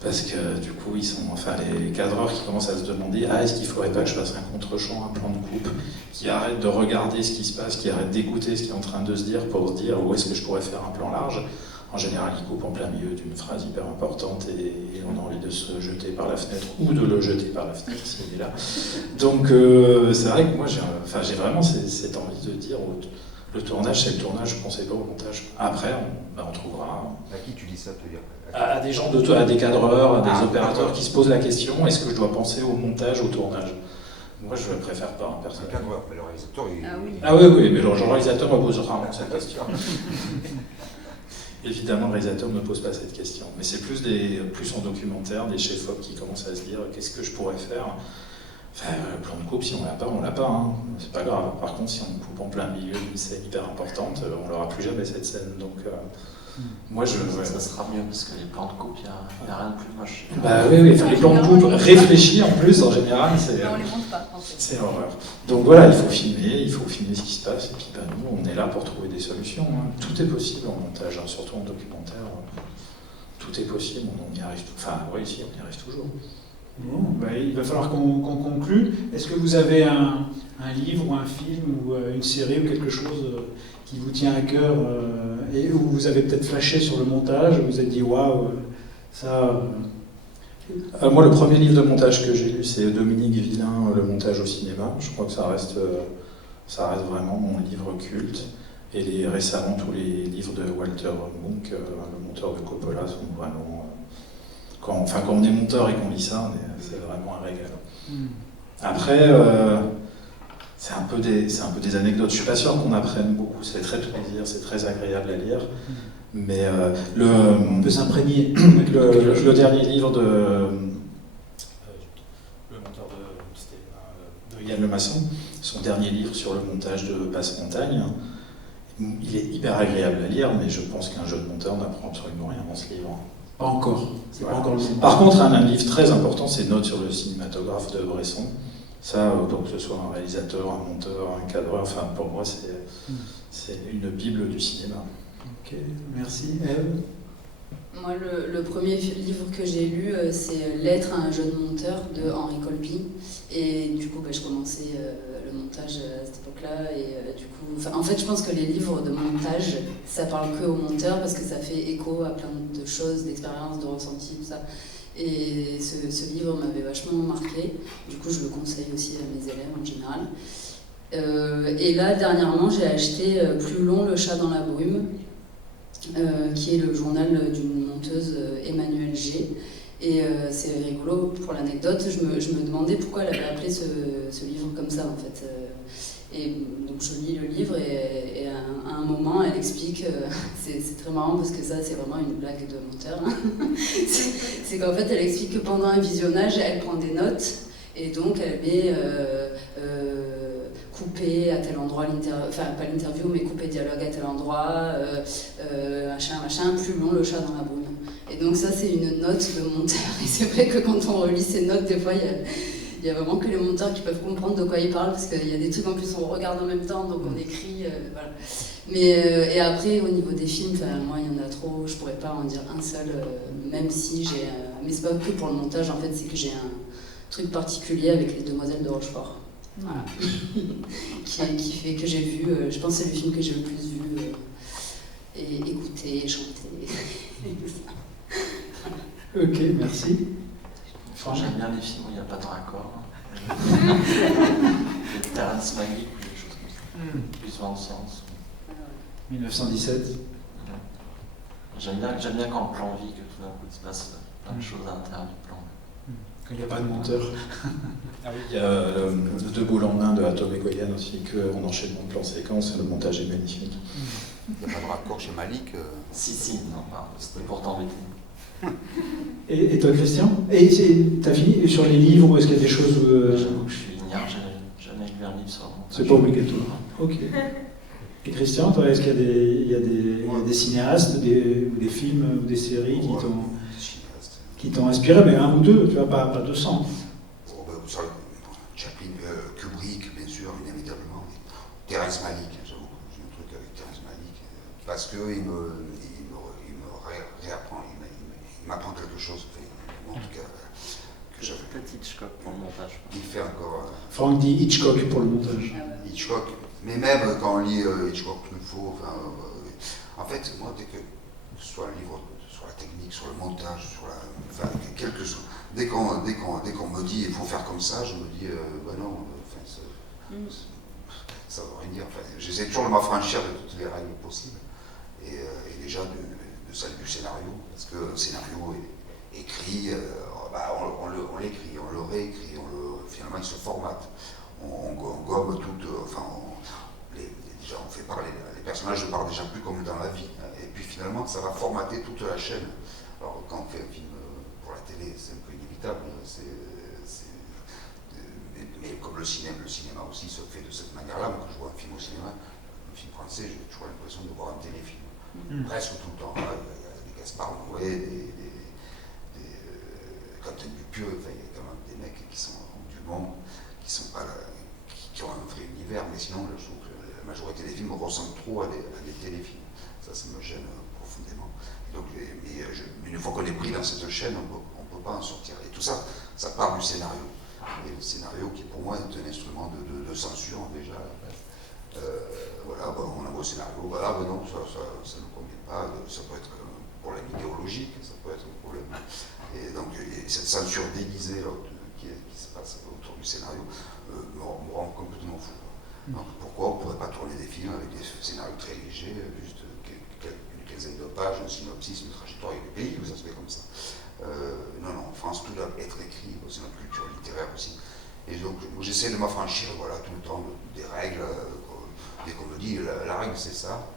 Parce que du coup, les cadreurs qui commencent à se demander « Ah, est-ce qu'il faudrait pas que je fasse un contre-champ, un plan de coupe ?» qui arrêtent de regarder ce qui se passe, qui arrêtent d'écouter ce qui est en train de se dire pour se dire « Où est-ce que je pourrais faire un plan large ?» En général, il coupe en plein milieu d'une phrase hyper importante et on a envie de se jeter par la fenêtre ou de le jeter par la fenêtre s'il est là. Donc c'est vrai que moi j'ai vraiment cette envie de dire le tournage c'est le tournage, je ne pensais pas au montage. Après on trouvera... À qui tu dis ça, te dire à des gens, à des cadreurs, à des opérateurs qui se posent la question, est-ce que je dois penser au montage, au tournage? Moi je ne préfère pas, en personne. Le cadreur, mais le réalisateur, il... Ah oui, mais le réalisateur me pose rarement cette question. Évidemment, le réalisateur ne me pose pas cette question. Mais c'est plus en documentaire, des chefs-op qui commencent à se dire qu'est-ce que je pourrais faire. Enfin, le plan de coupe, si on l'a pas, on l'a pas. Hein. C'est pas grave. Par contre, si on coupe en plein milieu d'une scène hyper importante, on l'aura plus jamais cette scène. Donc, moi, ça sera mieux parce que les plans de coupe, il n'y a rien de plus moche. Bah oui, les plans de coupe réfléchis en plus, en général, c'est. On les monte pas, en fait. C'est horreur. Donc voilà, il faut filmer ce qui se passe, et puis nous, on est là pour trouver des solutions. Hein. Tout est possible en montage, hein, surtout en documentaire. Tout est possible, on y arrive. Enfin, oui, si, on y arrive toujours. Bon, il va falloir qu'on conclue. Est-ce que vous avez un livre ou un film ou une série ou quelque chose qui vous tient à cœur et où vous avez peut-être flashé sur le montage, vous vous êtes dit waouh, ça. Moi, le premier livre de montage que j'ai lu, c'est Dominique Villain, Le montage au cinéma. Je crois que ça reste vraiment mon livre culte. Et récemment, tous les livres de Walter Munk, le monteur de Coppola, sont vraiment... Quand on est monteur et qu'on lit ça, c'est vraiment un régal. Après, c'est un peu des anecdotes. Je suis pas sûr qu'on apprenne beaucoup. C'est très plaisir, c'est très agréable à lire. Mais on peut s'imprégner. Le dernier livre de le monteur de Yann Lemasson, son dernier livre sur le montage de Passe-Montagne, il est hyper agréable à lire, mais je pense qu'un jeune monteur n'apprend absolument rien dans ce livre. Pas encore. C'est pas encore le moment. Par contre, un livre très important, c'est Notes sur le cinématographe de Bresson. Ça, donc que ce soit un réalisateur, un monteur, un cadreur, enfin pour moi c'est une bible du cinéma. Ok, merci. Ève? Moi, le premier livre que j'ai lu, c'est Lettre à un jeune monteur de Henri Colby. Et du coup, je commençais le montage à cette époque-là. Et du coup, en fait, je pense que les livres de montage, ça parle que aux monteurs parce que ça fait écho à plein de choses, d'expériences, de ressentis, tout ça. Et ce livre m'avait vachement marqué. Du coup, je le conseille aussi à mes élèves en général. Et là, dernièrement, j'ai acheté Plus long, le chat dans la brume. Qui est le journal d'une monteuse Emmanuelle G. Et c'est rigolo, pour l'anecdote, je me demandais pourquoi elle avait appelé ce livre comme ça en fait. Et donc je lis le livre et à un moment elle explique, c'est très marrant parce que ça c'est vraiment une blague de monteur, hein. C'est qu'en fait elle explique que pendant un visionnage elle prend des notes et donc elle met couper à tel endroit enfin pas l'interview mais couper dialogue à tel endroit, machin, plus long le chat dans la brume. Et donc ça c'est une note de monteur et c'est vrai que quand on relit ces notes des fois il y a vraiment que les monteurs qui peuvent comprendre de quoi ils parlent parce qu'il y a des trucs en plus on regarde en même temps donc on écrit, voilà. Mais et après, au niveau des films, moi, il y en a trop, je pourrais pas en dire un seul, même si j'ai. Mais c'est pas que pour le montage, en fait, c'est que j'ai un truc particulier avec les Demoiselles de Rochefort. Voilà. qui fait que j'ai vu, je pense que c'est le film que j'ai le plus vu, et écouté, chanté. Ok, merci. J'aime bien les films où il n'y a pas de raccord. Les Terrence Malick ou des choses comme ça. Plus dans le sens. 1917. J'aime bien quand le plan vit, que tout d'un coup il se passe plein de choses à l'intérieur du plan. Il n'y a pas de monteur. Il y a deux boules en main de Atom et Goyan aussi, qu'on enchaîne en plan séquence, le montage est magnifique. Il n'y a pas de raccord chez Malik. Si, non, c'était pour t'embêter. Et toi, Christian? Et t'as fini? Et sur les livres, ou est-ce qu'il y a des choses où... J'avoue que je suis ignare, j'ai jamais lu un livre sur le montage. C'est pas obligatoire. Ok. Et Christian, toi, est-ce qu'il y a des cinéastes, ou des films, ou des séries qui t'ont inspiré, mais un ou deux, tu vois, pas 200. Chaplin, Kubrick, bien sûr, inévitablement. Terrence Malick, j'avoue, j'ai un truc avec Terrence Malick, parce qu'il il m'apprend quelque chose, en tout cas, que j'avais. Peut-être Hitchcock pour le montage. Il fait encore. Franck dit Hitchcock pour le montage. Hitchcock, mais même quand on lit Hitchcock, Truffaut, en fait, moi, dès que ce soit un livre sur la technique, sur le montage, quel que soit, dès qu'on me dit il faut faire comme ça, je me dis non, ça veut rien dire. J'essaie toujours de m'affranchir de toutes les règles possibles, et déjà de celle du scénario, parce que le scénario est écrit, on l'écrit, on le réécrit, finalement il se formate, on gomme tout, déjà on fait parler, les personnages ne parlent déjà plus comme dans la vie, et puis finalement ça va formater toute la chaîne. Alors quand on fait un film pour la télé, c'est un peu inévitable, mais comme le cinéma aussi se fait de cette manière-là. Moi, quand je vois un film au cinéma, un film français, j'ai toujours l'impression de voir un téléfilm. Presque tout le temps. Là, il y a des Gaspard Noé, des Captain Dupieux, il y a quand même des mecs qui sont du monde, qui sont pas là, qui ont un vrai univers, mais sinon, je trouve que la majorité des films ressemblent trop à des téléfilms. Ça me gêne profondément. Donc, une fois qu'on est pris dans cette chaîne, on ne peut pas en sortir. Et tout ça, ça part du scénario. Et le scénario qui pour moi est un instrument de censure déjà à la base. On envoie au scénario, non, ça ne nous convient pas, ça peut être un problème idéologique, ça peut être un problème. Et donc cette censure déguisée qui se passe autour du scénario me rend complètement fou. Donc pourquoi on ne pourrait pas tourner des films avec des scénarios très légers, juste une quinzaine de pages, un synopsis, une trajectoire du pays, où ça se fait comme ça. Non, en France, tout doit être écrit, c'est notre culture littéraire aussi. Et donc, j'essaie de m'affranchir, tout le temps, des règles. Dès qu'on me dit, la règle, c'est ça,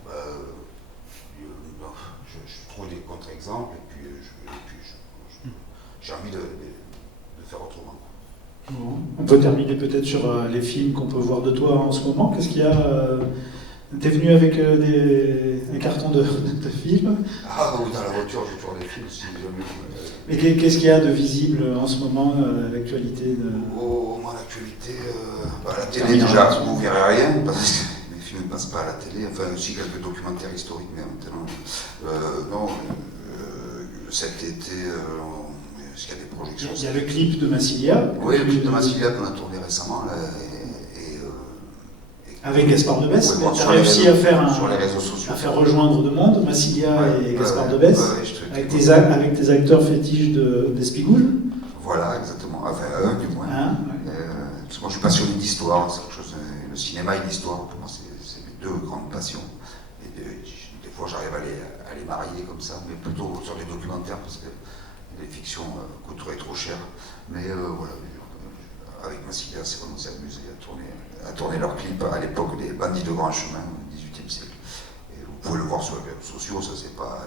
je trouve des contre-exemples, et puis j'ai envie de faire autrement. Bon. On peut terminer peut-être sur les films qu'on peut voir de toi en ce moment. Qu'est-ce qu'il y a T'es venu avec un carton de films? Dans la voiture, j'ai toujours des films, si jamais. Mais qu'est-ce qu'il y a de visible en ce moment à l'actualité Moi, l'actualité, la télé, déjà, vous ne verrez rien, parce que les films ne passent pas à la télé. Enfin, aussi quelques documentaires historiques, mais maintenant. Non, cet été, est-ce qu'il y a des projections? Il y a le clip de Massilia. Oui, le clip de Massilia qu'on a tourné récemment. Là, avec Gaspard Debès, tu as réussi à faire rejoindre de monde, Massilia et Gaspard Debès, avec tes acteurs fétiches d'Espigoule. Voilà, exactement, enfin eux du moins. Parce que moi je suis passionné d'histoire, c'est quelque chose, le cinéma et l'histoire, pour moi c'est mes deux grandes passions. Et des fois j'arrive à les marier comme ça, mais plutôt sur des documentaires, parce que les fictions coûteraient trop cher. Mais avec Massilia, c'est vraiment s'amuser à tourner leurs clips à l'époque des bandits de grand chemin au XVIIIe siècle. Et vous pouvez le voir sur les réseaux sociaux, ça c'est pas.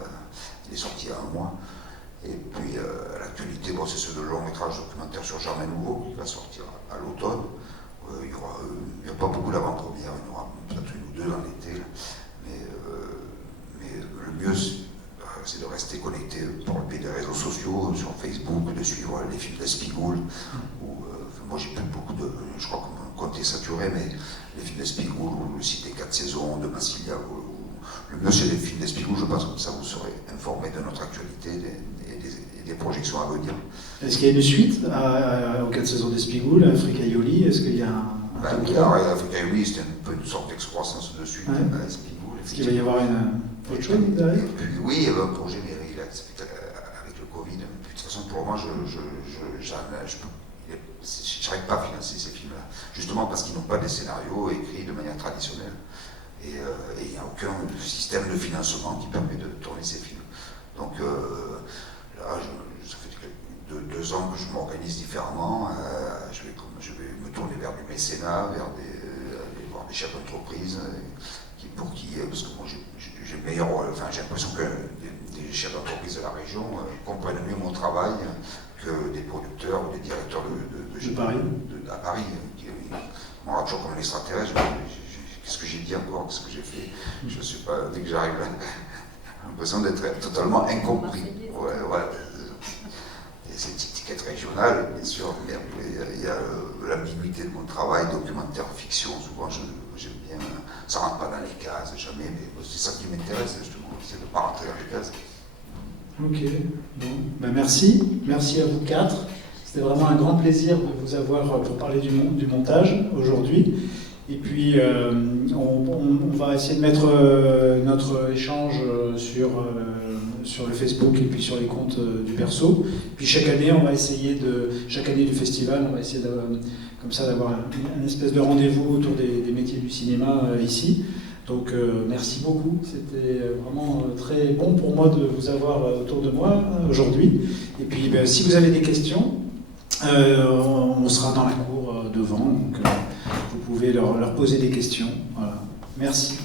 Il est sorti il y a un mois. Et puis l'actualité, c'est ce de long métrage documentaire sur Germain Nouveau qui va sortir à l'automne. Il n'y a pas beaucoup d'avant-premières, il y en aura peut-être une ou deux dans l'été. Mais le mieux, c'est de rester connecté par le biais des réseaux sociaux, sur Facebook, de suivre les films d'Espigoule. Moi j'ai plus beaucoup de. Je crois que compte est saturé, mais les films d'Espigoul, ou le Cité 4 saisons de Massilia, ou le mieux c'est les films d'Espigoul, je pense que ça vous serez informé de notre actualité et des projections à venir. Est-ce qu'il y a une suite aux 4 saisons d'Espigoul, à Africa Ioli? Est-ce qu'il y a un top 3? Africa Ioli, c'était un peu une sorte d'excroissance de suite à Espigoul. Est-ce qu'il va y avoir autre chose derrière? Oui, il y avait un projet, mais avec le Covid. De toute façon, pour moi, je n'arrive pas à financer ces films-là. Justement parce qu'ils n'ont pas des scénarios écrits de manière traditionnelle. Et il n'y a aucun système de financement qui permet de tourner ces films. Donc là, ça fait 2 ans que je m'organise différemment. Je vais me tourner vers du mécénat, aller voir des chefs d'entreprise, parce que moi j'ai l'impression que des chefs d'entreprise de la région comprennent mieux mon travail que des producteurs ou des directeurs de Paris. À Paris, qui m'ont toujours comme un extraterrestre. Qu'est-ce que j'ai dit encore? Qu'est-ce que j'ai fait? Je ne sais pas, dès que j'arrive là, j'ai l'impression d'être totalement incompris. Ouais. Et c'est une étiquette régionale, bien sûr, mais après, il y a l'ambiguïté de mon travail, documentaire, fiction, souvent j'aime bien, ça ne rentre pas dans les cases, jamais, mais c'est ça qui m'intéresse, justement, c'est de ne pas rentrer dans les cases. Ok, bon, ben merci à vous 4. C'était vraiment un grand plaisir de vous avoir pour parler du montage aujourd'hui. Et puis, on va essayer de mettre notre échange sur le Facebook et puis sur les comptes du Berceau. Puis chaque année du festival, on va essayer comme ça d'avoir un espèce de rendez-vous autour des métiers du cinéma ici. Donc merci beaucoup, c'était vraiment très bon pour moi de vous avoir autour de moi aujourd'hui. Et puis si vous avez des questions, on sera dans la cour devant, donc vous pouvez leur poser des questions. Voilà. Merci.